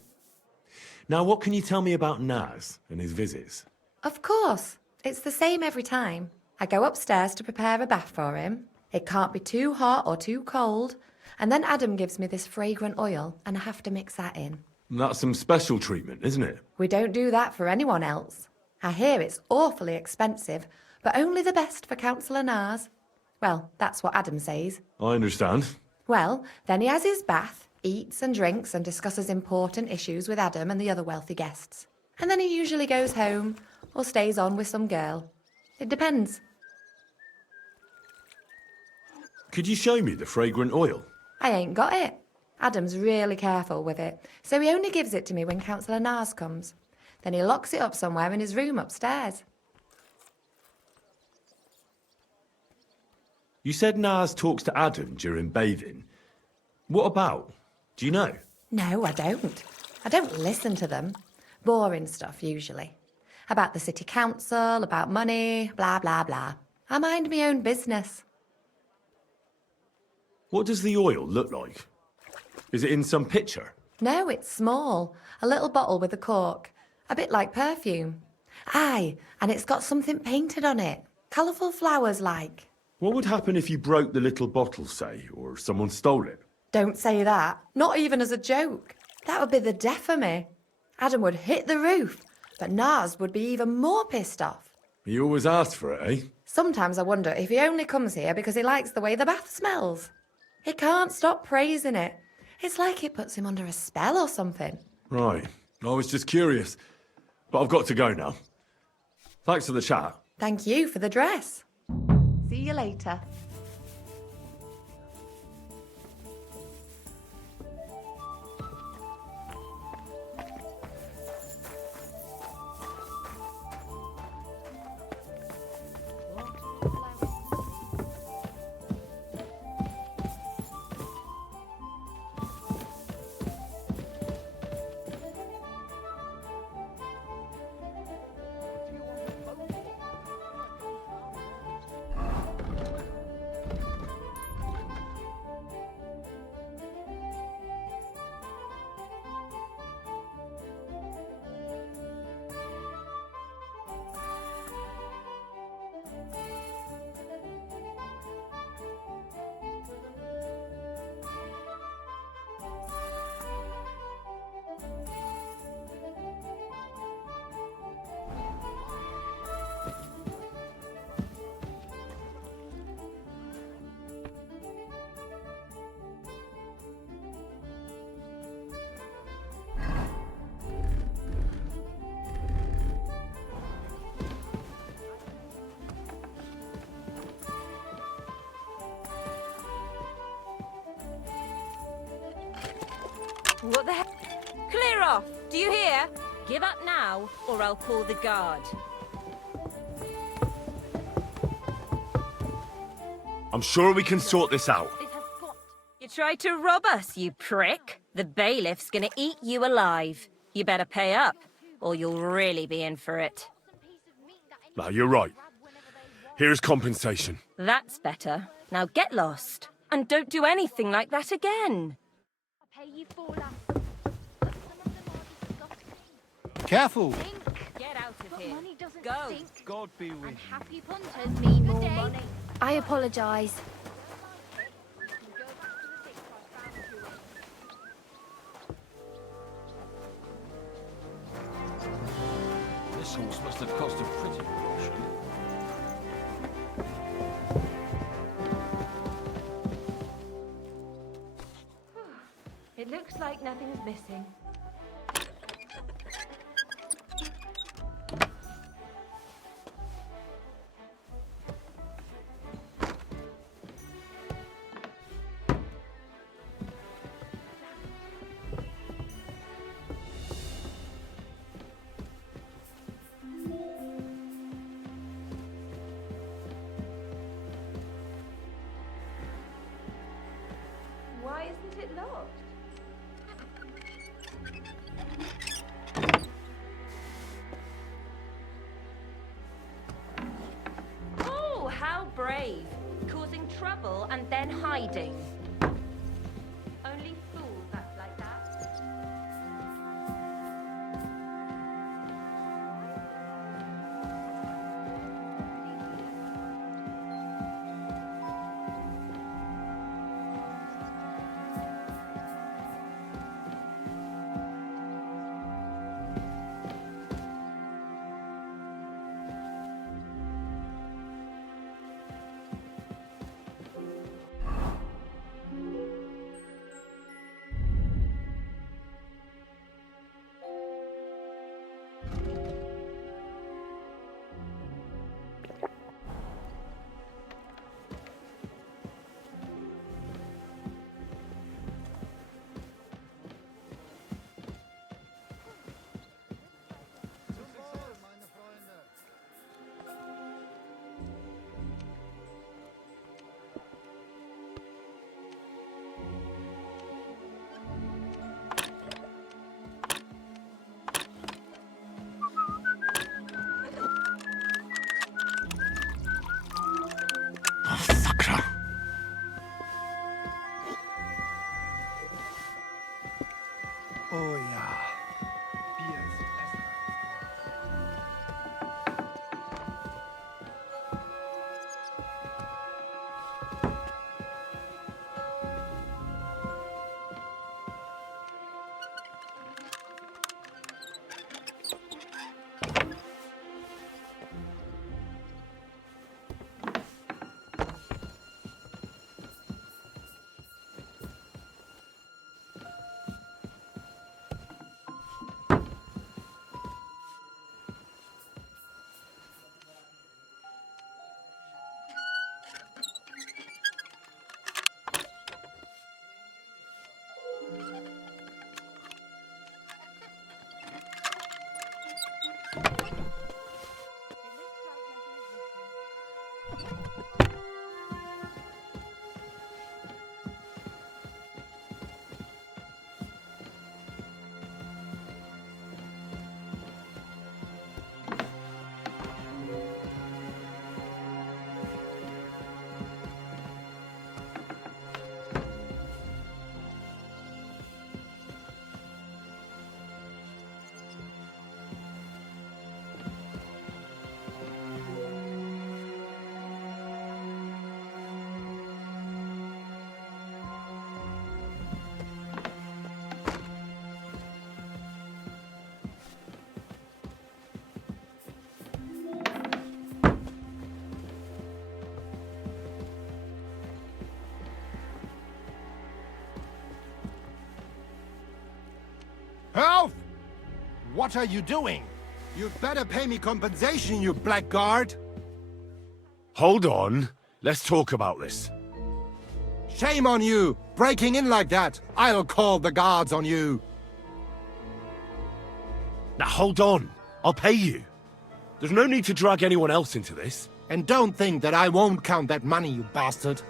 Now, what can you tell me about Naz and his visits? Of course, it's the same every time. I go upstairs to prepare a bath for him. It can't be too hot or too cold. And then Adam gives me this fragrant oil, and I have to mix that in. That's some special treatment, isn't it? We don't do that for anyone else. I hear it's awfully expensive, but only the best for Councillor Naz. Well, that's what Adam says. I understand. Well, then he has his bath, eats and drinks and discusses important issues with Adam and the other wealthy guests. And then he usually goes home or stays on with some girl. It depends. Could you show me the fragrant oil? I ain't got it. Adam's really careful with it, so he only gives it to me when Councillor Naz comes. Then he locks it up somewhere in his room upstairs. You said Naz talks to Adam during bathing. What about? Do you know? No, I don't. I don't listen to them. Boring stuff, usually. About the city council, about money, blah, blah, blah. I mind my own business. What does the oil look like? Is it in some picture? No, it's small. A little bottle with a cork. A bit like perfume. Aye, and it's got something painted on it. Colourful flowers like. What would happen if you broke the little bottle, say, or someone stole it? Don't say that. Not even as a joke. That would be the death of me. Adam would hit the roof, but Naz would be even more pissed off. He always asks for it, eh? Sometimes I wonder if he only comes here because he likes the way the bath smells. He can't stop praising it. It's like it puts him under a spell or something. Right. I was just curious. But I've got to go now. Thanks for the chat. Thank you for the dress. See you later. What the heck? Clear off! Do you hear? Give up now, or I'll call the guard. I'm sure we can sort this out. You tried to rob us, you prick. The bailiff's gonna eat you alive. You better pay up, or you'll really be in for it. No, you're right. Here's compensation. That's better. Now get lost, and don't do anything like that again. Careful! Get out of here. Money doesn't Go. stink. God be with And happy punters mean more money. I apologise. This horse must have cost a pretty fortune. It looks like nothing's missing. Why isn't it locked? Oh, how brave! Causing trouble and then hiding. Only fools act like that. Oh ja. Bier ist besser. Help! What are you doing? You'd better pay me compensation, you blackguard! Hold on. Let's talk about this. Shame on you! Breaking in like that! I'll call the guards on you! Now hold on. I'll pay you. There's no need to drag anyone else into this. And don't think that I won't count that money, you bastard!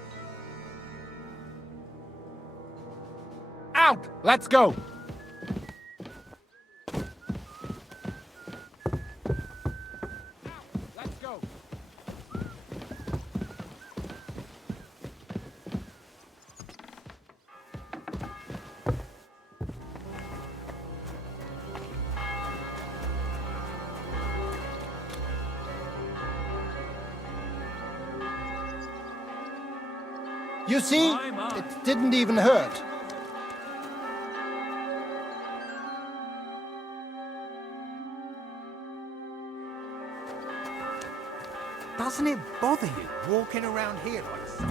Out! Let's go! Let's go! You see? It didn't even hurt. Doesn't it bother you walking around here like so?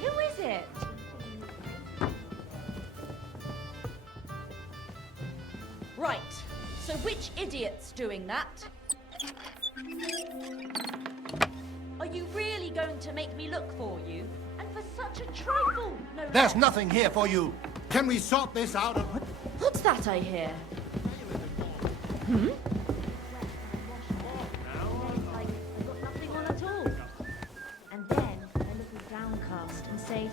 Who is it? Right, so which idiot's doing that? Are you really going to make me look for you? And for such a trifle, no There's less? nothing here for you! Can we sort this out? What's that I hear? Hmm? Like I've got nothing on at all. And then they're a little downcast and say,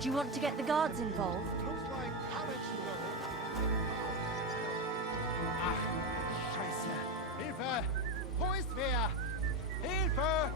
do you want to get the guards involved? Scheiße! Hilfe! Wo ist wer? Hilfe!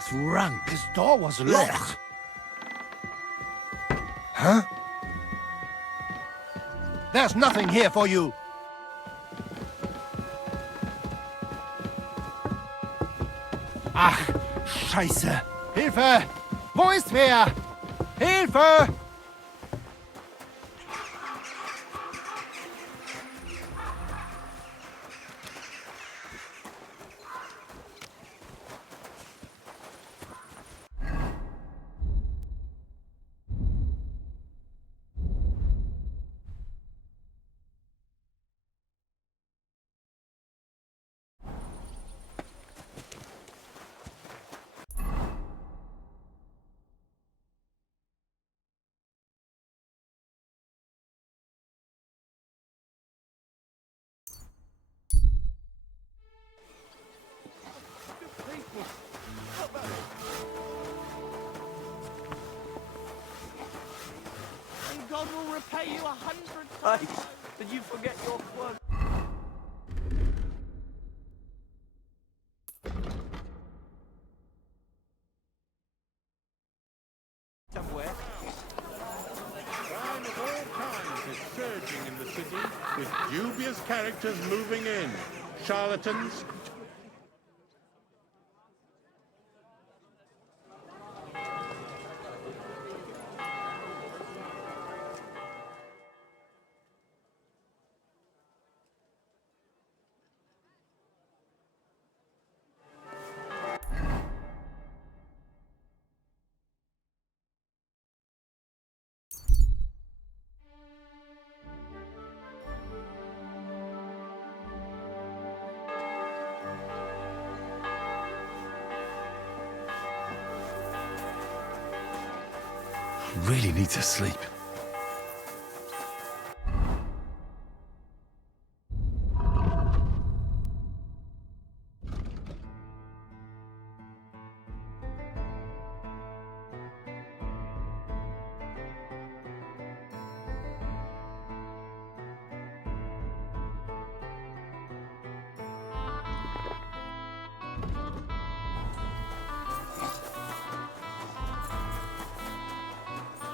was rank. This door was locked. Huh? There's nothing here for you. Ach, Scheiße. Hilfe! Wo ist wer? Hilfe! And God will repay you 100 times. Did you forget your quote? Somewhere. Crime of all kinds is surging in the city, with dubious characters moving in. Charlatans. Really need to sleep.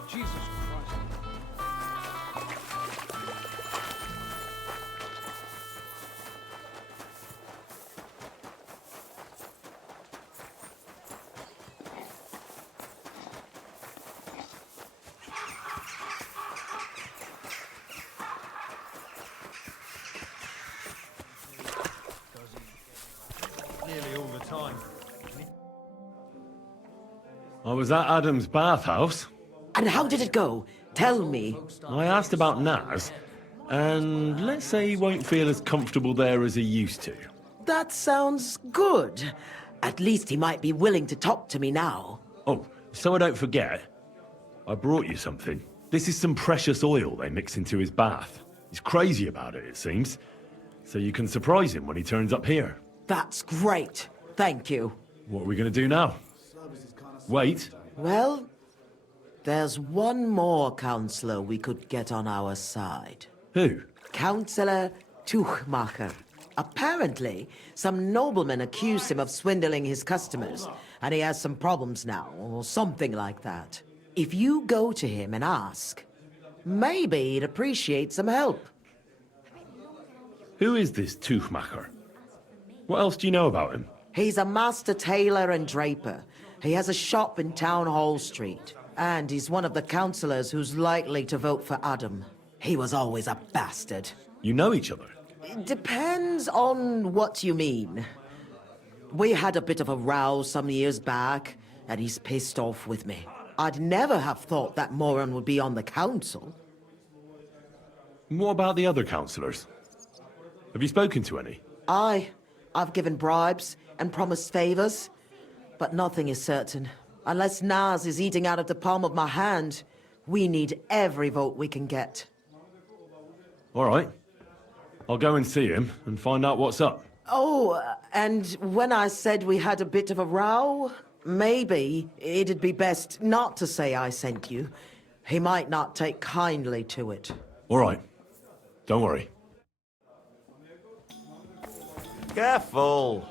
Jesus Christ. Nearly all the time. I was at Adam's bathhouse. And how did it go? Tell me. I asked about Naz, and let's say he won't feel as comfortable there as he used to. That sounds good. At least he might be willing to talk to me now. Oh, so I don't forget, I brought you something. This is some precious oil they mix into his bath. He's crazy about it, it seems. So you can surprise him when he turns up here. That's great. Thank you. What are we going to do now? Wait. Well, there's one more counselor we could get on our side. Who? Councillor Tuchmacher. Apparently, some nobleman accused him of swindling his customers, and he has some problems now, or something like that. If you go to him and ask, maybe he'd appreciate some help. Who is this Tuchmacher? What else do you know about him? He's a master tailor and draper. He has a shop in Town Hall Street. And he's one of the councillors who's likely to vote for Adam. He was always a bastard. You know each other? Depends on what you mean. We had a bit of a row some years back, and he's pissed off with me. I'd never have thought that moron would be on the council. What about the other councillors? Have you spoken to any? I've given bribes and promised favors, but nothing is certain. Unless Naz is eating out of the palm of my hand, we need every vote we can get. All right. I'll go and see him and find out what's up. Oh, and when I said we had a bit of a row, maybe it'd be best not to say I sent you. He might not take kindly to it. All right. Don't worry. Careful!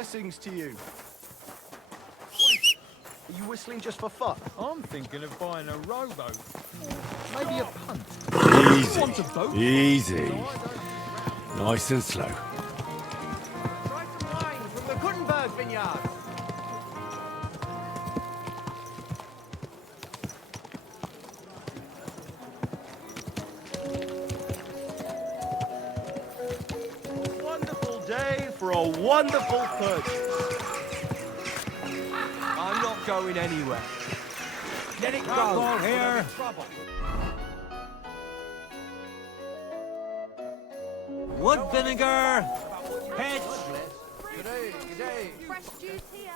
Blessings to you. Are you whistling just for fun? I'm thinking of buying a rowboat. Maybe a punt. Easy. Want a boat? Easy. Nice and slow. Try some wine from the Gutenberg vineyard. Wonderful day for a wonderful purchase. I'm not going anywhere. Let it go. Here. Wood vinegar! Pitch! G'day, g'day. Fresh juice here.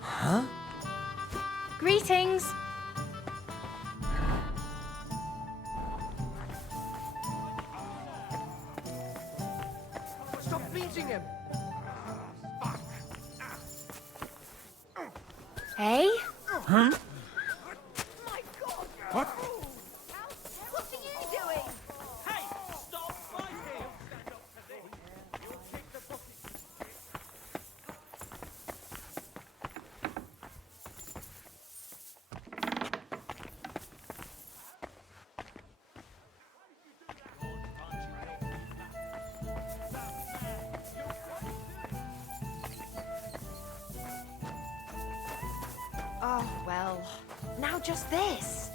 Huh? Greetings. Stop beating him. Hey? Huh? What? What are you doing? Hey, stop fighting! Oh, well, now just this.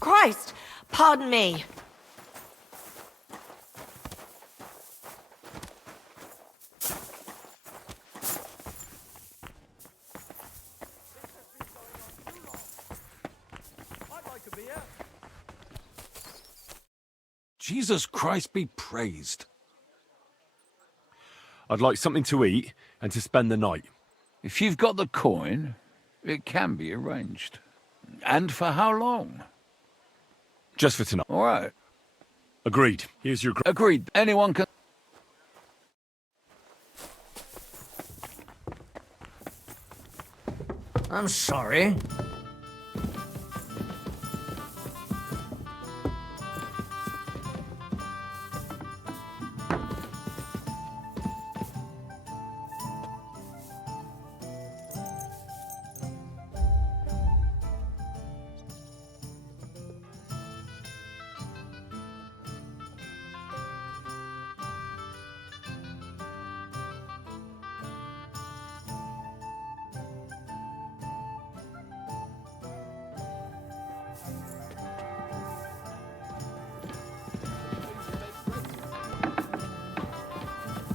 Christ! Pardon me. I'd like a beer. Jesus Christ be praised. I'd like something to eat and to spend the night. If you've got the coin, it can be arranged. And for how long? Just for tonight. All right. Agreed. Here's your... Agreed. Anyone can... I'm sorry.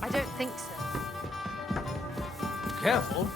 I don't think so. Careful.